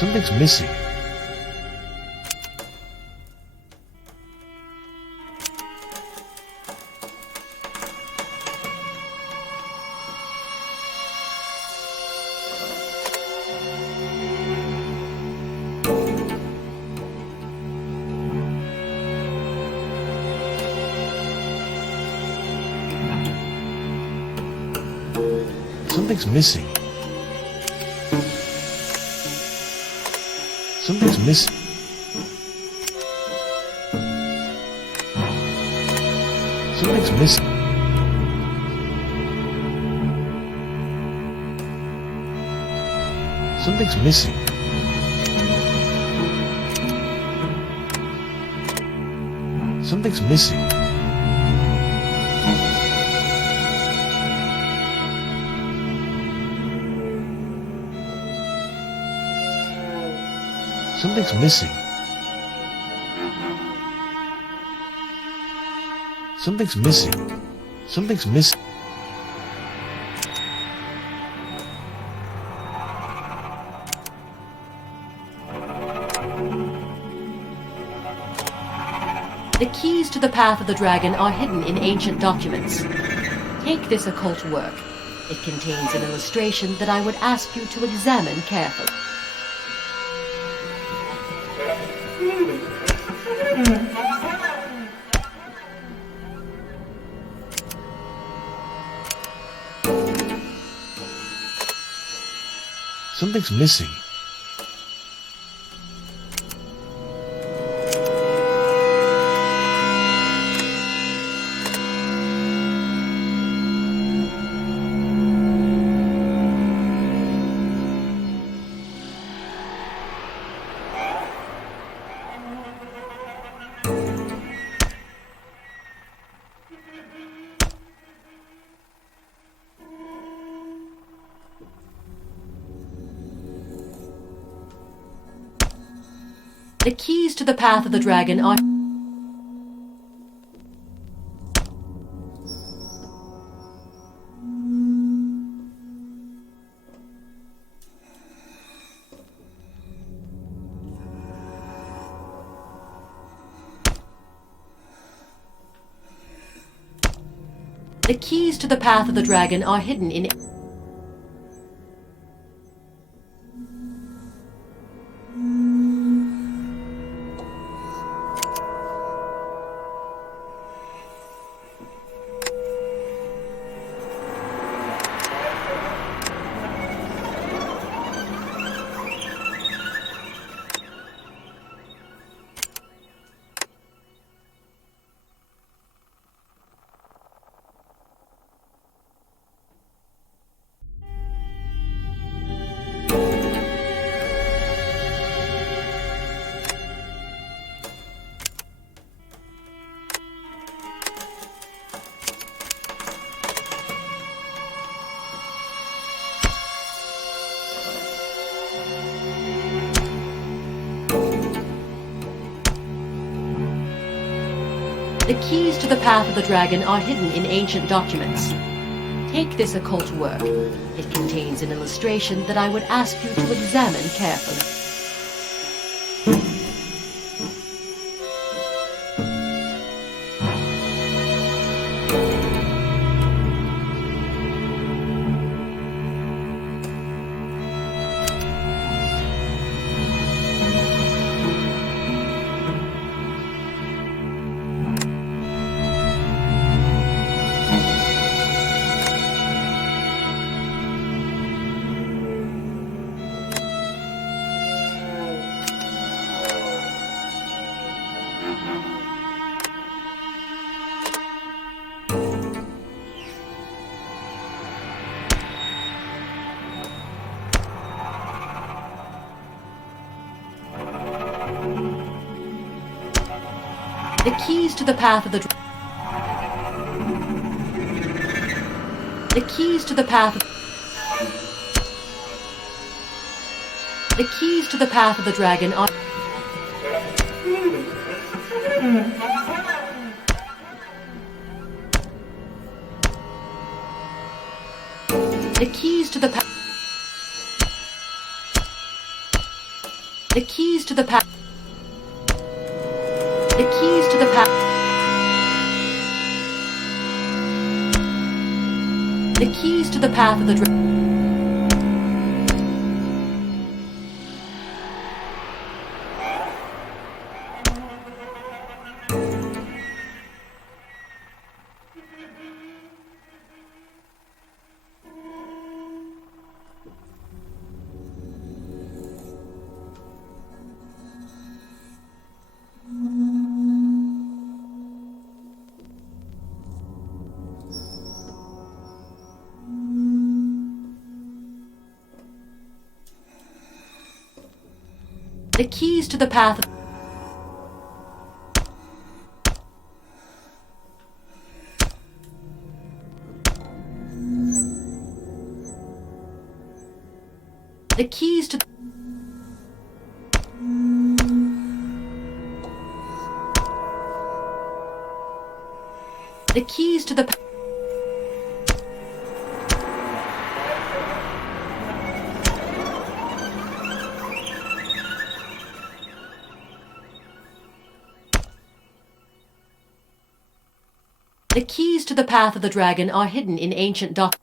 Something's missing. Something's missing. Something's missing. Something's missing. Something's missing. Something's missing. Something's missing. Something's missing. Something's missing. The keys to the Path of the Dragon are hidden in ancient documents. Take this occult work. It contains an illustration that I would ask you to examine carefully. Something's missing. The keys to the Path of the Dragon are... The keys to the Path of the Dragon are hidden in... The keys to the path of the dragon are hidden in ancient documents. Take this occult work. It contains an illustration that I would ask you to examine carefully. The keys to the path of the keys to the path The keys to the path of the dragon are The keys to the path The keys to the path The keys to the path The keys to the path of the dragon The keys to the path of The keys to The keys to the The keys to the path of the dragon are hidden in ancient documents.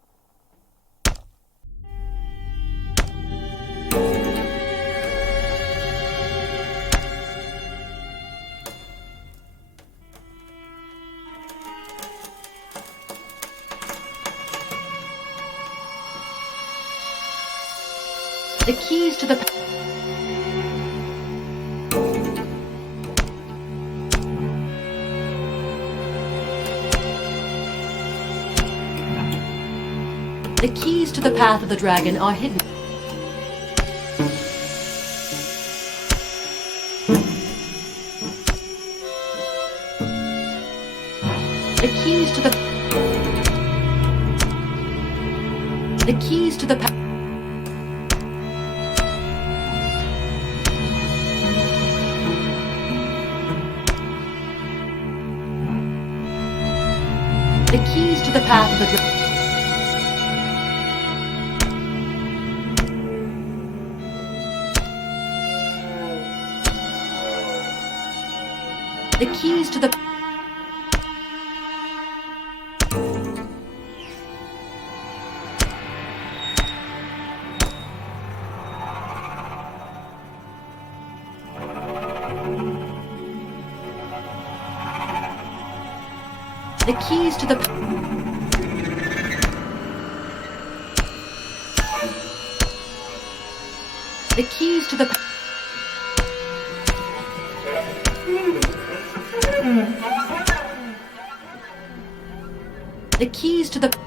The keys to the The keys to the path of the dragon are hidden. The keys to the The keys to the path The keys to the path of the dragon The keys to the The keys to the The keys to the The keys to the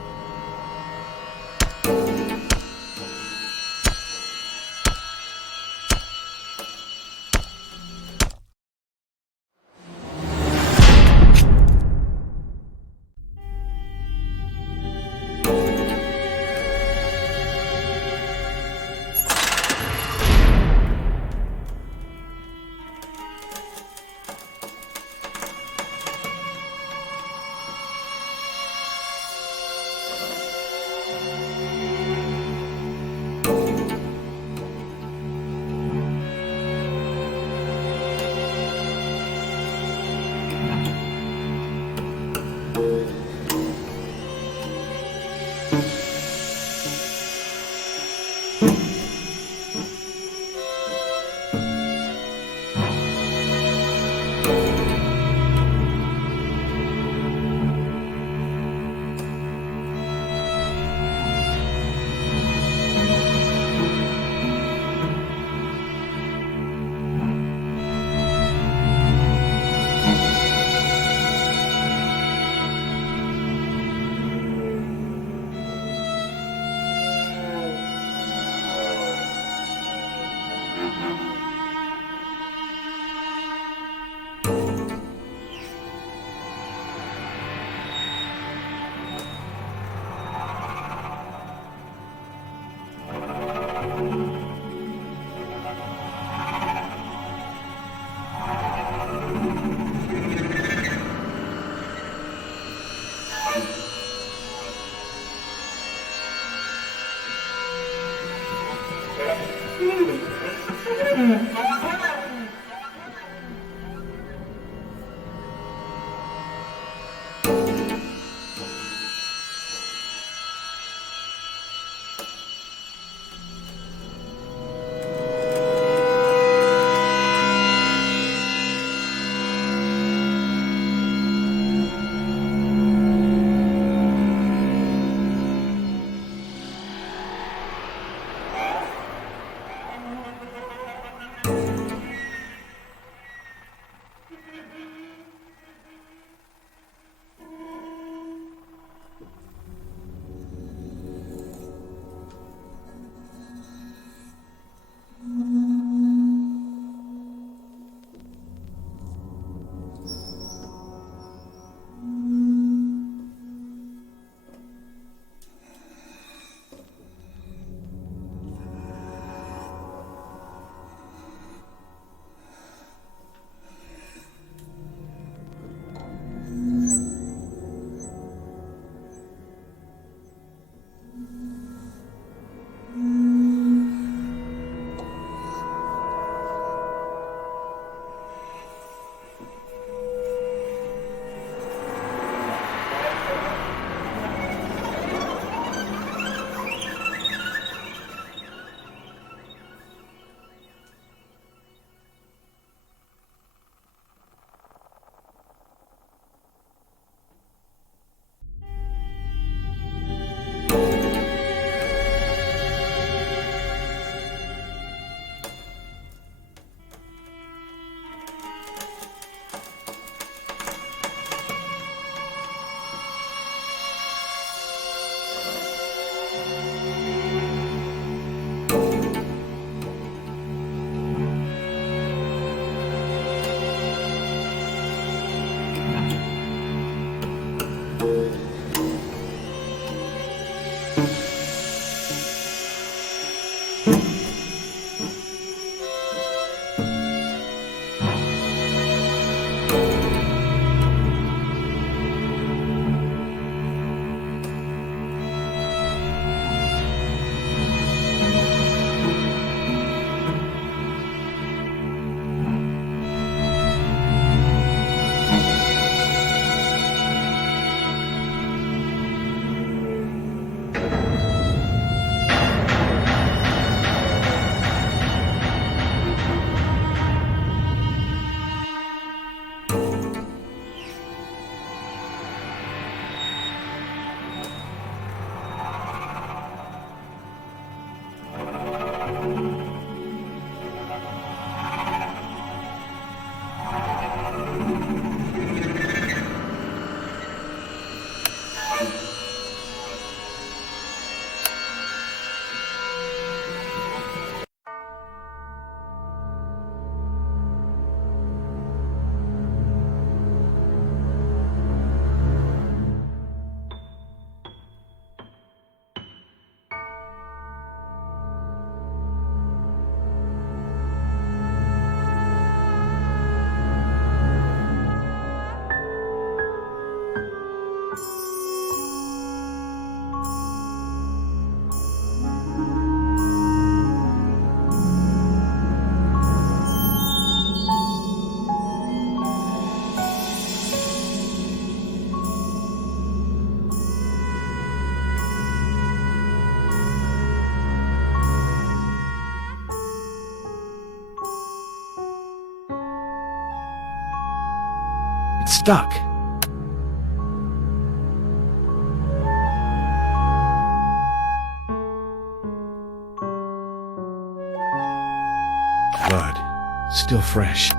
It's stuck. Blood. Still fresh.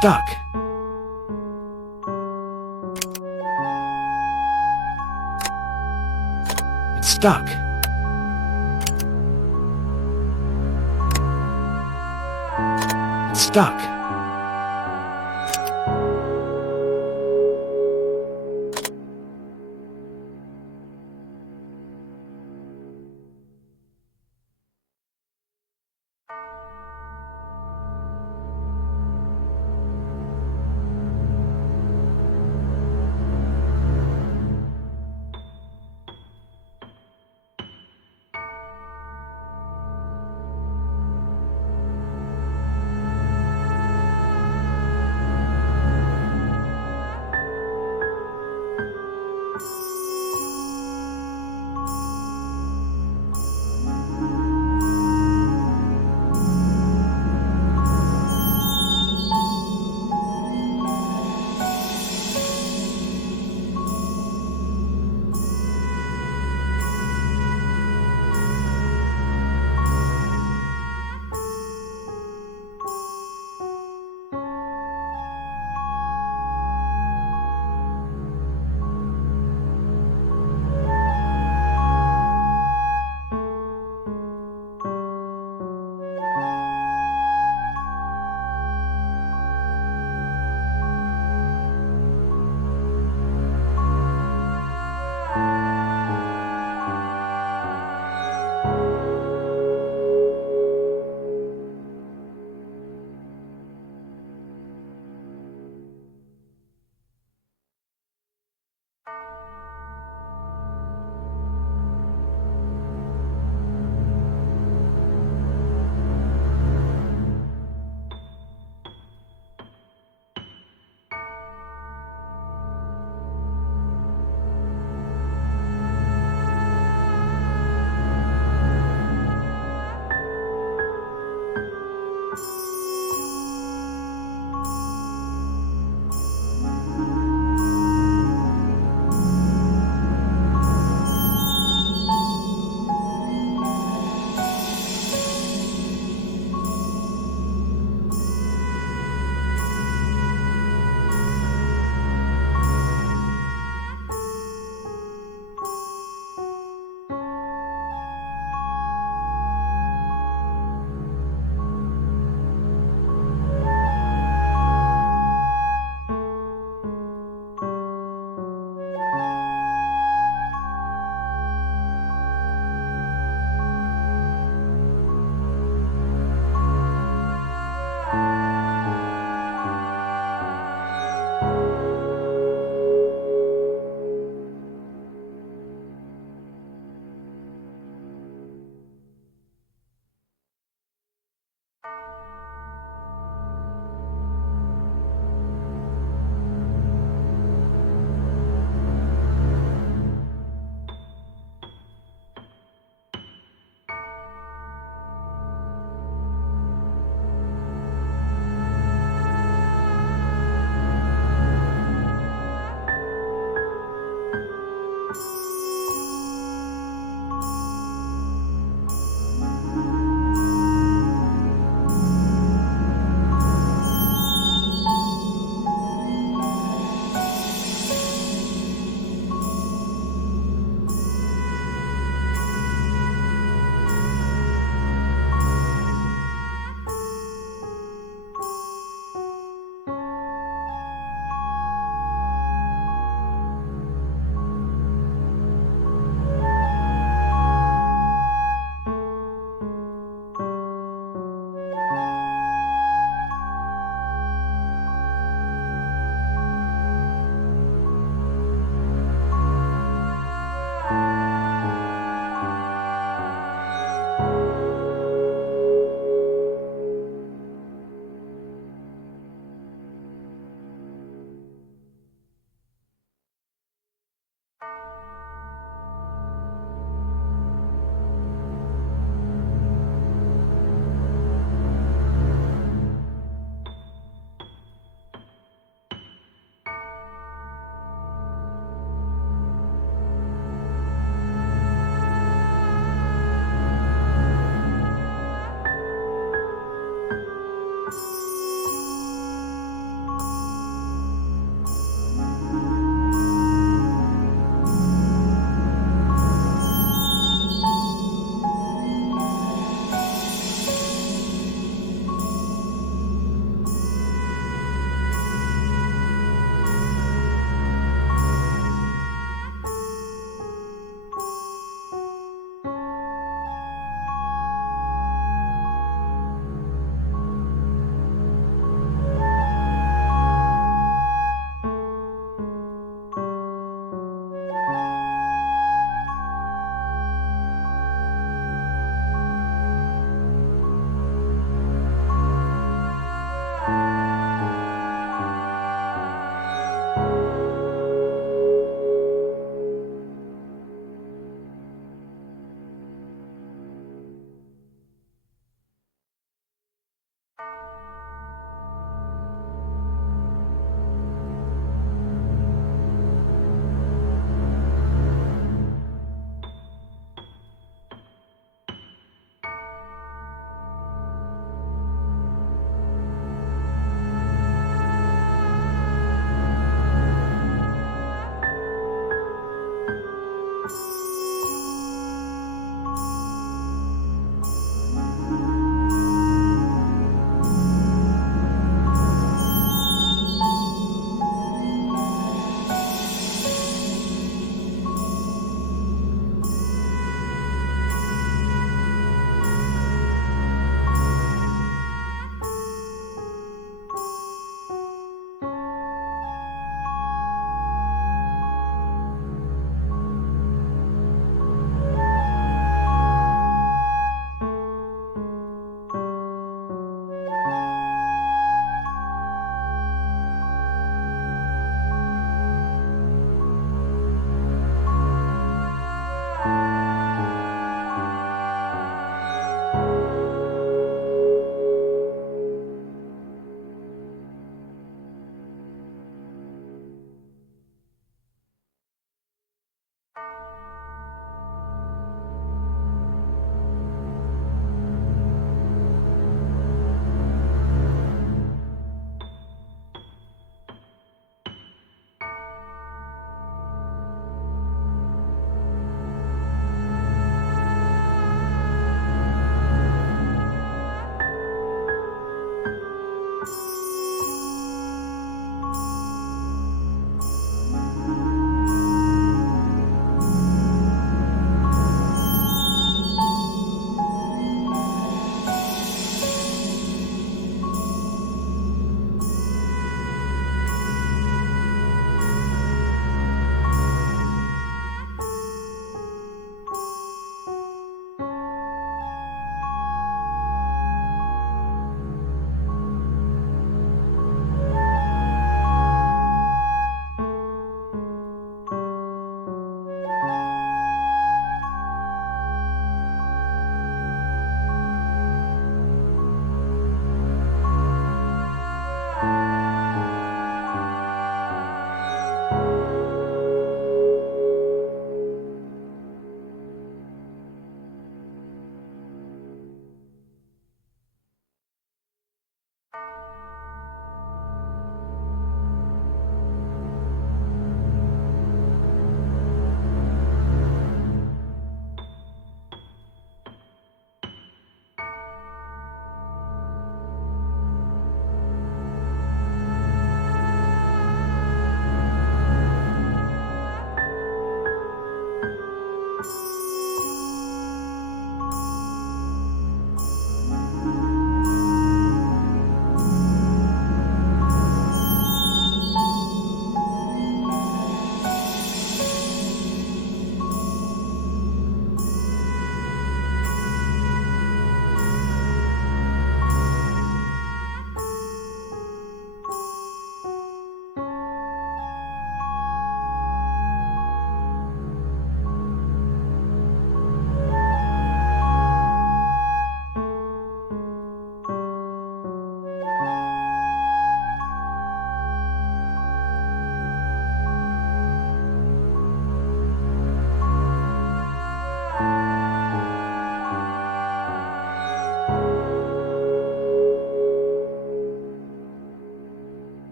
stuck. It's stuck. It's stuck.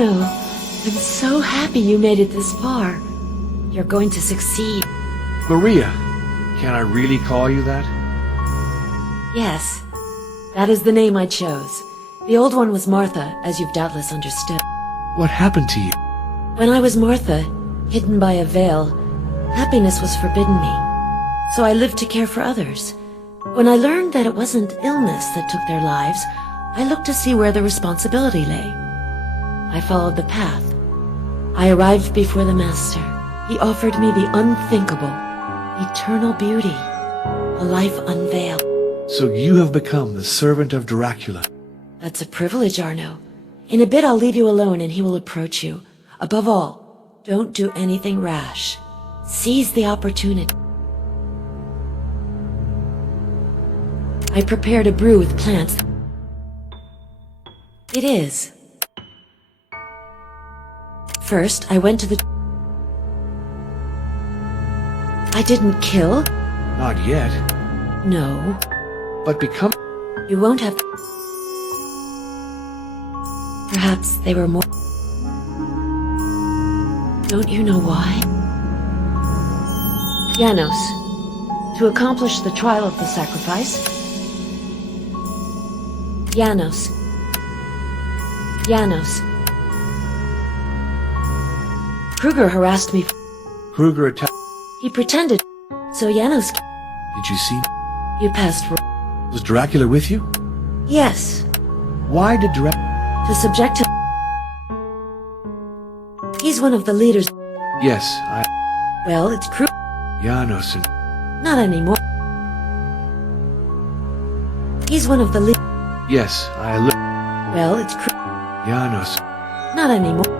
Arno, I'm so happy you made it this far. You're going to succeed. Maria, can I really call you that? Yes, that is the name I chose. The old one was Martha, as you've doubtless understood. What happened to you? When I was Martha, hidden by a veil, happiness was forbidden me. So I lived to care for others. When I learned that it wasn't illness that took their lives, I looked to see where the responsibility lay. I followed the path. I arrived before the Master. He offered me the unthinkable, eternal beauty, a life unveiled. So you have become the servant of Dracula. That's a privilege, Arno. In a bit I'll leave you alone and he will approach you. Above all, don't do anything rash. Seize the opportunity. I prepared a brew with plants. It is. First, I went to the... I didn't kill? Not yet. No. But become... You won't have... Perhaps they were more... Don't you know why? Janos, to accomplish the trial of the sacrifice... Janos. Kruger harassed me. Kruger attacked... He pretended. So Janos... Did you see? You passed... Was Dracula with you? Yes. Why did Dracula... To subject him... He's one of the leaders. Yes, Well, it's Kruger. Janos and... Not anymore. He's one of the leaders. Yes, Well, it's Kruger. Janos. Not anymore.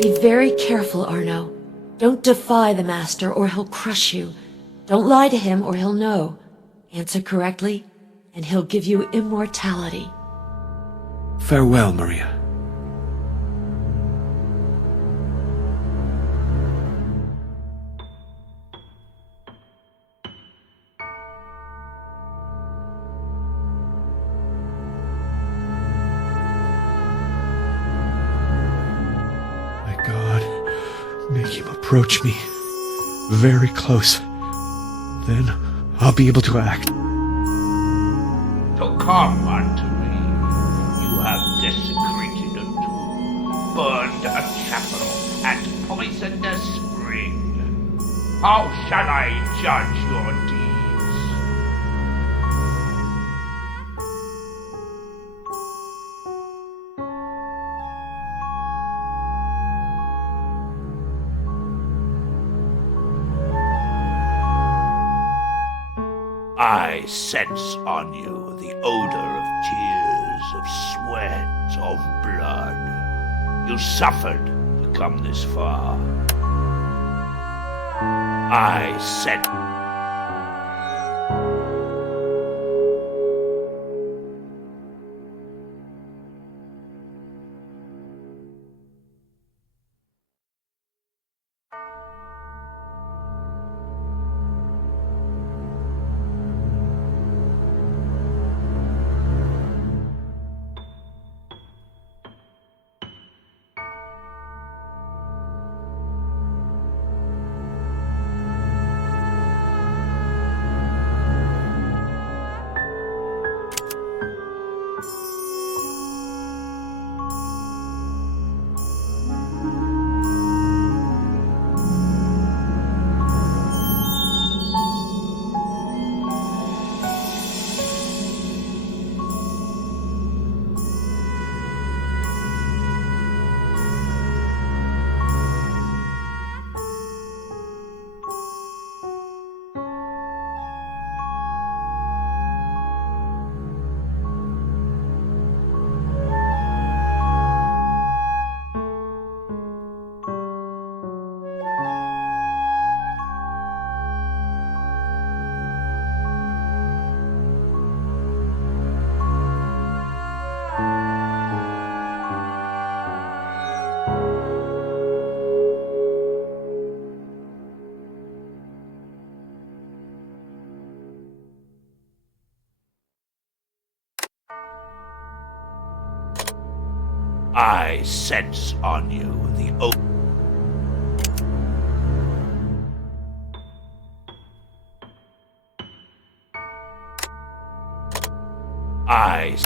Be very careful, Arno. Don't defy the Master or he'll crush you. Don't lie to him or he'll know. Answer correctly, and he'll give you immortality. Farewell, Maria. My God, make him approach me. Very close. Then I'll be able to act. To come unto me, you have desecrated a tomb, burned a chapel, and poisoned a spring. How shall I judge your deeds? I sense on you the odor of tears, of sweat, of blood. You suffered to come this far. I sense... I sense on you the I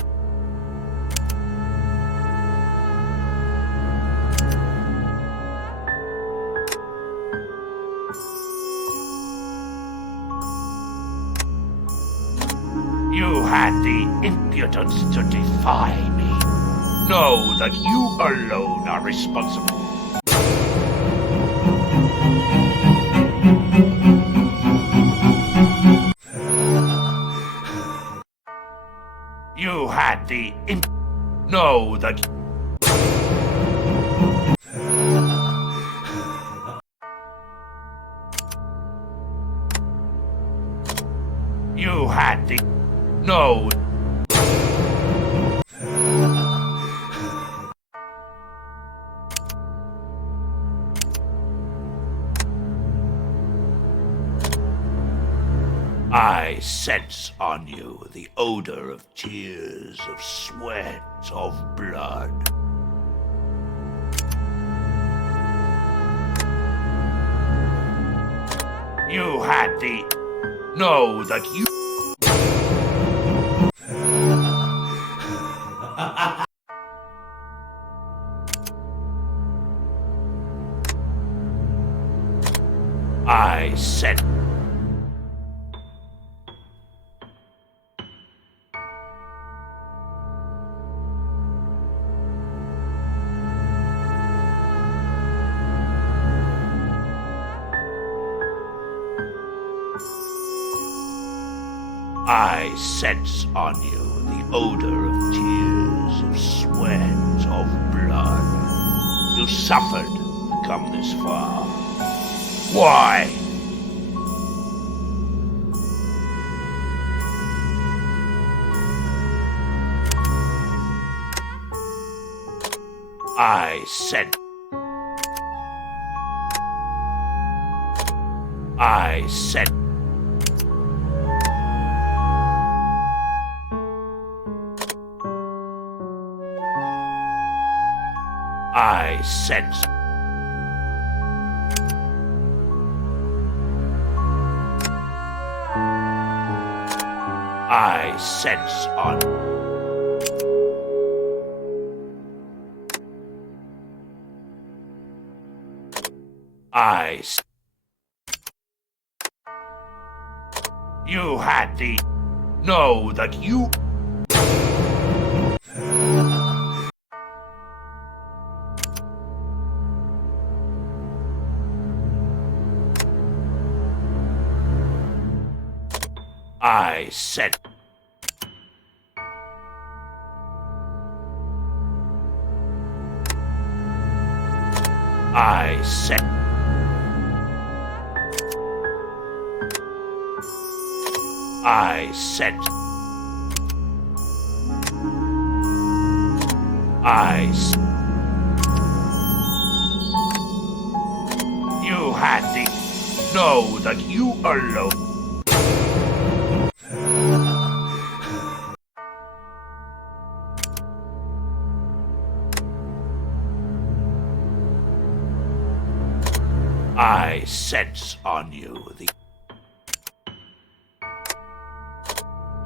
You had the impudence to defy me. Know that you alone are responsible. You had the Know that You had the No. I sense on you the odor of tears, of sweat, of blood. You had the Know that you I said I sense on you the odor of tears, of sweat, of blood. You suffered to come this far. Why? I said I said I sense I sense on You had the Know that you I said I said I said I s- You had the Know that you alone I sense on you the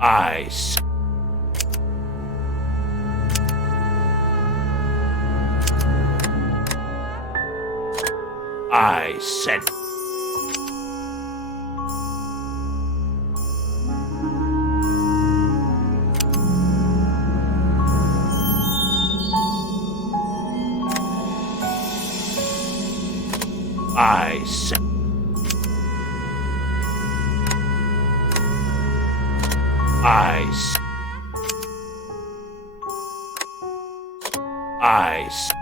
I s- I said I said I s- I s-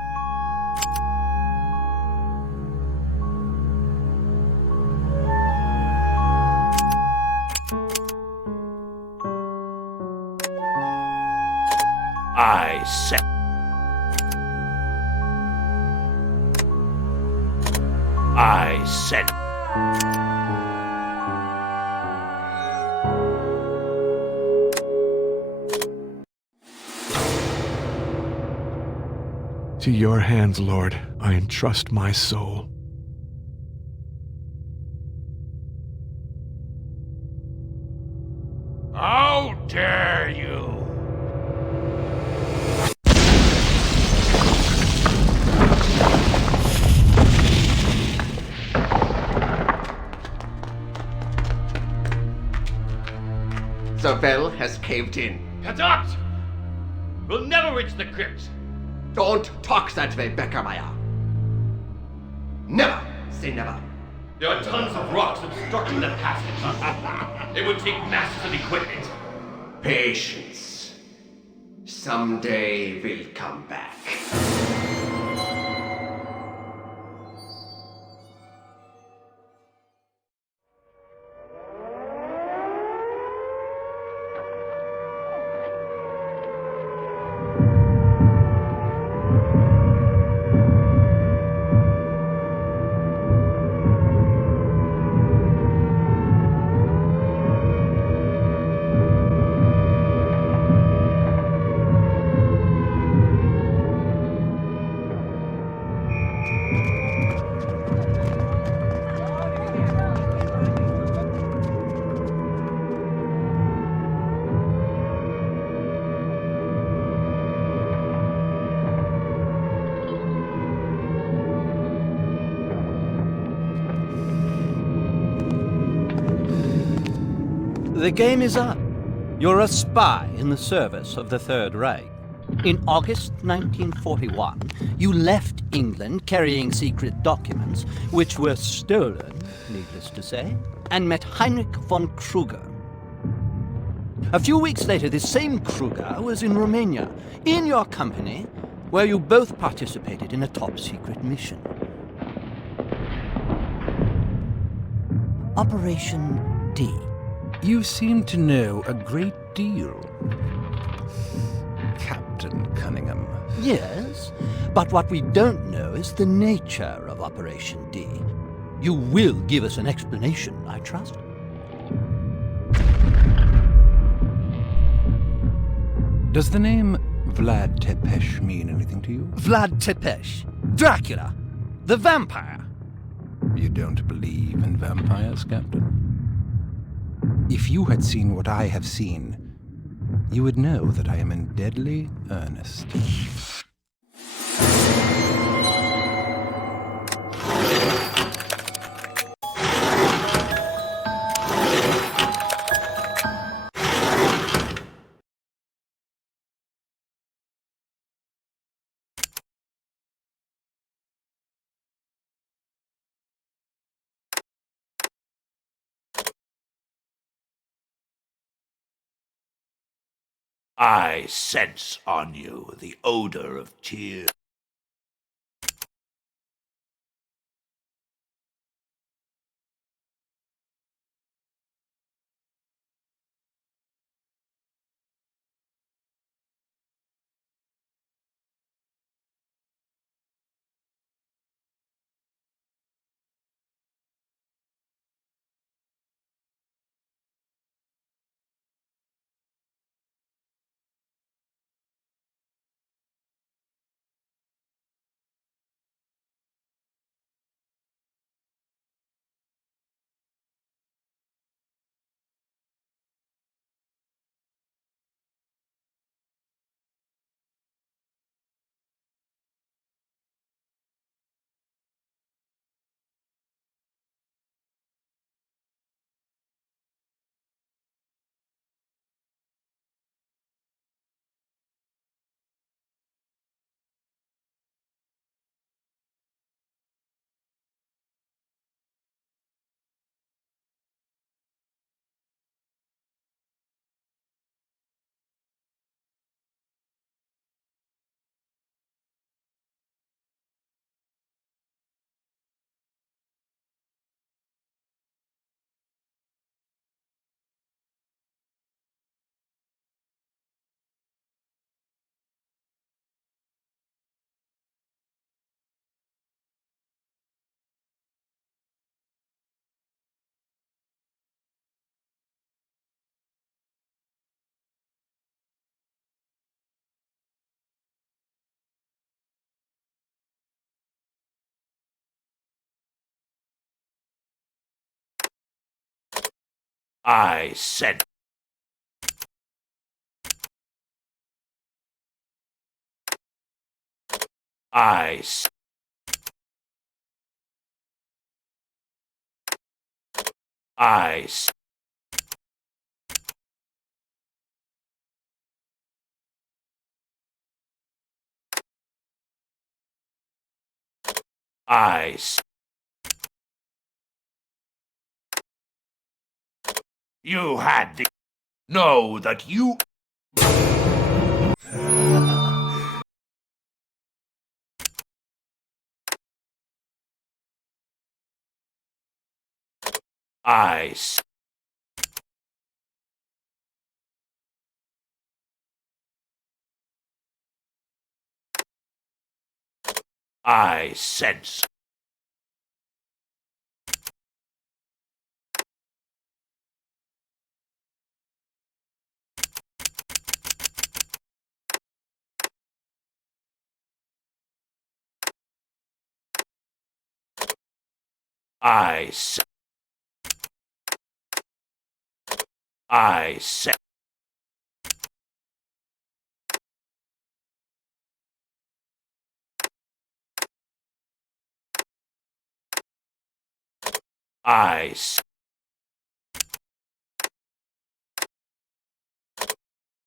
I said I said Into your hands, Lord, I entrust my soul. How dare you! The bell has caved in. Kadat! We'll never reach the crypt. Don't talk that way, Beckermeyer. Never say never. There are tons of rocks obstructing the passage. It would take masses of equipment. Patience. Someday we'll come back. The game is up. You're a spy in the service of the Third Reich. In August 1941, you left England carrying secret documents, which were stolen, needless to say, and met Heinrich von Kruger. A few weeks later, this same Kruger was in Romania, in your company, where you both participated in a top-secret mission. Operation D. You seem to know a great deal, Captain Cunningham. Yes, but what we don't know is the nature of Operation D. You will give us an explanation, I trust? Does the name Vlad Tepes mean anything to you? Vlad Tepes, Dracula, the vampire. You don't believe in vampires, Captain? If you had seen what I have seen, you would know that I am in deadly earnest. I sense on you the odor of tears. I said. I said. I said. I said. You had the know that you. I said. I sense. I said. I said. I said.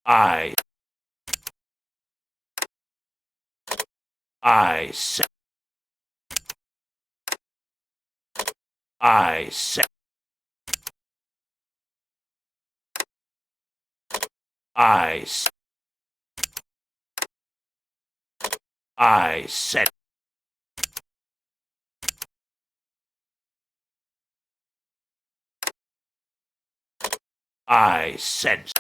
I. I said. I said. I said. I said. I sense.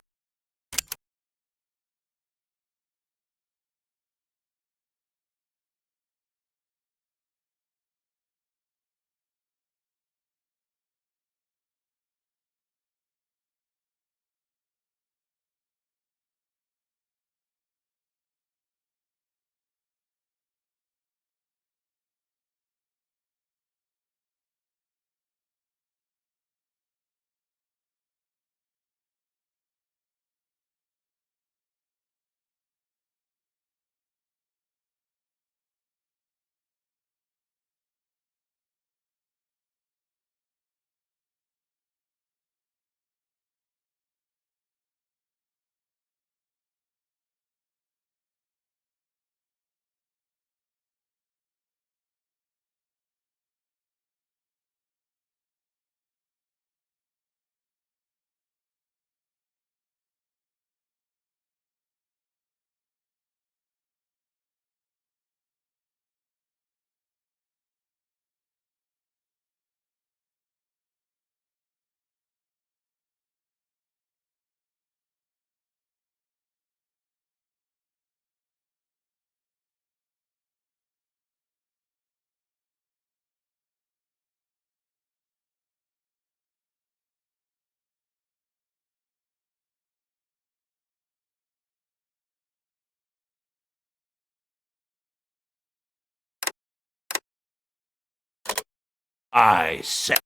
I said.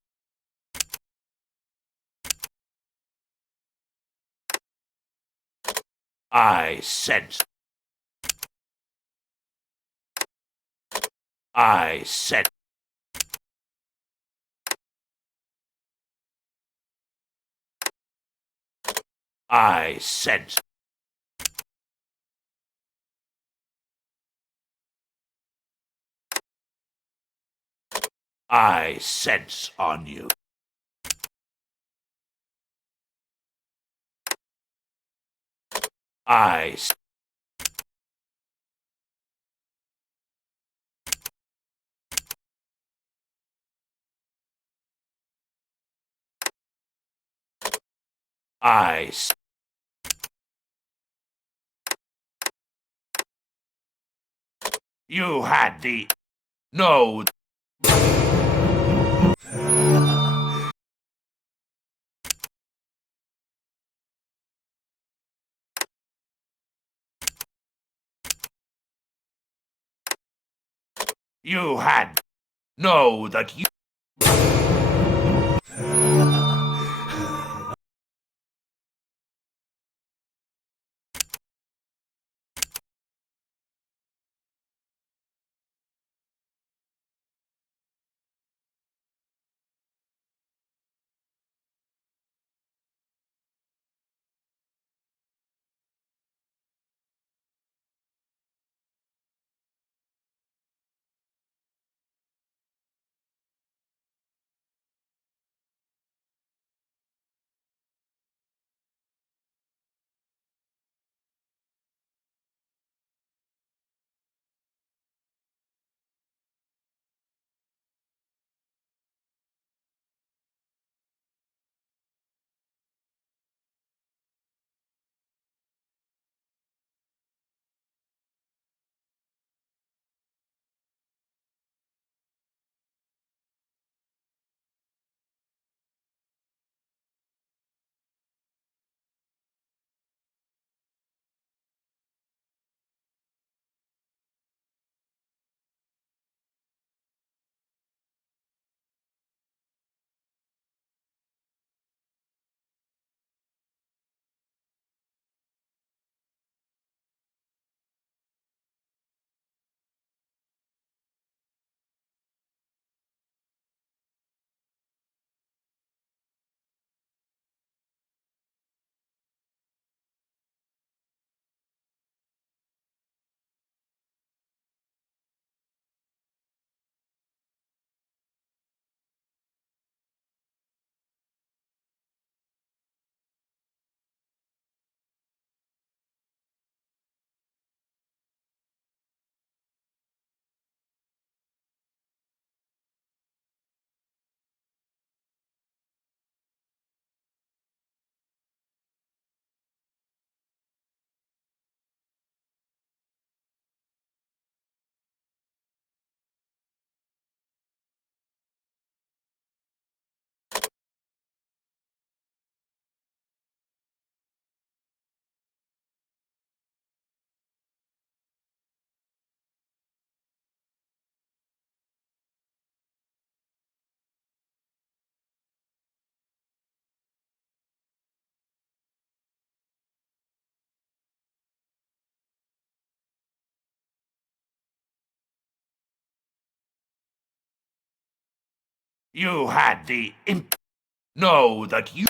I sense. I said. I sense. I sense on you. I. I. You had the. No. You had. Know that you. You had the imp know that you